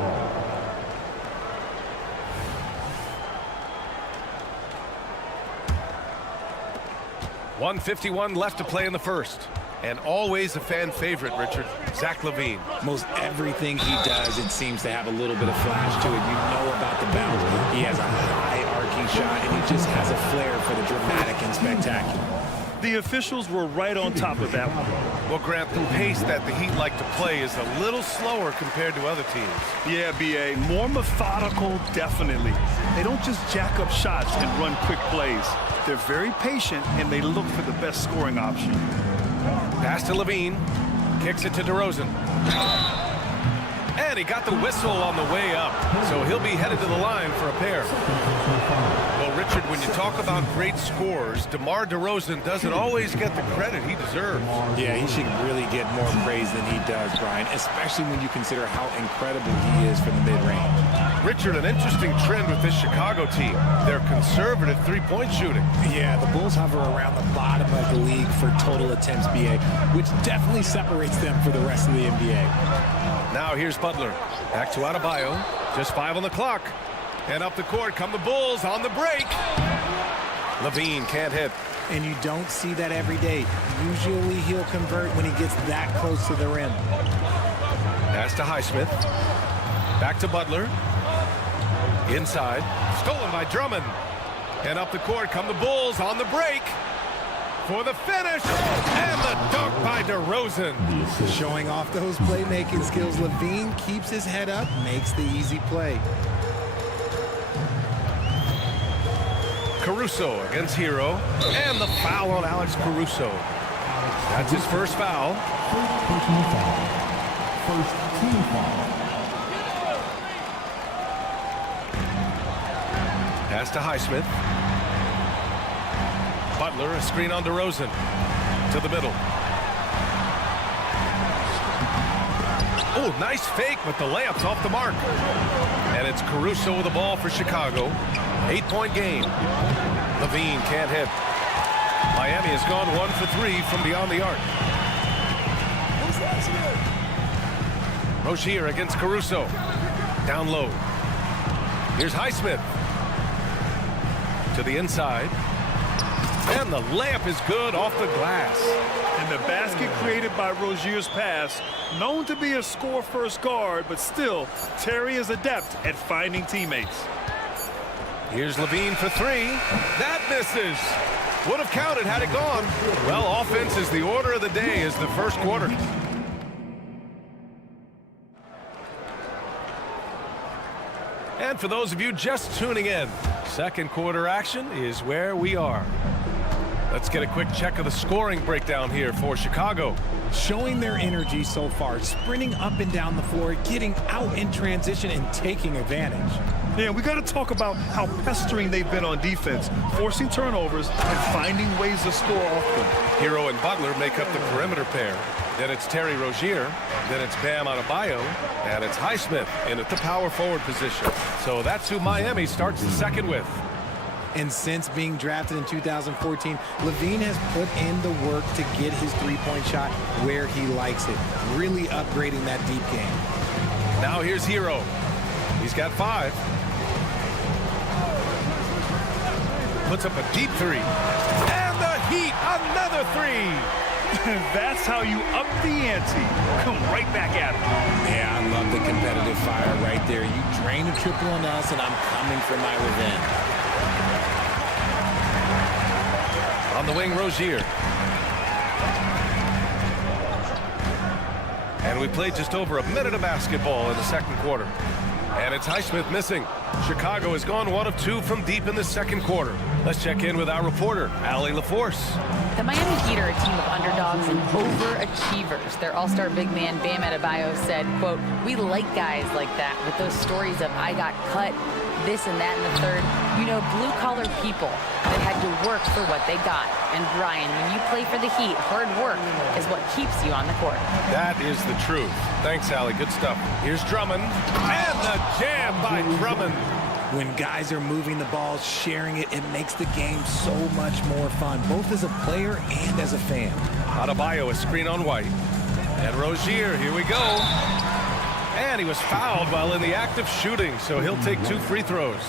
.151 left to play in the first. And always a fan favorite, Richard, Zach LaVine. Most everything he does, it seems to have a little bit of flash to it. You know about the bounce. He has a high arcing shot, and he just has a flair for the dramatic and spectacular. The officials were right on top of that one. Well, Grant, the pace that the Heat like to play is a little slower compared to other teams. Yeah, B.A., more methodical, definitely. They don't just jack up shots and run quick plays. They're very patient, and they look for the best scoring option. Pass to LaVine. Kicks it to DeRozan. And he got the whistle on the way up. So he'll be headed to the line for a pair. Well, Richard, when you talk about great scores, DeMar DeRozan doesn't always get the credit he deserves. Yeah, he should really get more praise than he does, Brian, especially when you consider how incredible he is from the mid-range. Richard, an interesting trend with this Chicago team. They're conservative three-point shooting. Yeah, the Bulls hover around the bottom of the league for total attempts, BA, which definitely separates them for the rest of the NBA. Now here's Butler. Back to Adebayo. Just 5 on the clock. And up the court come the Bulls on the break. LaVine can't hit. And you don't see that every day. Usually he'll convert when he gets that close to the rim. Pass to Highsmith. Back to Butler. Inside. Stolen by Drummond. And up the court come the Bulls on the break. For the finish. And the dunk by DeRozan. Showing off those playmaking skills. LaVine keeps his head up, makes the easy play. Caruso against Hero. And the foul on Alex Caruso. That's his first foul. Personal foul. First team foul. Pass to Highsmith. Butler, a screen on DeRozan. To the middle. Oh, nice fake, but the layup's off the mark. And it's Caruso with the ball for Chicago. 8-point game. LaVine can't hit. Miami has gone 1 for 3 from beyond the arc. Rozier against Caruso. Down low. Here's Highsmith. To the inside. And the layup is good off the glass. And the basket created by Rozier's pass, known to be a score-first guard, but still, Terry is adept at finding teammates. Here's LaVine for 3. That misses. Would have counted had it gone. Well, offense is the order of the day as the first quarter. And for those of you just tuning in, second quarter action is where we are. Let's get a quick check of the scoring breakdown here for Chicago. Showing their energy so far, sprinting up and down the floor, getting out in transition and taking advantage. Yeah, we got to talk about how pestering they've been on defense, forcing turnovers and finding ways to score off them. Hero and Butler make up the perimeter pair. Then it's Terry Rozier. Then it's Bam Adebayo. And it's Highsmith in at the power forward position. So that's who Miami starts the second with. And since being drafted in 2014, LaVine has put in the work to get his three-point shot where he likes it, really upgrading that deep game. Now here's Hero. He's got 5. Puts up a deep 3. And the Heat, another 3. That's how you up the ante. Come right back at him. Yeah, I love the competitive fire right there. You drain a triple on us, and I'm coming for my revenge. On the wing, Rozier. And we played just over a minute of basketball in the second quarter. And it's Highsmith missing. Chicago has gone 1 of 2 from deep in the second quarter. Let's check in with our reporter, Allie LaForce. The Miami Heat are a team of underdogs and overachievers. Their all-star big man, Bam Adebayo, said, quote, "We like guys like that with those stories of I got cut, this and that and the third. You know, blue-collar people that had to work for what they got. And Brian, when you play for the Heat, hard work is what keeps you on the court." That is the truth. Thanks, Allie. Good stuff. Here's Drummond. And the jam by Drummond. When guys are moving the ball, sharing it, it makes the game so much more fun, both as a player and as a fan. Adebayo, a screen on White. And Rozier, here we go. And he was fouled while in the act of shooting, so he'll take 2 free throws.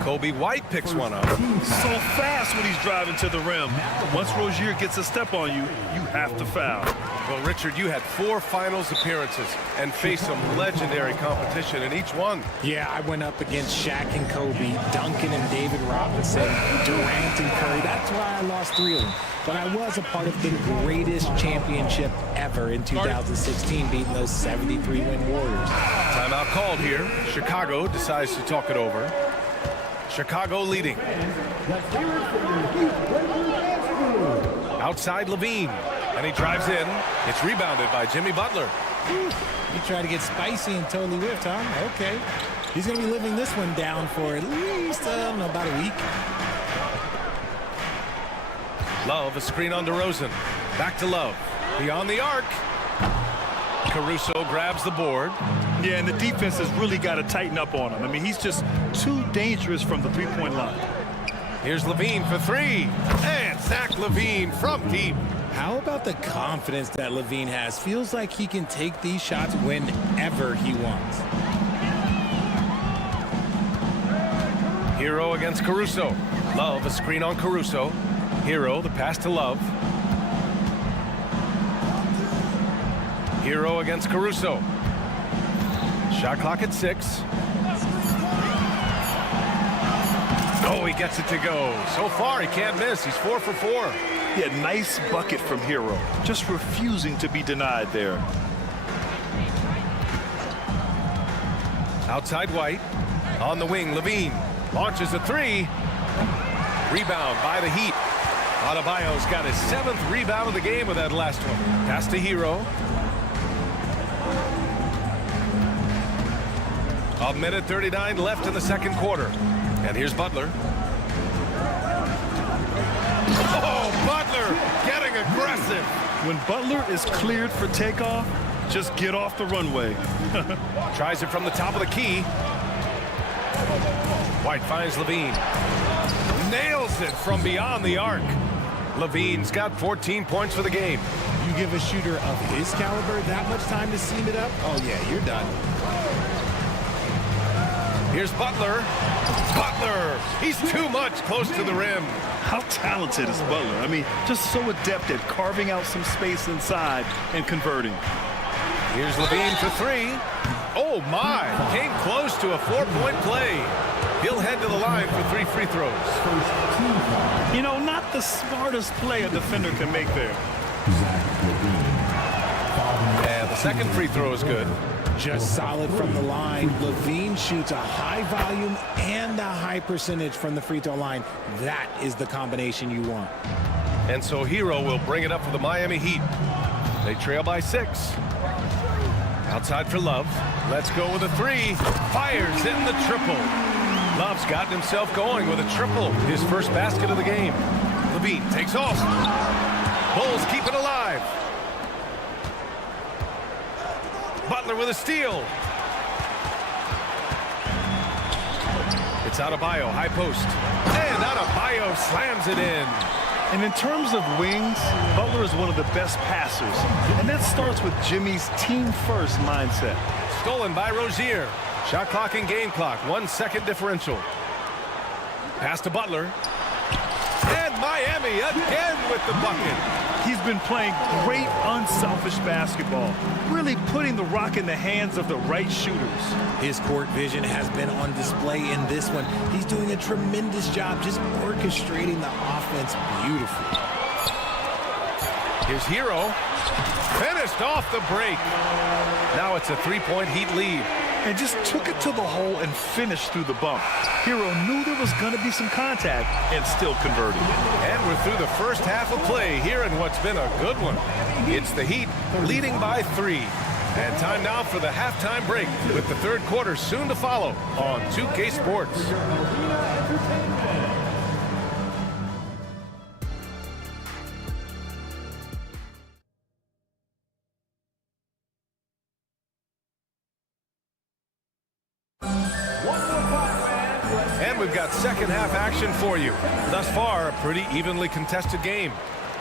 Kobe White picks one up. So fast when he's driving to the rim. Once Rozier gets a step on you, you have to foul. Well, Richard, you had 4 finals appearances and faced some legendary competition in each one. Yeah, I went up against Shaq and Kobe, Duncan and David Robinson, Durant and Curry. That's why I lost 3 of them. But I was a part of the greatest championship ever in 2016, beating those 73-win Warriors. Timeout called here. Chicago decides to talk it over. Chicago leading. Outside LaVine. And he drives in. It's rebounded by Jimmy Butler. He tried to get spicy and totally whiffed, huh? Okay. He's going to be living this one down for at least, I don't know, about a week. Love, a screen on DeRozan. Back to Love. Beyond the arc. Caruso grabs the board. Yeah, and the defense has really got to tighten up on him. I mean, he's just too dangerous from the three-point line. Here's LaVine for 3. And Zach LaVine from deep. How about the confidence that LaVine has? Feels like he can take these shots whenever he wants. Hero against Caruso. Love, a screen on Caruso. Hero, the pass to Love. Hero against Caruso. Shot clock at 6. Oh, he gets it to go. So far, he can't miss. He's 4 for 4. Yeah, nice bucket from Hero. Just refusing to be denied there. Outside White. On the wing, Levine. Launches a 3. Rebound by the Heat. Adebayo's got his 7th rebound of the game with that last one. Pass to Hero. A minute 39 left in the second quarter. And here's Butler. Oh, Butler getting aggressive. When Butler is cleared for takeoff, just get off the runway. Tries it from the top of the key. White finds Levine. Nails it from beyond the arc. Levine's got 14 points for the game. You give a shooter of his caliber that much time to seam it up? Oh, yeah, you're done. Here's Butler. Butler! He's too much close to the rim. How talented is Butler? I mean, just so adept at carving out some space inside and converting. Here's Levine for 3. Oh, my. Came close to a 4-point play. He'll head to the line for 3 free throws. You know, not the smartest play a defender can make there. And the second free throw is good. Just solid from the line. Levine shoots a high volume and a high percentage from the free throw line. That is the combination you want. And so Hero will bring it up for the Miami Heat. They trail by 6. Outside for Love. Let's go with a 3. Fires in the triple. Love's gotten himself going with a triple. His first basket of the game. Levine takes off. Bulls keep it alive. Butler with a steal. It's Adebayo, high post. And Adebayo slams it in. And in terms of wings, Butler is one of the best passers. And that starts with Jimmy's team-first mindset. Stolen by Rozier. Shot clock and game clock. 1 second differential. Pass to Butler. And Miami again with the bucket. He's been playing great unselfish basketball, really putting the rock in the hands of the right shooters. His court vision has been on display in this one. He's doing a tremendous job just orchestrating the offense beautifully. Here's Hero. Finished off the break. Now it's a 3-point Heat lead. And just took it to the hole and finished through the bump. Hero knew there was going to be some contact and still converted. And we're through the first half of play here in what's been a good one. It's the Heat leading by 3. And time now for the halftime break with the third quarter soon to follow on 2K Sports. And we've got second half action for you. Thus far, a pretty evenly contested game.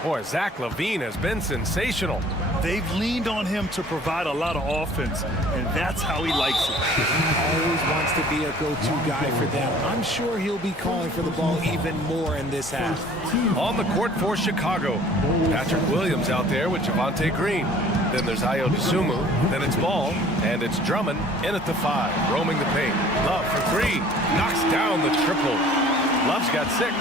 Boy, Zach LaVine has been sensational. They've leaned on him to provide a lot of offense, and that's how he likes it. He always wants to be a go-to guy for them. I'm sure he'll be calling for the ball even more in this half. On the court for Chicago, Patrick Williams out there with Javonte Green. Then there's Ayo Dosunmu. Then it's Ball, and it's Drummond in at the 5, roaming the paint. Love for 3, knocks down the triple. Love's got 6.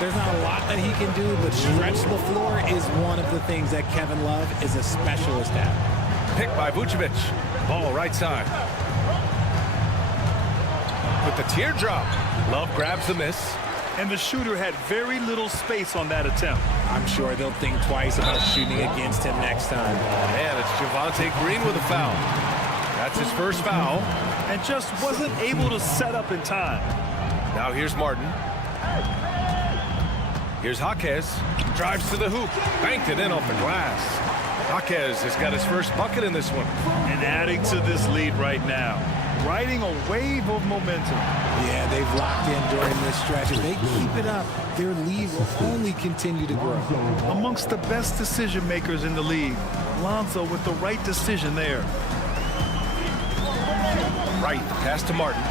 There's not a lot that he can do, but stretch the floor is one of the things that Kevin Love is a specialist at. Picked by Vucevic. Ball right side. With the teardrop. Love grabs the miss. And the shooter had very little space on that attempt. I'm sure they'll think twice about shooting against him next time. And it's Javonte Green with a foul. That's his first foul. And just wasn't able to set up in time. Now here's Martin. Here's Jaquez. Drives to the hoop. Banked it in off the glass. Jaquez has got his first bucket in this one. And adding to this lead right now. Riding a wave of momentum. Yeah, they've locked in during this stretch. If they keep it up, their lead will only continue to grow. Amongst the best decision makers in the league, Lonzo with the right decision there. Right, pass to Martin.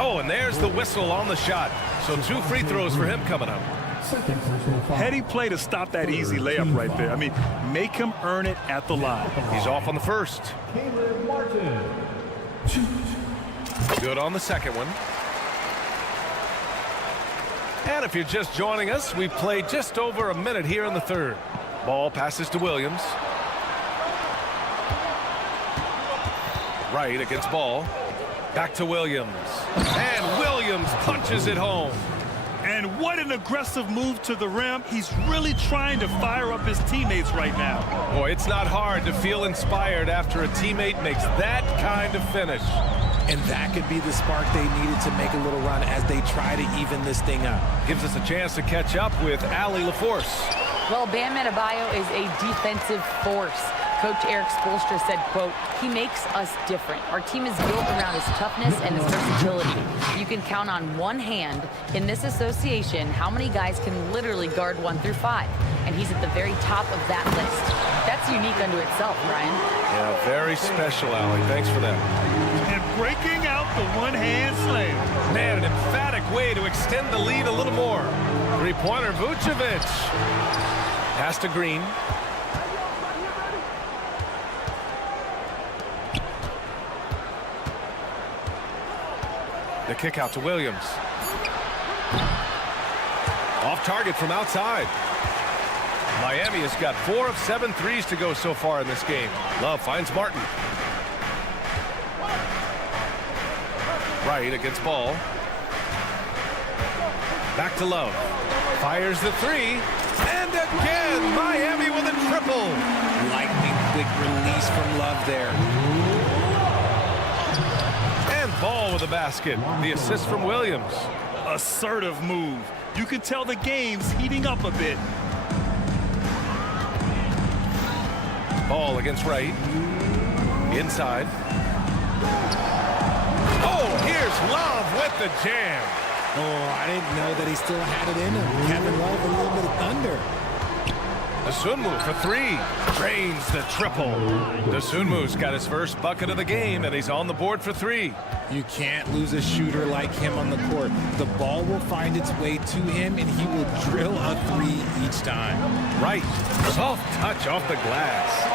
Oh, and there's the whistle on the shot. So 2 free throws for him coming up. Second personal foul. Heady play to stop that easy layup right there. I mean, make him earn it at the line. He's off on the first. Caleb Martin. Good on the second one. And if you're just joining us, we've played just over a minute here in the third. Ball passes to Williams. Right against Ball. Back to Williams. And Williams punches it home. And what an aggressive move to the rim. He's really trying to fire up his teammates right now. Boy, it's not hard to feel inspired after a teammate makes that kind of finish. And that could be the spark they needed to make a little run as they try to even this thing up. Gives us a chance to catch up with Allie LaForce. Well, Bam Adebayo is a defensive force. Coach Eric Spoelstra said, quote, "He makes us different. Our team is built around his toughness and his versatility. You can count on one hand in this association how many guys can literally guard 1 through 5. And he's at the very top of that list. That's unique unto itself, Brian." Yeah, very special, Allie. Thanks for that. And breaking out the one-hand slam. Man, an emphatic way to extend the lead a little more. Three-pointer, Vucevic. Pass to Green. The kick out to Williams. Off target from outside. Miami has got 4 of 7 threes to go so far in this game. Love finds Martin. Right against Ball. Back to Love. Fires the three. And again, Miami with a triple. Lightning quick release from Love there. Ball with a basket. The assist from Williams. Assertive move. You can tell the game's heating up a bit. Ball against Wright. Inside. Oh, here's Love with the jam. Oh, I didn't know that he still had it in him. Kevin Love, a little bit of thunder. Dosunmu for 3. Drains the triple. Dosunmu's got his first bucket of the game, and he's on the board for 3. You can't lose a shooter like him on the court. The ball will find its way to him, and he will drill a 3 each time. Right. Soft touch off the glass.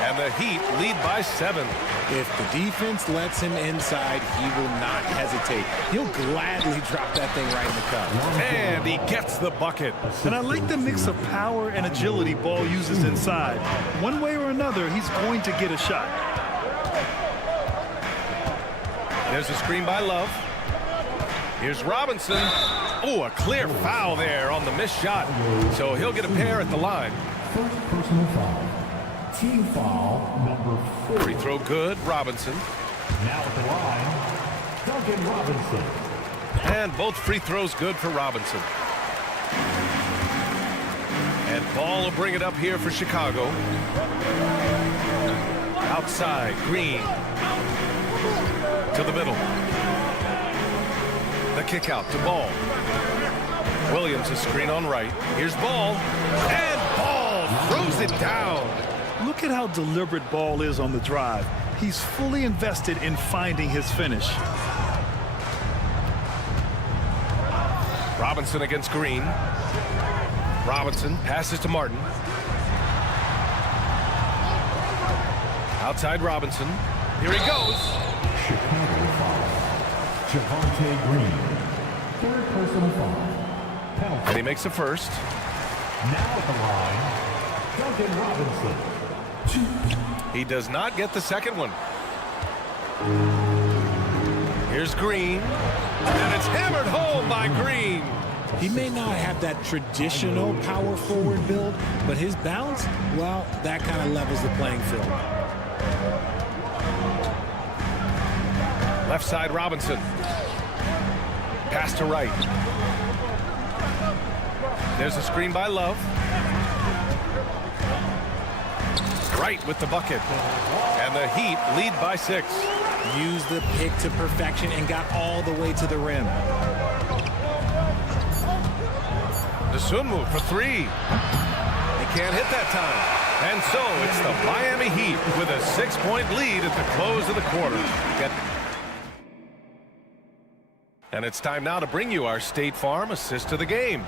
And the Heat lead by 7. If the defense lets him inside, he will not hesitate. He'll gladly drop that thing right in the cup. And he gets the bucket. And I like the mix of power and agility Ball uses inside. One way or another, he's going to get a shot. There's a screen by Love. Here's Robinson. Oh, a clear foul there on the missed shot. So he'll get a pair at the line. First personal foul. Team foul number 4. Free throw good, Robinson. Now at the line, Duncan Robinson. And both free throws good for Robinson. And Ball will bring it up here for Chicago. Outside, Green. To the middle. The kick out to Ball. Williams a screen on right. Here's Ball. And Ball throws it down. Look at how deliberate Ball is on the drive. He's fully invested in finding his finish. Robinson against Green. Robinson passes to Martin. Outside Robinson. Here he goes. Chicago foul. Javonte Green. Third personal foul. Penalty. And he makes the first. Now at the line, Duncan Robinson. He does not get the second one. Here's Green. And it's hammered home by Green. He may not have that traditional power forward build, but his bounce, well, that kind of levels the playing field. Left side Robinson. Pass to right. There's a screen by Love. Right with the bucket. And the Heat lead by 6. Used the pick to perfection and got all the way to the rim. Dosunmu for 3. He can't hit that time. And so it's the Miami Heat with a 6-point lead at the close of the quarter. And it's time now to bring you our State Farm assist of the game.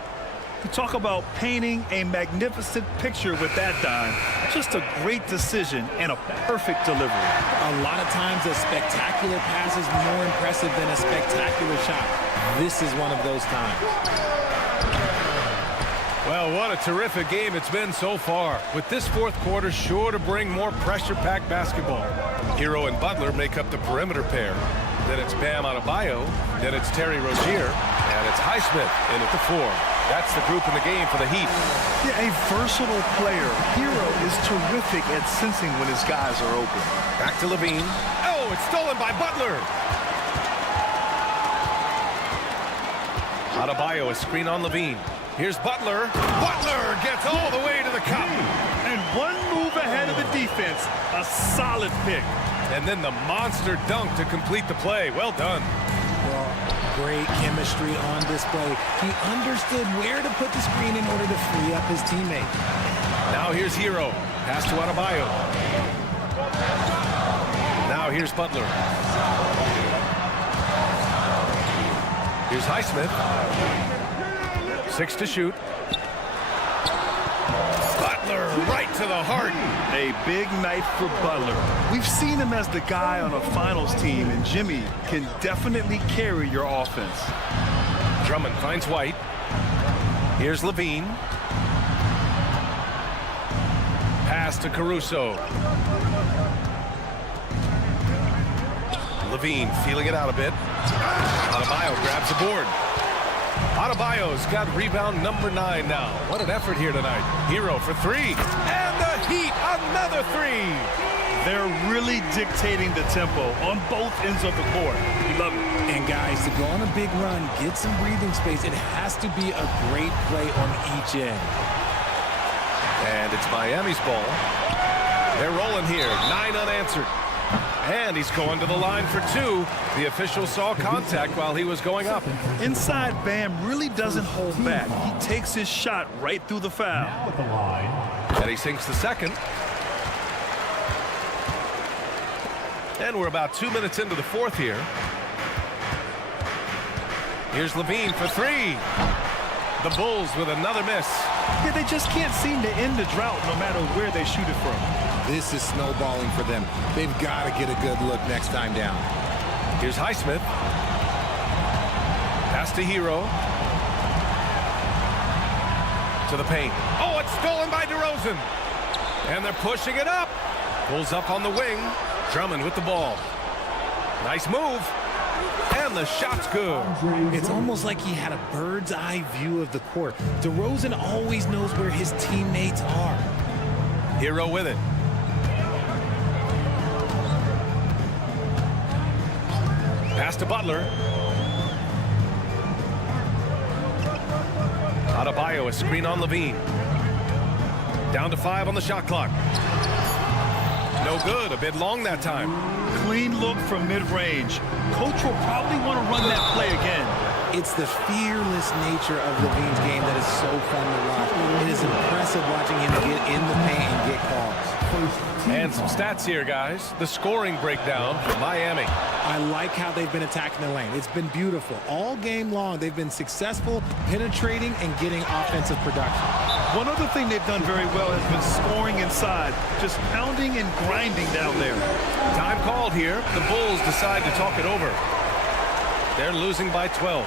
You talk about painting a magnificent picture with that dime. Just a great decision and a perfect delivery. A lot of times a spectacular pass is more impressive than a spectacular shot. This is one of those times. Well, what a terrific game it's been so far. With this fourth quarter sure to bring more pressure-packed basketball. Hero and Butler make up the perimeter pair. Then it's Bam Adebayo. Then it's Terry Rozier. And it's Highsmith in at the 4. That's the group in the game for the Heat. Yeah, a versatile player. Hero is terrific at sensing when his guys are open. Back to Levine. Oh, it's stolen by Butler. Adebayo, a screen on Levine. Here's Butler. Butler gets all the way to the cup. And one move ahead of the defense. A solid pick. And then the monster dunk to complete the play. Well done. Well, great chemistry on display. He understood where to put the screen in order to free up his teammate. Now here's Hero. Pass to Adebayo. Now here's Butler. Here's Highsmith. 6 to shoot. Butler right to the heart. A big night for Butler. We've seen him as the guy on a finals team, and Jimmy can definitely carry your offense. Drummond finds White. Here's Levine. Pass to Caruso. Levine feeling it out a bit. Adebayo grabs the board. Adebayo's got rebound number 9 now. What an effort here tonight. Hero for 3. And the Heat, another 3. They're really dictating the tempo on both ends of the court. We love it. And guys, to go on a big run, get some breathing space, it has to be a great play on each end. And it's Miami's ball. They're rolling here. 9 unanswered. And he's going to the line for 2. The official saw contact while he was going up. Inside, Bam really doesn't hold back. He takes his shot right through the foul. Now at the line. And he sinks the second. And we're about 2 minutes into the fourth here. Here's Levine for 3. The Bulls with another miss. Yeah, they just can't seem to end the drought no matter where they shoot it from. This is snowballing for them. They've got to get a good look next time down. Here's Highsmith. Pass to Hero. To the paint. Oh, it's stolen by DeRozan. And they're pushing it up. Pulls up on the wing. Drummond with the ball. Nice move. And the shot's good. It's almost like he had a bird's eye view of the court. DeRozan always knows where his teammates are. Hero with it. Pass to Butler. Adebayo, a screen on Levine. Down to 5 on the shot clock. No good. A bit long that time. Clean look from mid-range. Coach will probably want to run that play again. It's the fearless nature of Levine's game that is so fun to watch. It is impressive watching him get in the paint and get calls. And some stats here, guys. The scoring breakdown for Miami. I like how they've been attacking the lane. It's been beautiful. All game long, they've been successful penetrating and getting offensive production. One other thing they've done very well has been scoring inside, just pounding and grinding down there. Time called here. The Bulls decide to talk it over. They're losing by 12.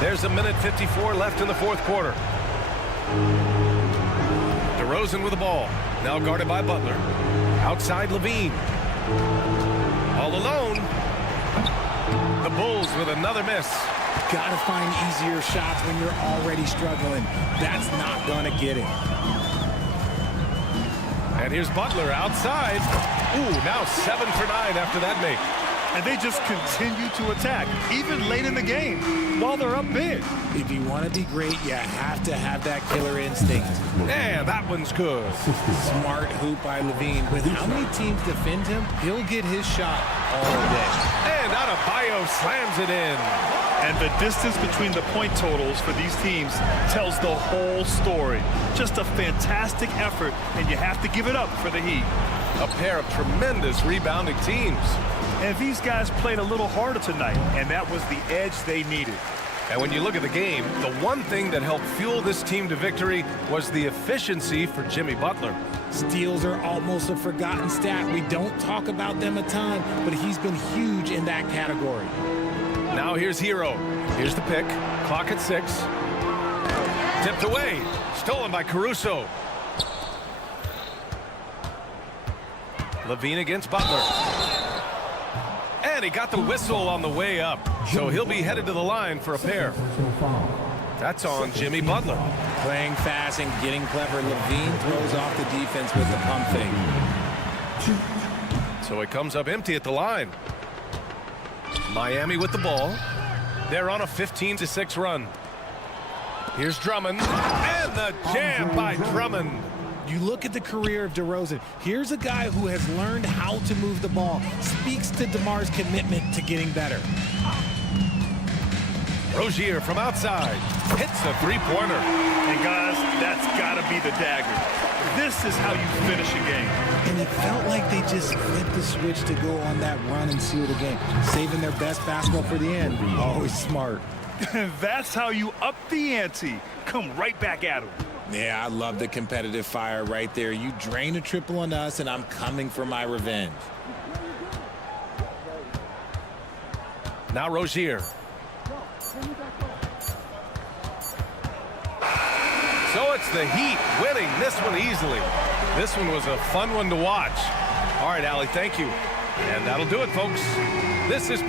There's a minute 54 left in the fourth quarter. DeRozan with the ball. Now guarded by Butler. Outside Levine. All alone. The Bulls with another miss. Gotta find easier shots when you're already struggling. That's not gonna get it. And here's Butler outside. Ooh, now 7 for 9 after that make. And they just continue to attack, even late in the game, while they're up big. If you want to be great, you have to have that killer instinct. Yeah, that one's good. Smart hoop by Levine. With how many teams defend him, he'll get his shot all day. And Adebayo slams it in. And the distance between the point totals for these teams tells the whole story. Just a fantastic effort, and you have to give it up for the Heat. A pair of tremendous rebounding teams. And these guys played a little harder tonight, and that was the edge they needed. And when you look at the game, the one thing that helped fuel this team to victory was the efficiency for Jimmy Butler. Steals are almost a forgotten stat. We don't talk about them a ton, but he's been huge in that category. Now here's Hero. Here's the pick. Clock at 6. Tipped away. Stolen by Caruso. Levine against Butler. And he got the whistle on the way up. So he'll be headed to the line for a pair. That's on Jimmy Butler. Playing fast and getting clever. Levine throws off the defense with the pump fake. So it comes up empty at the line. Miami with the ball. They're on a 15-6 run. Here's Drummond. And the jam by Drummond. You look at the career of DeRozan. Here's a guy who has learned how to move the ball. Speaks to DeMar's commitment to getting better. Rozier from outside. Hits a three-pointer. And guys, that's got to be the dagger. This is how you finish a game. And it felt like they just flipped the switch to go on that run and seal the game. Saving their best basketball for the end. Always smart. That's how you up the ante. Come right back at them. Yeah, I love the competitive fire right there. You drain a triple on us, and I'm coming for my revenge. Now Rozier. So it's the Heat winning this one easily. This one was a fun one to watch. All right, Allie, thank you. And that'll do it, folks. This is...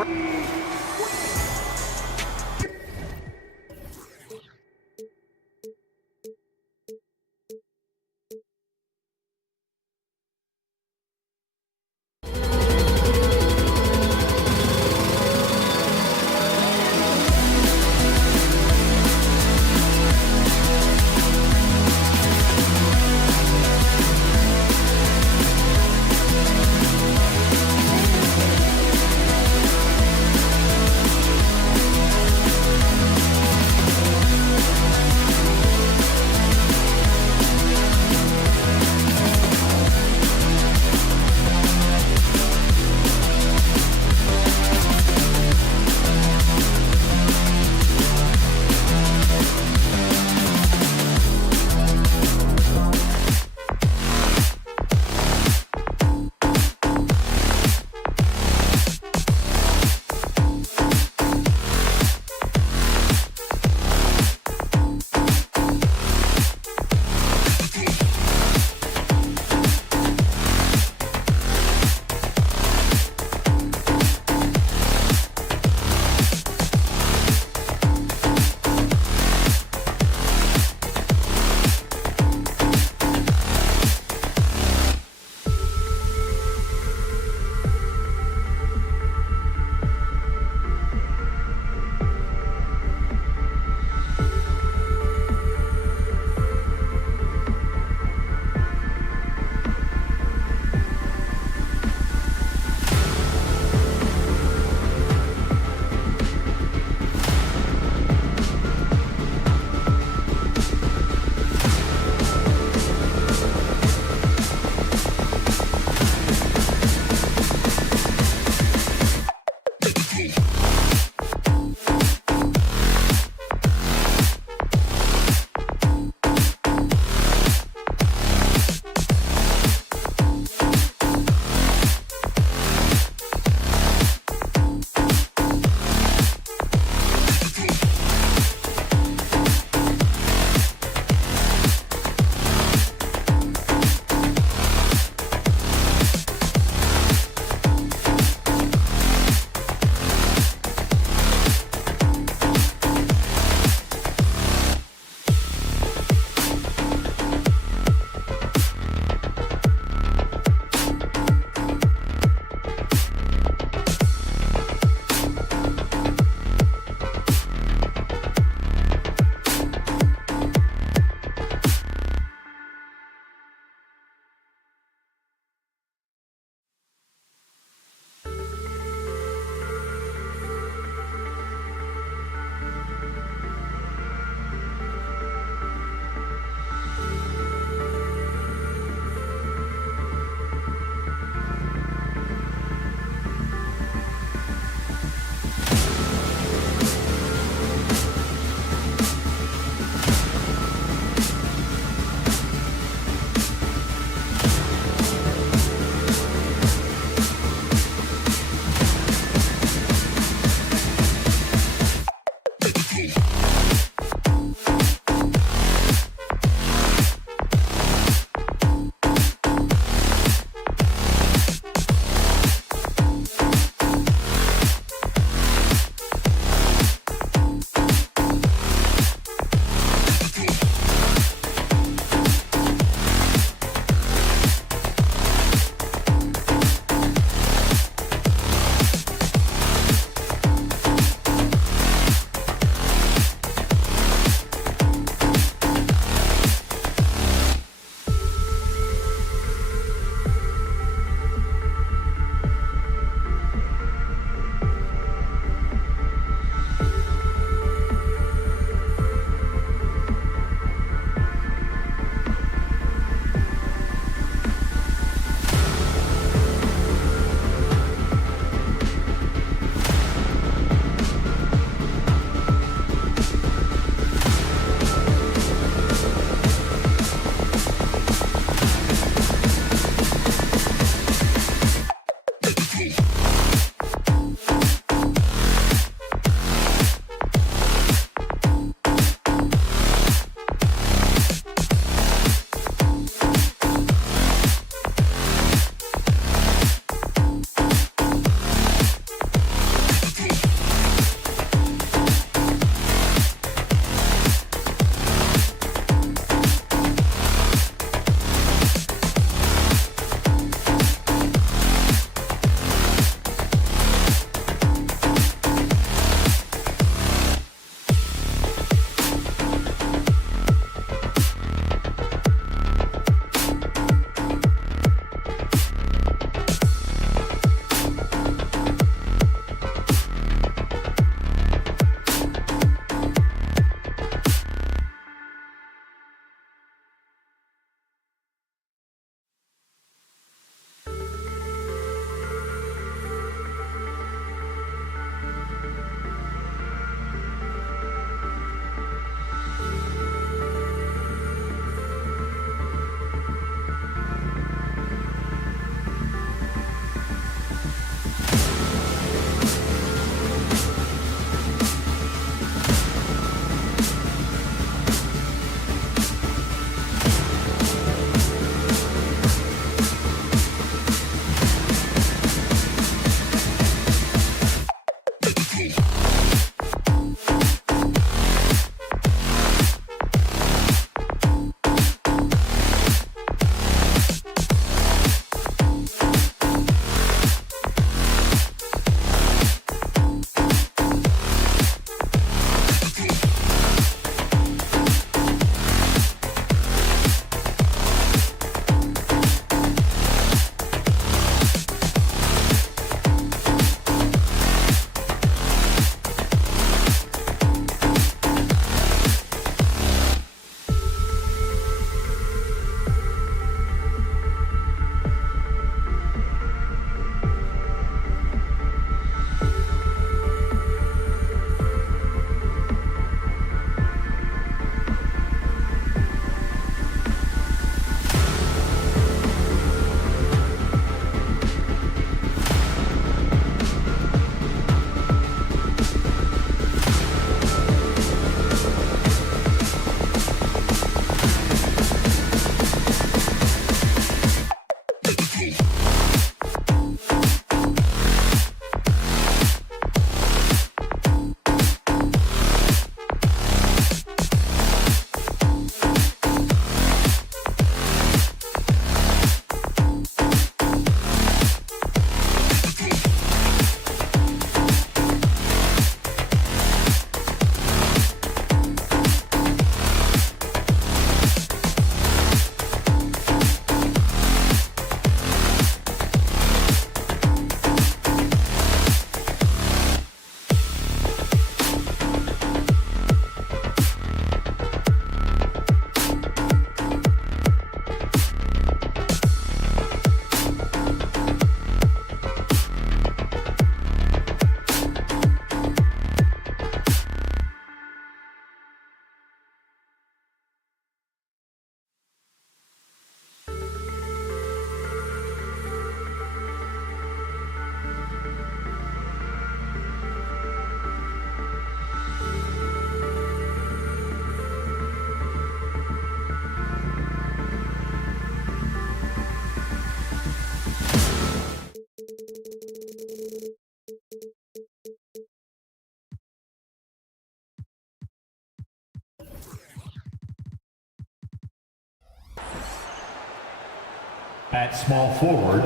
At small forward,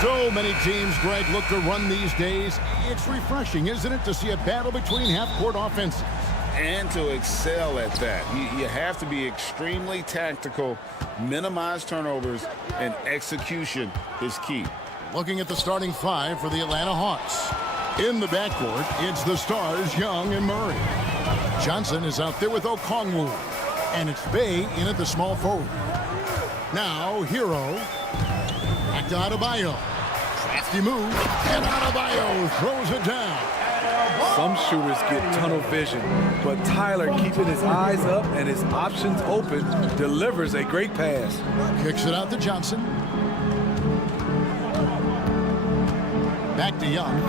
So many teams, Greg, look to run these days. It's refreshing, isn't it, to see a battle between half-court offenses? And to excel at that. You have to be extremely tactical, minimize turnovers, and execution is key. Looking at the starting five for the Atlanta Hawks. In the backcourt, it's the stars, Young and Murray. Johnson is out there with Okongwu. And it's Bay in at the small forward. Now, Hero. Back to Adebayo. Crafty move. And Adebayo throws it down. Some shooters get tunnel vision, but Tyler, keeping his eyes up and his options open, delivers a great pass. Kicks it out to Johnson. Back to Young.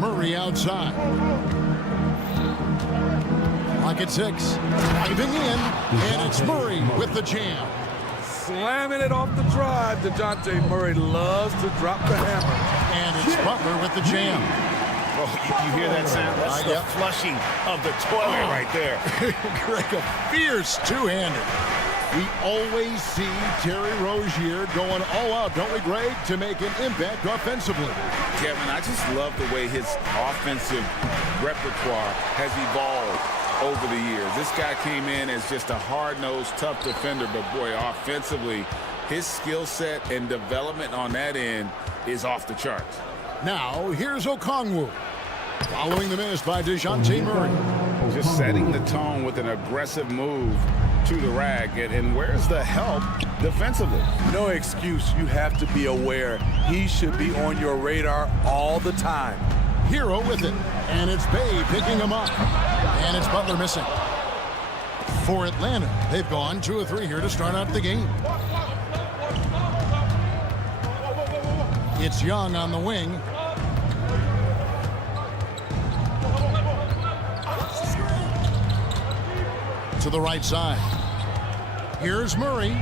Murray outside. Clock at 6. Driving in, and it's Murray with the jam. Slamming it off the drive. DeJounte Murray loves to drop the hammer. And it's Butler with the jam. Oh, you hear that sound? That's the flushing of the toilet right there. Greg, a fierce two-hander. We always see Terry Rozier going all out, don't we, Greg, to make an impact offensively. Kevin, I just love the way his offensive repertoire has evolved over the years. This guy came in as just a hard-nosed, tough defender, but boy, offensively, his skill set and development on that end is off the charts. Now, here's Okongwu. Following the miss by DeJounte Murray. Just setting the tone with an aggressive move to the rack. And where's the help defensively? No excuse. You have to be aware. He should be on your radar all the time. Hero with it. And it's Bay picking him up. And it's Butler missing. For Atlanta, they've gone 2 of 3 here to start out the game. It's Young on the wing. To the right side. Here's Murray.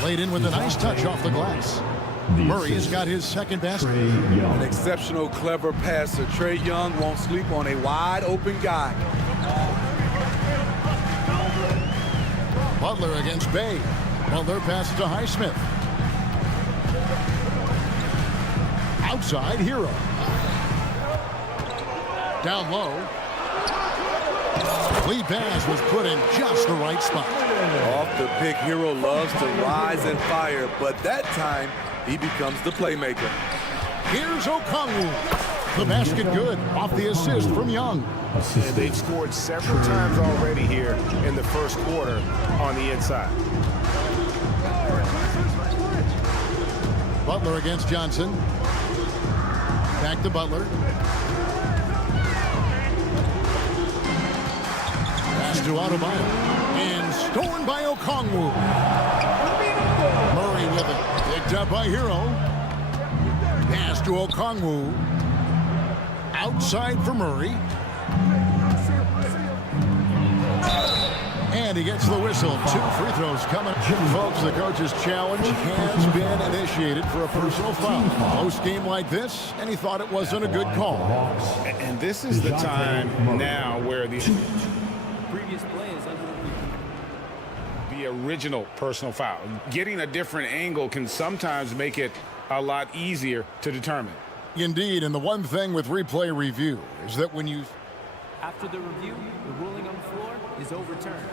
Played in with a nice touch off the glass. Murray's got his second basket. An exceptional, clever passer. Trae Young won't sleep on a wide open guy. Butler against Bay. Butler passes to Highsmith. Outside, Hero. Down low. Lead pass was put in just the right spot. Off the pick, Hero loves to rise and fire, but that time he becomes the playmaker. Here's Okongwu. The basket good off the assist from Young. And they've scored several times already here in the first quarter on the inside. Butler against Johnson. Back to Butler. Pass to Adebayo. And stolen by Okongwu. Murray with it. Picked up by Hero. Pass to Okongwu. Outside for Murray. And he gets the whistle. 2 free throws coming. Folks, the coach's challenge has been initiated for a personal foul. Post game like this, and he thought it wasn't a good call. And this is the time now where the original personal foul. Getting a different angle can sometimes make it a lot easier to determine. Indeed, and the one thing with replay review is that when you... After the review, the ruling on the floor is overturned.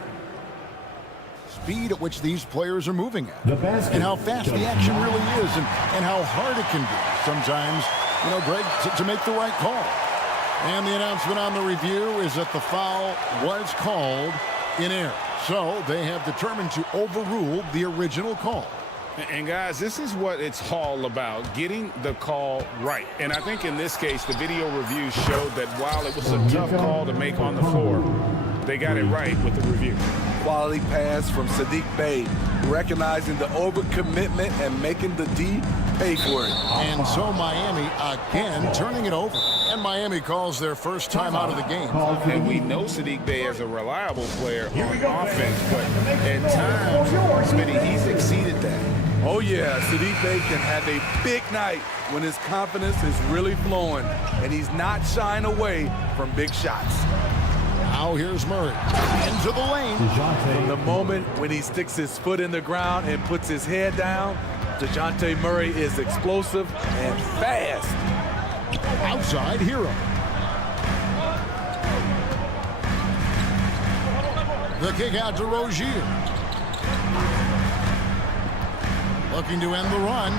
Speed at which these players are moving at, and how fast the action really is, and how hard it can be sometimes, you know, Greg, to make the right call. And the announcement on the review is that the foul was called in error. So they have determined to overrule the original call. And guys, this is what it's all about, getting the call right. And I think in this case, the video review showed that while it was a tough call to make on the floor, they got it right with the review. Quality pass from Sadiq Bey, recognizing the overcommitment and making the D pay for it. And so Miami again turning it over. And Miami calls their first time out of the game. And we know Sadiq Bey is a reliable player on offense, but at times, Smitty, he's exceeded that. Oh yeah, Sadiq Bey can have a big night when his confidence is really flowing and he's not shying away from big shots. Now here's Murray into the lane. From the moment when he sticks his foot in the ground and puts his head down, DeJounte Murray is explosive and fast. Outside, Hero. The kick out to Rozier. Looking to end the run,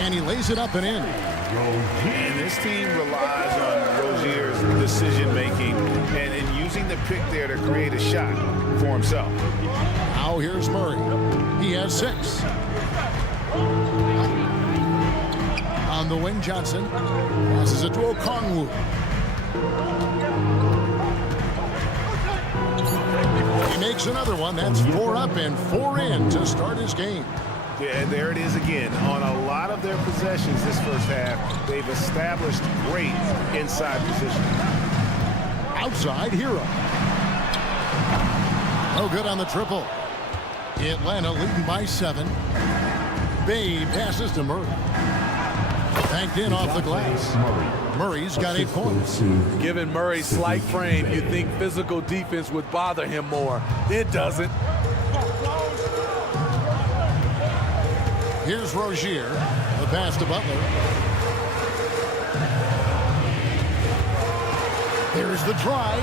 and he lays it up and in. And this team relies on Rozier's decision-making and in using the pick there to create a shot for himself. Now here's Murray. He has 6. On the wing, Johnson passes it to Okongwu. He makes another one. That's 4 up and 4 in to start his game. Yeah, there it is again. On a lot of their possessions this first half, they've established great inside position. Outside, Hero. No good on the triple. Atlanta leading by 7. Bay passes to Murray. Banked in off the glass. Murray's got 8 points. Given Murray's slight frame, you'd think physical defense would bother him more. It doesn't. Here's Rozier. The pass to Butler. There's the drive.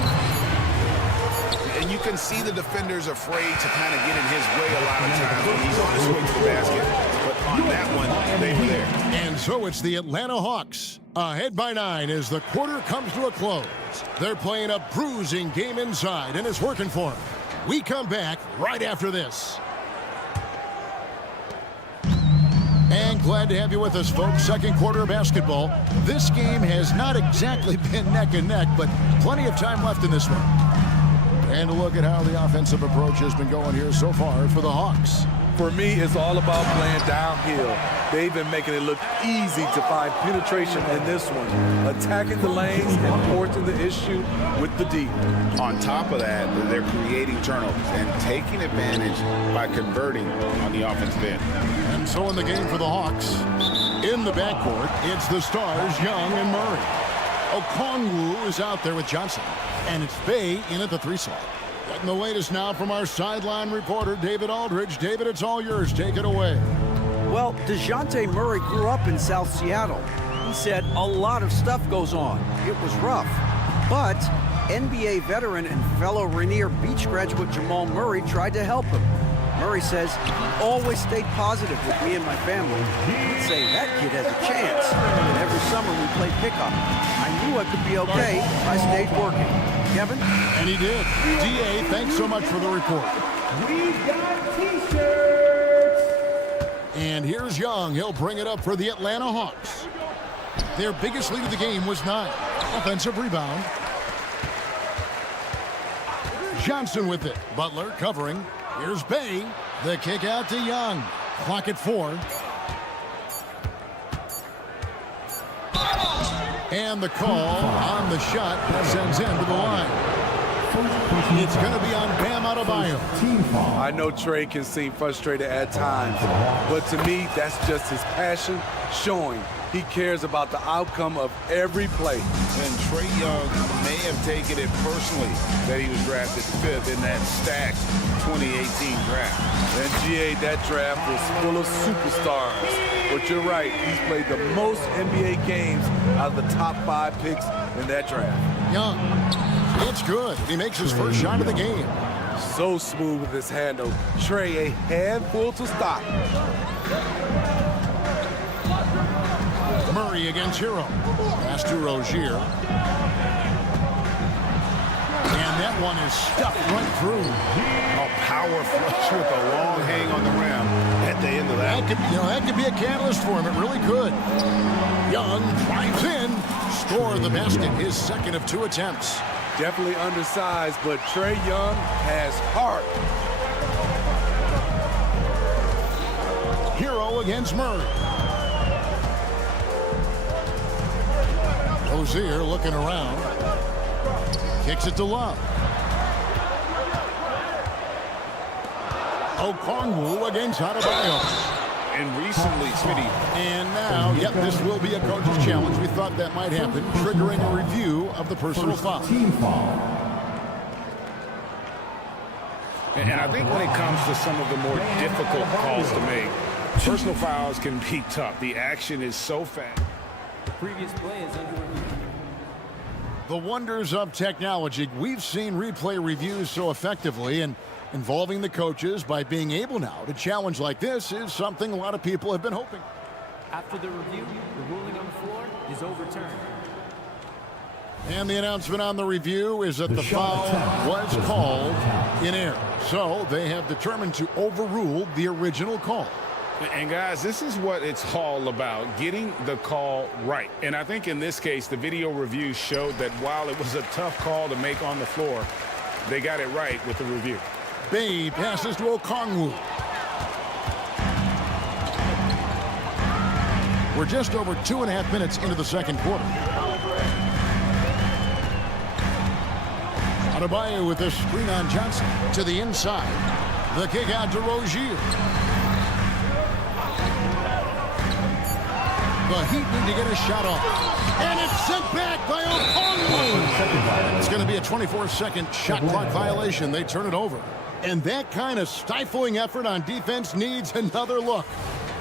And you can see the defenders afraid to kind of get in his way a lot of times when he's on his way to the basket. But on that one, they were there. And so it's the Atlanta Hawks ahead by 9 as the quarter comes to a close. They're playing a bruising game inside, and it's working for them. We come back right after this. And glad to have you with us, folks. Second quarter of basketball. This game has not exactly been neck and neck, but plenty of time left in this one. And a look at how the offensive approach has been going here so far for the Hawks. For me, it's all about playing downhill. They've been making it look easy to find penetration in this one, attacking the lanes and forcing the issue with the D. On top of that, they're creating turnovers and taking advantage by converting on the offensive end. And so in the game for the Hawks, In the backcourt, it's the stars, Young and Murray. Okongwu is out there with Johnson. And it's Bay in at the 3 slot. Getting the latest now from our sideline reporter, David Aldridge. David, it's all yours. Take it away. Well, DeJounte Murray grew up in South Seattle. He said a lot of stuff goes on. It was rough. But NBA veteran and fellow Rainier Beach graduate Jamal Murray tried to help him. Murray says he always stayed positive with me and my family. He'd say, that kid has a chance. And every summer we played pickup. I knew I could be okay if I stayed working. Kevin? And he did. D.A., thanks so much for the report. We've got T-shirts. And here's Young. He'll bring it up for the Atlanta Hawks. Their biggest lead of the game was 9. Offensive rebound. Johnson with it. Butler covering. Here's Bay. The kick out to Young. Clock at 4. And the call on the shot that sends him to the line. It's going to be on Bam Adebayo. I know Trey can seem frustrated at times, but to me, that's just his passion showing. He cares about the outcome of every play. And Trae Young may have taken it personally that he was drafted 5th in that stacked 2018 draft. And GA, that draft was full of superstars. But you're right, he's played the most NBA games out of the top 5 picks in that draft. Young, it's good. He makes his first shot of the game. So smooth with his handle. Trey, a handful to stop. Murray against Hero. Pass to Rozier. And that one is stuffed right through. A power flush with a long hang on the rim at the end of that. That could be a catalyst for him. It really could. Young drives in. Score the basket. His second of 2 attempts. Definitely undersized, but Trae Young has heart. Hero against Murray. Rozier looking around. Kicks it to Love. Okongwu against Adebayo. And recently, Smitty. And now, yep, this will be a coach's challenge. We thought that might happen, triggering a review of the personal foul. Team foul. And I think when it comes to some of the more difficult calls to make, personal fouls can be tough. The action is so fast. The previous play is under review. The wonders of technology. We've seen replay reviews so effectively, and involving the coaches by being able now to challenge like this is something a lot of people have been hoping. After the review, the ruling on the floor is overturned. And the announcement on the review is that the foul was called in error. So they have determined to overrule the original call. And guys, this is what it's all about, getting the call right. And I think in this case, the video review showed that while it was a tough call to make on the floor, they got it right with the review. Bay passes to Okongwu. We're just over 2.5 minutes into the second quarter. Adebayo with this screen on Johnson to the inside. The kick out to Rozier. The Heat need to get a shot off. And it's sent back by Okongwu. It's going to be a 24-second shot clock violation. They turn it over. And that kind of stifling effort on defense needs another look.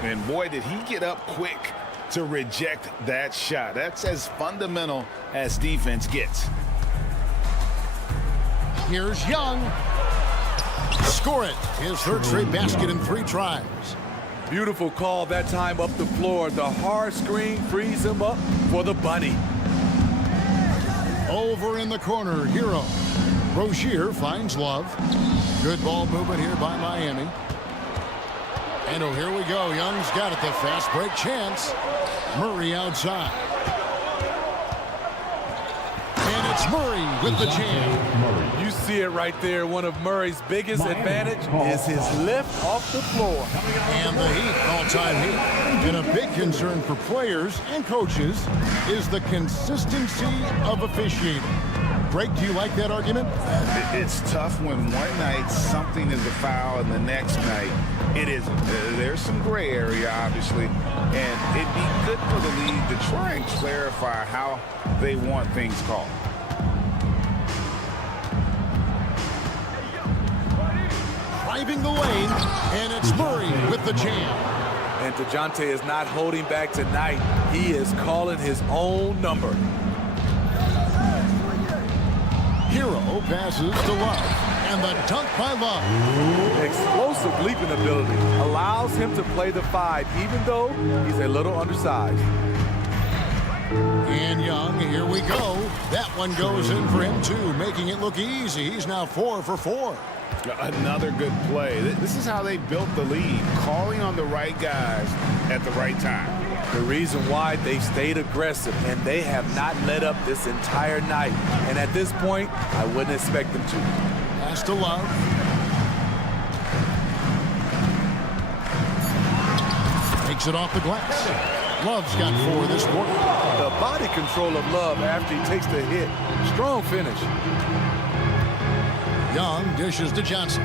And boy, did he get up quick to reject that shot. That's as fundamental as defense gets. Here's Young. Score it. His third straight basket in 3 tries. Beautiful call that time up the floor. The hard screen frees him up for the bunny. Over in the corner, Hero. Rozier finds Love. Good ball movement here by Miami. And oh, here we go. Young's got it. The fast break chance. Murray outside. And it's Murray with the jam. You see it right there. One of Murray's biggest advantage is his lift off the floor. And the Heat, all-time Heat. And a big concern for players and coaches is the consistency of officiating. Greg, do you like that argument? It's tough when one night something is a foul and the next night it isn't. There's some gray area, obviously, and it'd be good for the league to try and clarify how they want things called. Driving the lane, and it's Murray with the jam. And DeJounte is not holding back tonight. He is calling his own number. Hero passes to Love, and the dunk by Love. Explosive leaping ability allows him to play the 5, even though he's a little undersized. And Young, here we go. That one goes in for him, too, making it look easy. He's now 4 for 4. Another good play. This is how they built the lead, calling on the right guys at the right time. The reason why they stayed aggressive, and they have not let up this entire night. And at this point, I wouldn't expect them to. Pass to Love. Takes it off the glass. Love's got 4 this quarter. The body control of Love after he takes the hit. Strong finish. Young dishes to Johnson.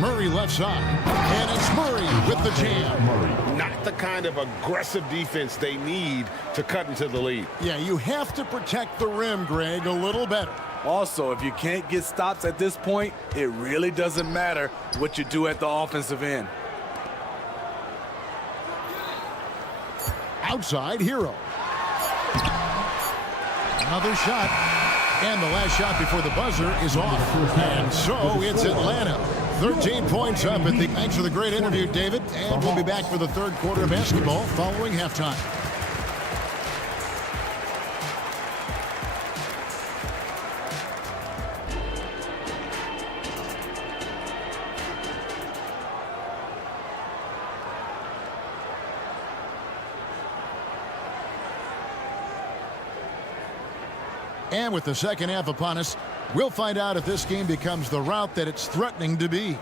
Murray left side, and it's Murray with the jam. Not the kind of aggressive defense they need to cut into the lead. Yeah, you have to protect the rim, Greg, a little better. Also, if you can't get stops at this point, it really doesn't matter what you do at the offensive end. Outside, Hero. Another shot, and the last shot before the buzzer is off. And so it's Atlanta. 13 points up at the... Thanks for the great interview, David. And we'll be back for the third quarter of basketball following halftime. And with the second half upon us, we'll find out if this game becomes the route that it's threatening to be.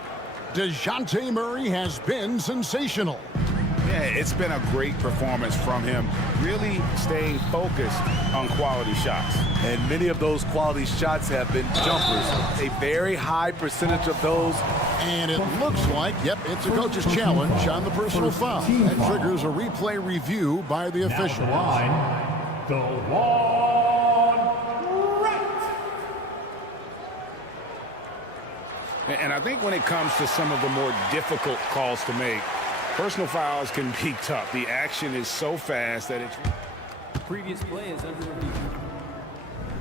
DeJounte Murray has been sensational. Yeah, it's been a great performance from him, really staying focused on quality shots. And many of those quality shots have been jumpers. A very high percentage of those. And it looks like, yep, it's a coach's challenge on the personal foul. That triggers a replay review by the official. The wall. And I think when it comes to some of the more difficult calls to make, personal fouls can be tough. The action is so fast that it's... Previous play is under review.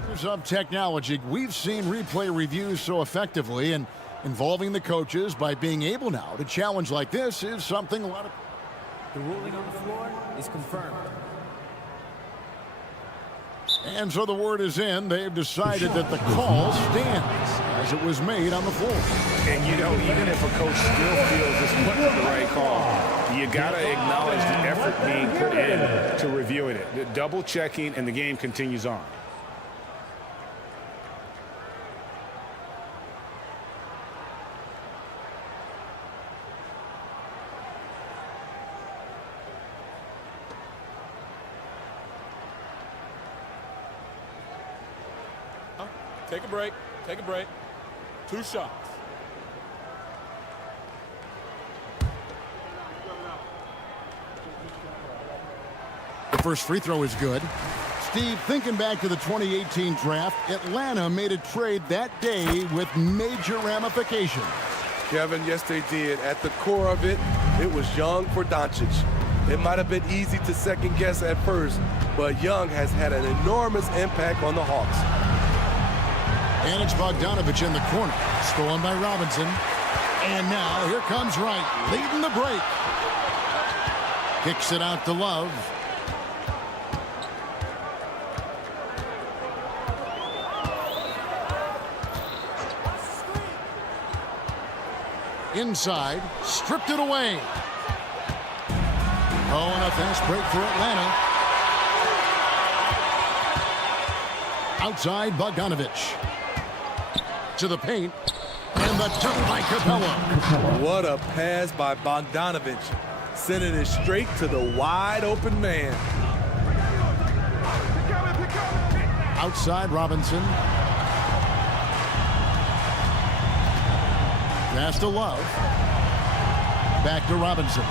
Here's up technology. We've seen replay reviews so effectively, and involving the coaches by being able now to challenge like this is something a lot of... The ruling on the floor is confirmed. And so the word is in. They've decided that the call stands as it was made on the floor. And, you know, even if a coach still feels this wasn't the right call, you got to acknowledge the effort being put in to reviewing it. The double checking, and the game continues on. Take a break. Take a break. 2 shots. The first free throw is good. Steve, thinking back to the 2018 draft, Atlanta made a trade that day with major ramifications. Kevin, yes, they did. At the core of it, it was Young for Doncic. It might have been easy to second guess at first, but Young has had an enormous impact on the Hawks. And it's Bogdanovich in the corner. Stolen by Robinson. And now here comes Wright, leading the break. Kicks it out to Love. Inside, stripped it away. Oh, and a fast break for Atlanta. Outside, Bogdanovich. To the paint, and the dunk by Capella. What a pass by Bogdanovich, sending it straight to the wide open man. Outside Robinson. Pass to Love. Back to Robinson.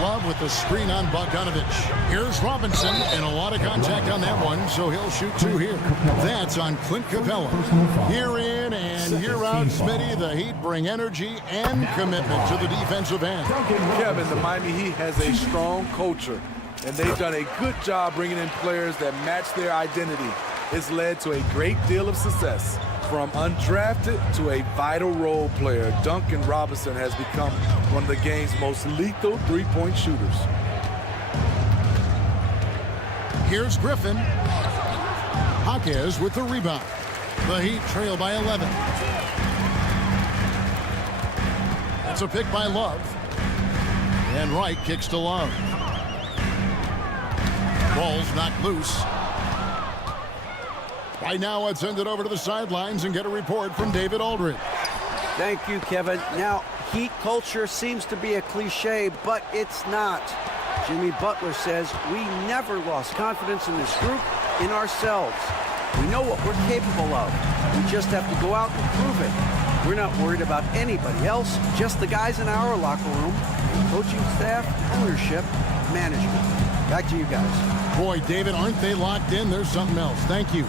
Love with the screen on Bogdanovich. Here's Robinson, and a lot of contact on that one, so he'll shoot 2 here. That's on Clint Capella. Here in and here out, Smitty, the Heat bring energy and commitment to the defensive end. Kevin, the Miami Heat has a strong culture, and they've done a good job bringing in players that match their identity. It's led to a great deal of success. From undrafted to a vital role player, Duncan Robinson has become one of the game's most lethal three-point shooters. Here's Griffin. Jaquez with the rebound. The Heat trail by 11. It's a pick by Love. And Wright kicks to Love. Ball's knocked loose. Right now, let's send it over to the sidelines and get a report from David Aldridge. Thank you, Kevin. Now, Heat culture seems to be a cliche, but it's not. Jimmy Butler says we never lost confidence in this group, in ourselves. We know what we're capable of. We just have to go out and prove it. We're not worried about anybody else, just the guys in our locker room, coaching staff, ownership, management. Back to you guys. Boy, David, aren't they locked in? There's something else. Thank you.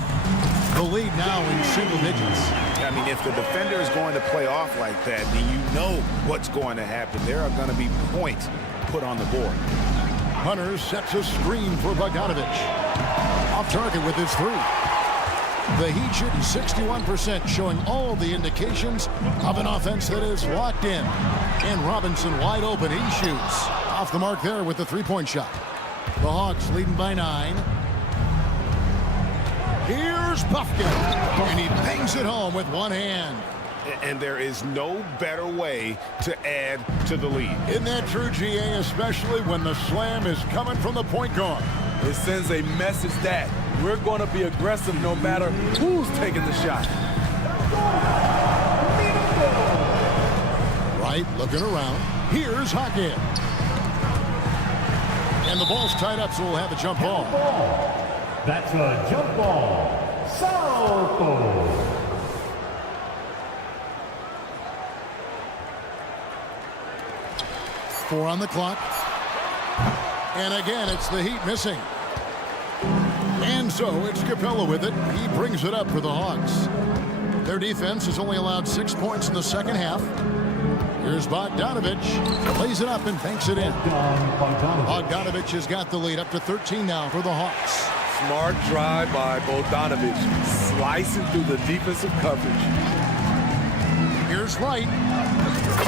The lead now in single digits. I mean, if the defender is going to play off like that, then you know what's going to happen. There are going to be points put on the board. Hunter sets a screen for Bogdanovich. Off target with his 3. The Heat shooting 61%, showing all the indications of an offense that is locked in. And Robinson wide open. He shoots. Off the mark there with the 3-point shot. The Hawks leading by 9. Here's Buffkin, and he bangs it home with one hand. And there is no better way to add to the lead. Isn't that true, GA, especially when the slam is coming from the point guard? It sends a message that we're going to be aggressive no matter who's taking the shot. Right, looking around. Here's Jaquez. And the ball's tied up, so we'll have a jump ball. That's a jump ball. Southpaw. 4 on the clock. And again, it's the Heat missing. And so it's Capella with it. He brings it up for the Hawks. Their defense has only allowed 6 points in the second half. Here's Bogdanovich. Plays it up and banks it in. Bogdanovich has got the lead up to 13 now for the Hawks. Smart drive by Bogdanovich, slicing through the defensive coverage. Here's Wright.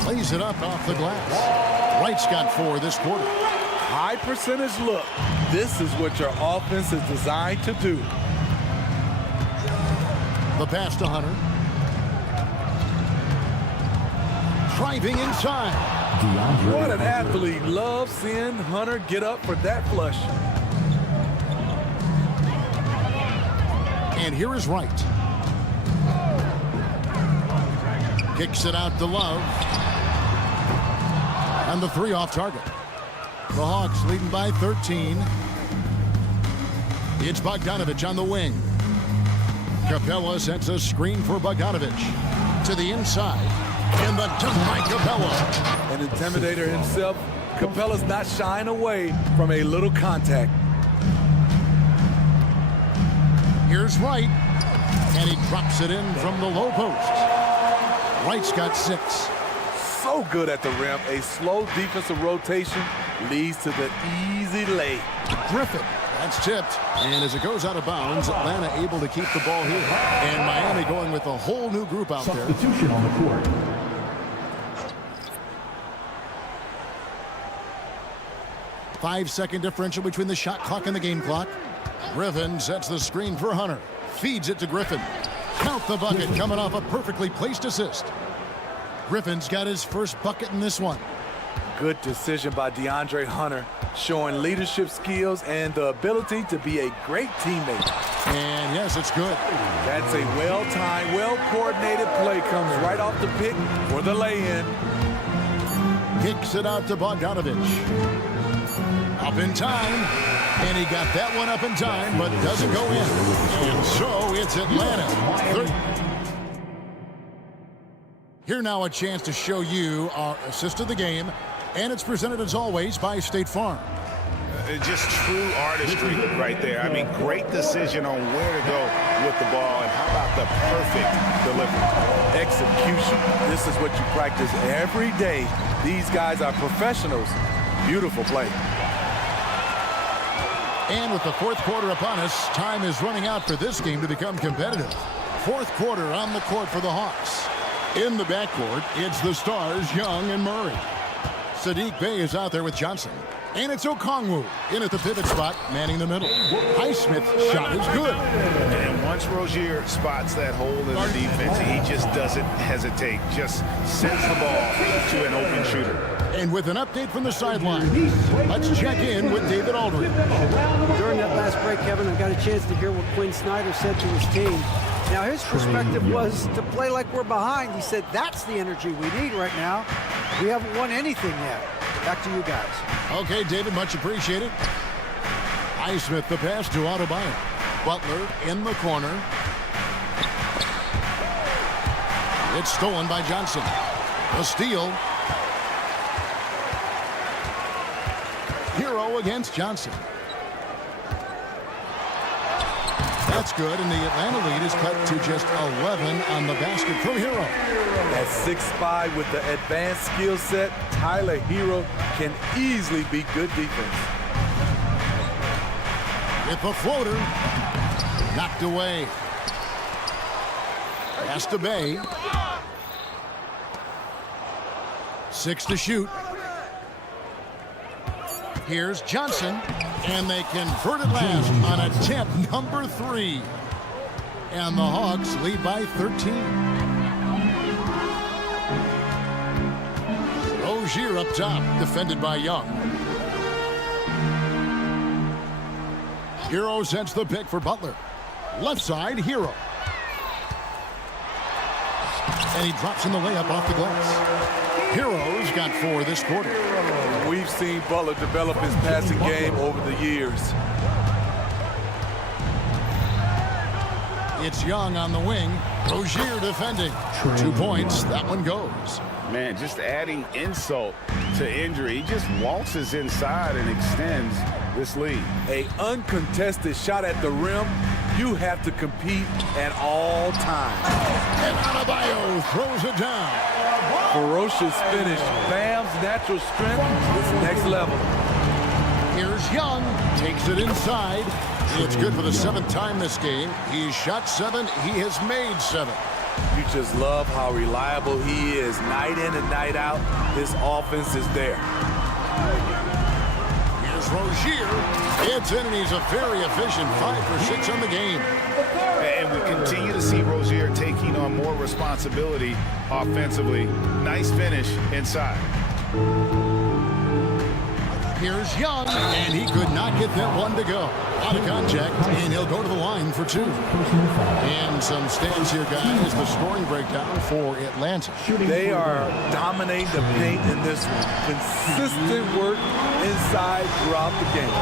Plays it up off the glass. Wright's got 4 this quarter. High percentage look. This is what your offense is designed to do. The pass to Hunter. Driving inside. What an athlete. Love seeing Hunter get up for that flush. And here is Wright. Kicks it out to Love. And the 3 off target. The Hawks leading by 13. It's Bogdanovich on the wing. Capella sets a screen for Bogdanovich. To the inside. And the dunk by Capella. An intimidator himself, Capella's not shying away from a little contact. Here's Wright. And he drops it in from the low post. Wright's got 6. So good at the rim. A slow defensive rotation leads to the easy lay. Griffin. That's tipped. And as it goes out of bounds, Atlanta able to keep the ball here. And Miami going with a whole new group out there. Substitution on the court. Five-second differential between the shot clock and the game clock. Griffin sets the screen for Hunter. Feeds it to Griffin. Count the bucket coming off a perfectly placed assist. Griffin's got his first bucket in this one. Good decision by DeAndre Hunter, showing leadership skills and the ability to be a great teammate. And yes, it's good. That's a well-timed, well-coordinated play. Comes right off the pick for the lay-in. Kicks it out to Bogdanovich. Up in time. And he got that one up in time, but doesn't go in. And so it's Atlanta. Here now a chance to show you our assist of the game. And it's presented as always by State Farm. Just true artistry right there. I mean, great decision on where to go with the ball, and how about the perfect delivery? Execution. This is what you practice every day. These guys are professionals. Beautiful play. And with the fourth quarter upon us, time is running out for this game to become competitive. Fourth quarter on the court for the Hawks. In the backcourt, it's the stars, Young and Murray. Sadiq Bey is out there with Johnson. And it's Okongwu in at the pivot spot, manning the middle. Highsmith's shot is good. And once Rozier spots that hole in the defense, he just doesn't hesitate. Just sends the ball to an open shooter. And with an update from the sideline, let's check in with David Aldridge. During that last break, Kevin, I got a chance to hear what Quinn Snyder said to his team. Now, his perspective was to play like we're behind. He said, that's the energy we need right now. We haven't won anything yet. Back to you guys. Okay, David, much appreciated. Highsmith, the pass to Adebayo. Butler in the corner. It's stolen by Johnson. A steal. Hero against Johnson. That's good, and the Atlanta lead is cut to just 11 on the basket from Hero. At 6'5" with the advanced skill set, Tyler Hero can easily be good defense. With the floater, knocked away. Pass to Bey. 6 to shoot. Here's Johnson, and they convert at last on attempt number 3. And the Hawks lead by 13. Rozier up top, defended by Young. Hero sends the pick for Butler. Left side, Hero. And he drops in the layup off the glass. Hero's got 4 this quarter. We've seen Butler develop his passing game over the years. It's Young on the wing. Rozier defending. 2 points. That one goes. Man, just adding insult to injury. He just waltzes inside and extends this lead. An uncontested shot at the rim. You have to compete at all times. And Adebayo throws it down. Ferocious finish. Bam's natural strength is next level. Here's Young. Takes it inside. It's good for the 7th time this game. He's shot 7. He has made 7. You just love how reliable he is. Night in and night out, his offense is there. Here's Rozier. It's in, and he's a very efficient 5 for 6 on the game. And we continue to see Rozier taking on more responsibility offensively. Nice finish inside. Here's Young, and he could not get that one to go. Out of contact, and he'll go to the line for 2. And some stats here, guys, the scoring breakdown for Atlanta. They are dominating the paint in this one. Consistent work inside throughout the game.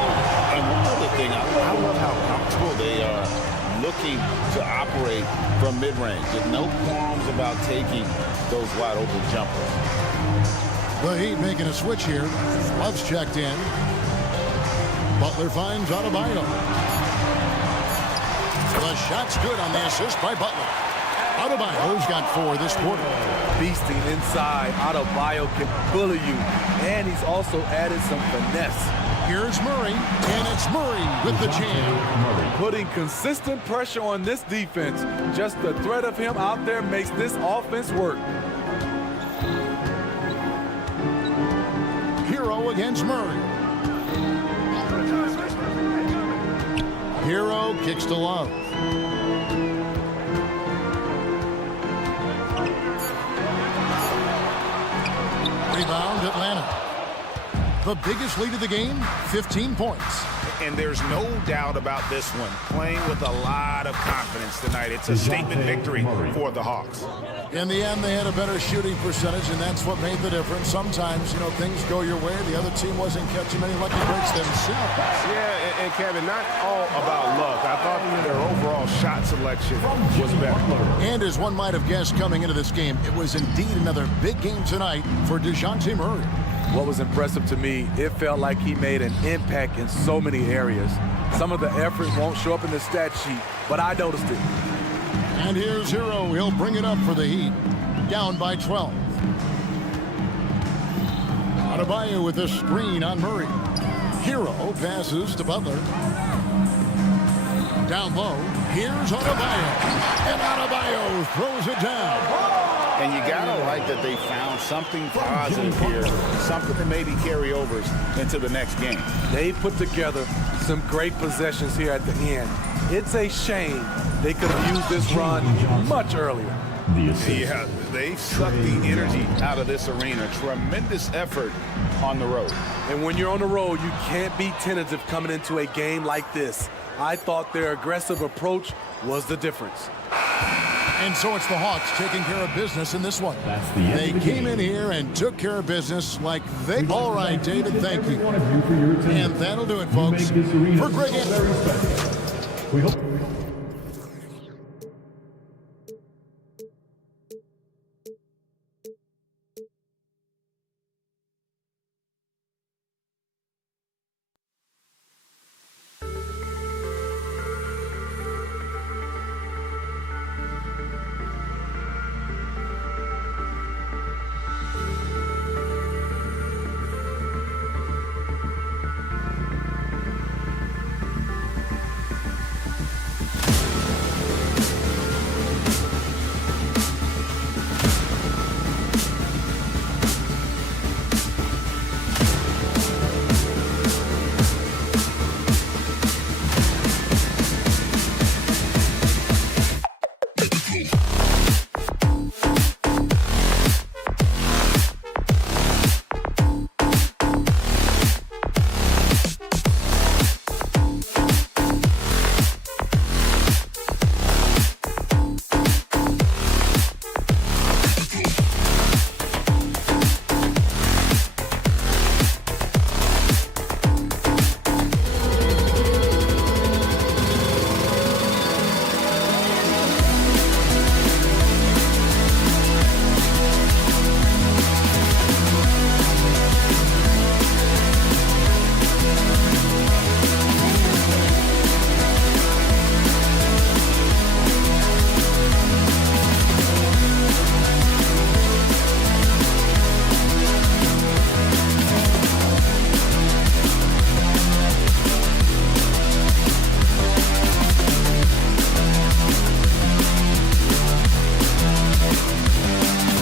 And one other thing, I love how comfortable they are looking to operate from mid-range. There's no qualms about taking those wide-open jumpers. The Heat making a switch here. Love's checked in. Butler finds Adebayo. The shot's good on the assist by Butler. Adebayo's got 4 this quarter. Beasting inside. Adebayo can bully you. And he's also added some finesse. Here's Murray, and it's Murray with the jam. Putting consistent pressure on this defense. Just the threat of him out there makes this offense work. Hero against Murray. Hero kicks to Love. Rebound Atlanta. The biggest lead of the game, 15 points. And there's no doubt about this one. Playing with a lot of confidence tonight. It's a statement victory for the Hawks. In the end, they had a better shooting percentage, and that's what made the difference. Sometimes, you know, things go your way. The other team wasn't catching many lucky breaks themselves. Yeah, and Kevin, not all about luck. I thought their overall shot selection was better. And as one might have guessed coming into this game, it was indeed another big game tonight for DeJounte Murray. What was impressive to me, it felt like he made an impact in so many areas. Some of the effort won't show up in the stat sheet, but I noticed it. And here's Hero. He'll bring it up for the Heat. Down by 12. Adebayo with a screen on Murray. Hero passes to Butler. Down low. Here's Adebayo. And Adebayo throws it down. And you gotta like that they found something positive here, something to maybe carry overs into the next game. They put together some great possessions here at the end. It's a shame they could have used this run much earlier. Yeah, they sucked the energy out of this arena. Tremendous effort on the road. And when you're on the road, you can't be tentative coming into a game like this. I thought their aggressive approach was the difference. And so it's the Hawks taking care of business in this one. They came in here and took care of business like they... All right, David, thank you. And that'll do it, folks. For Greg Anderson. We hope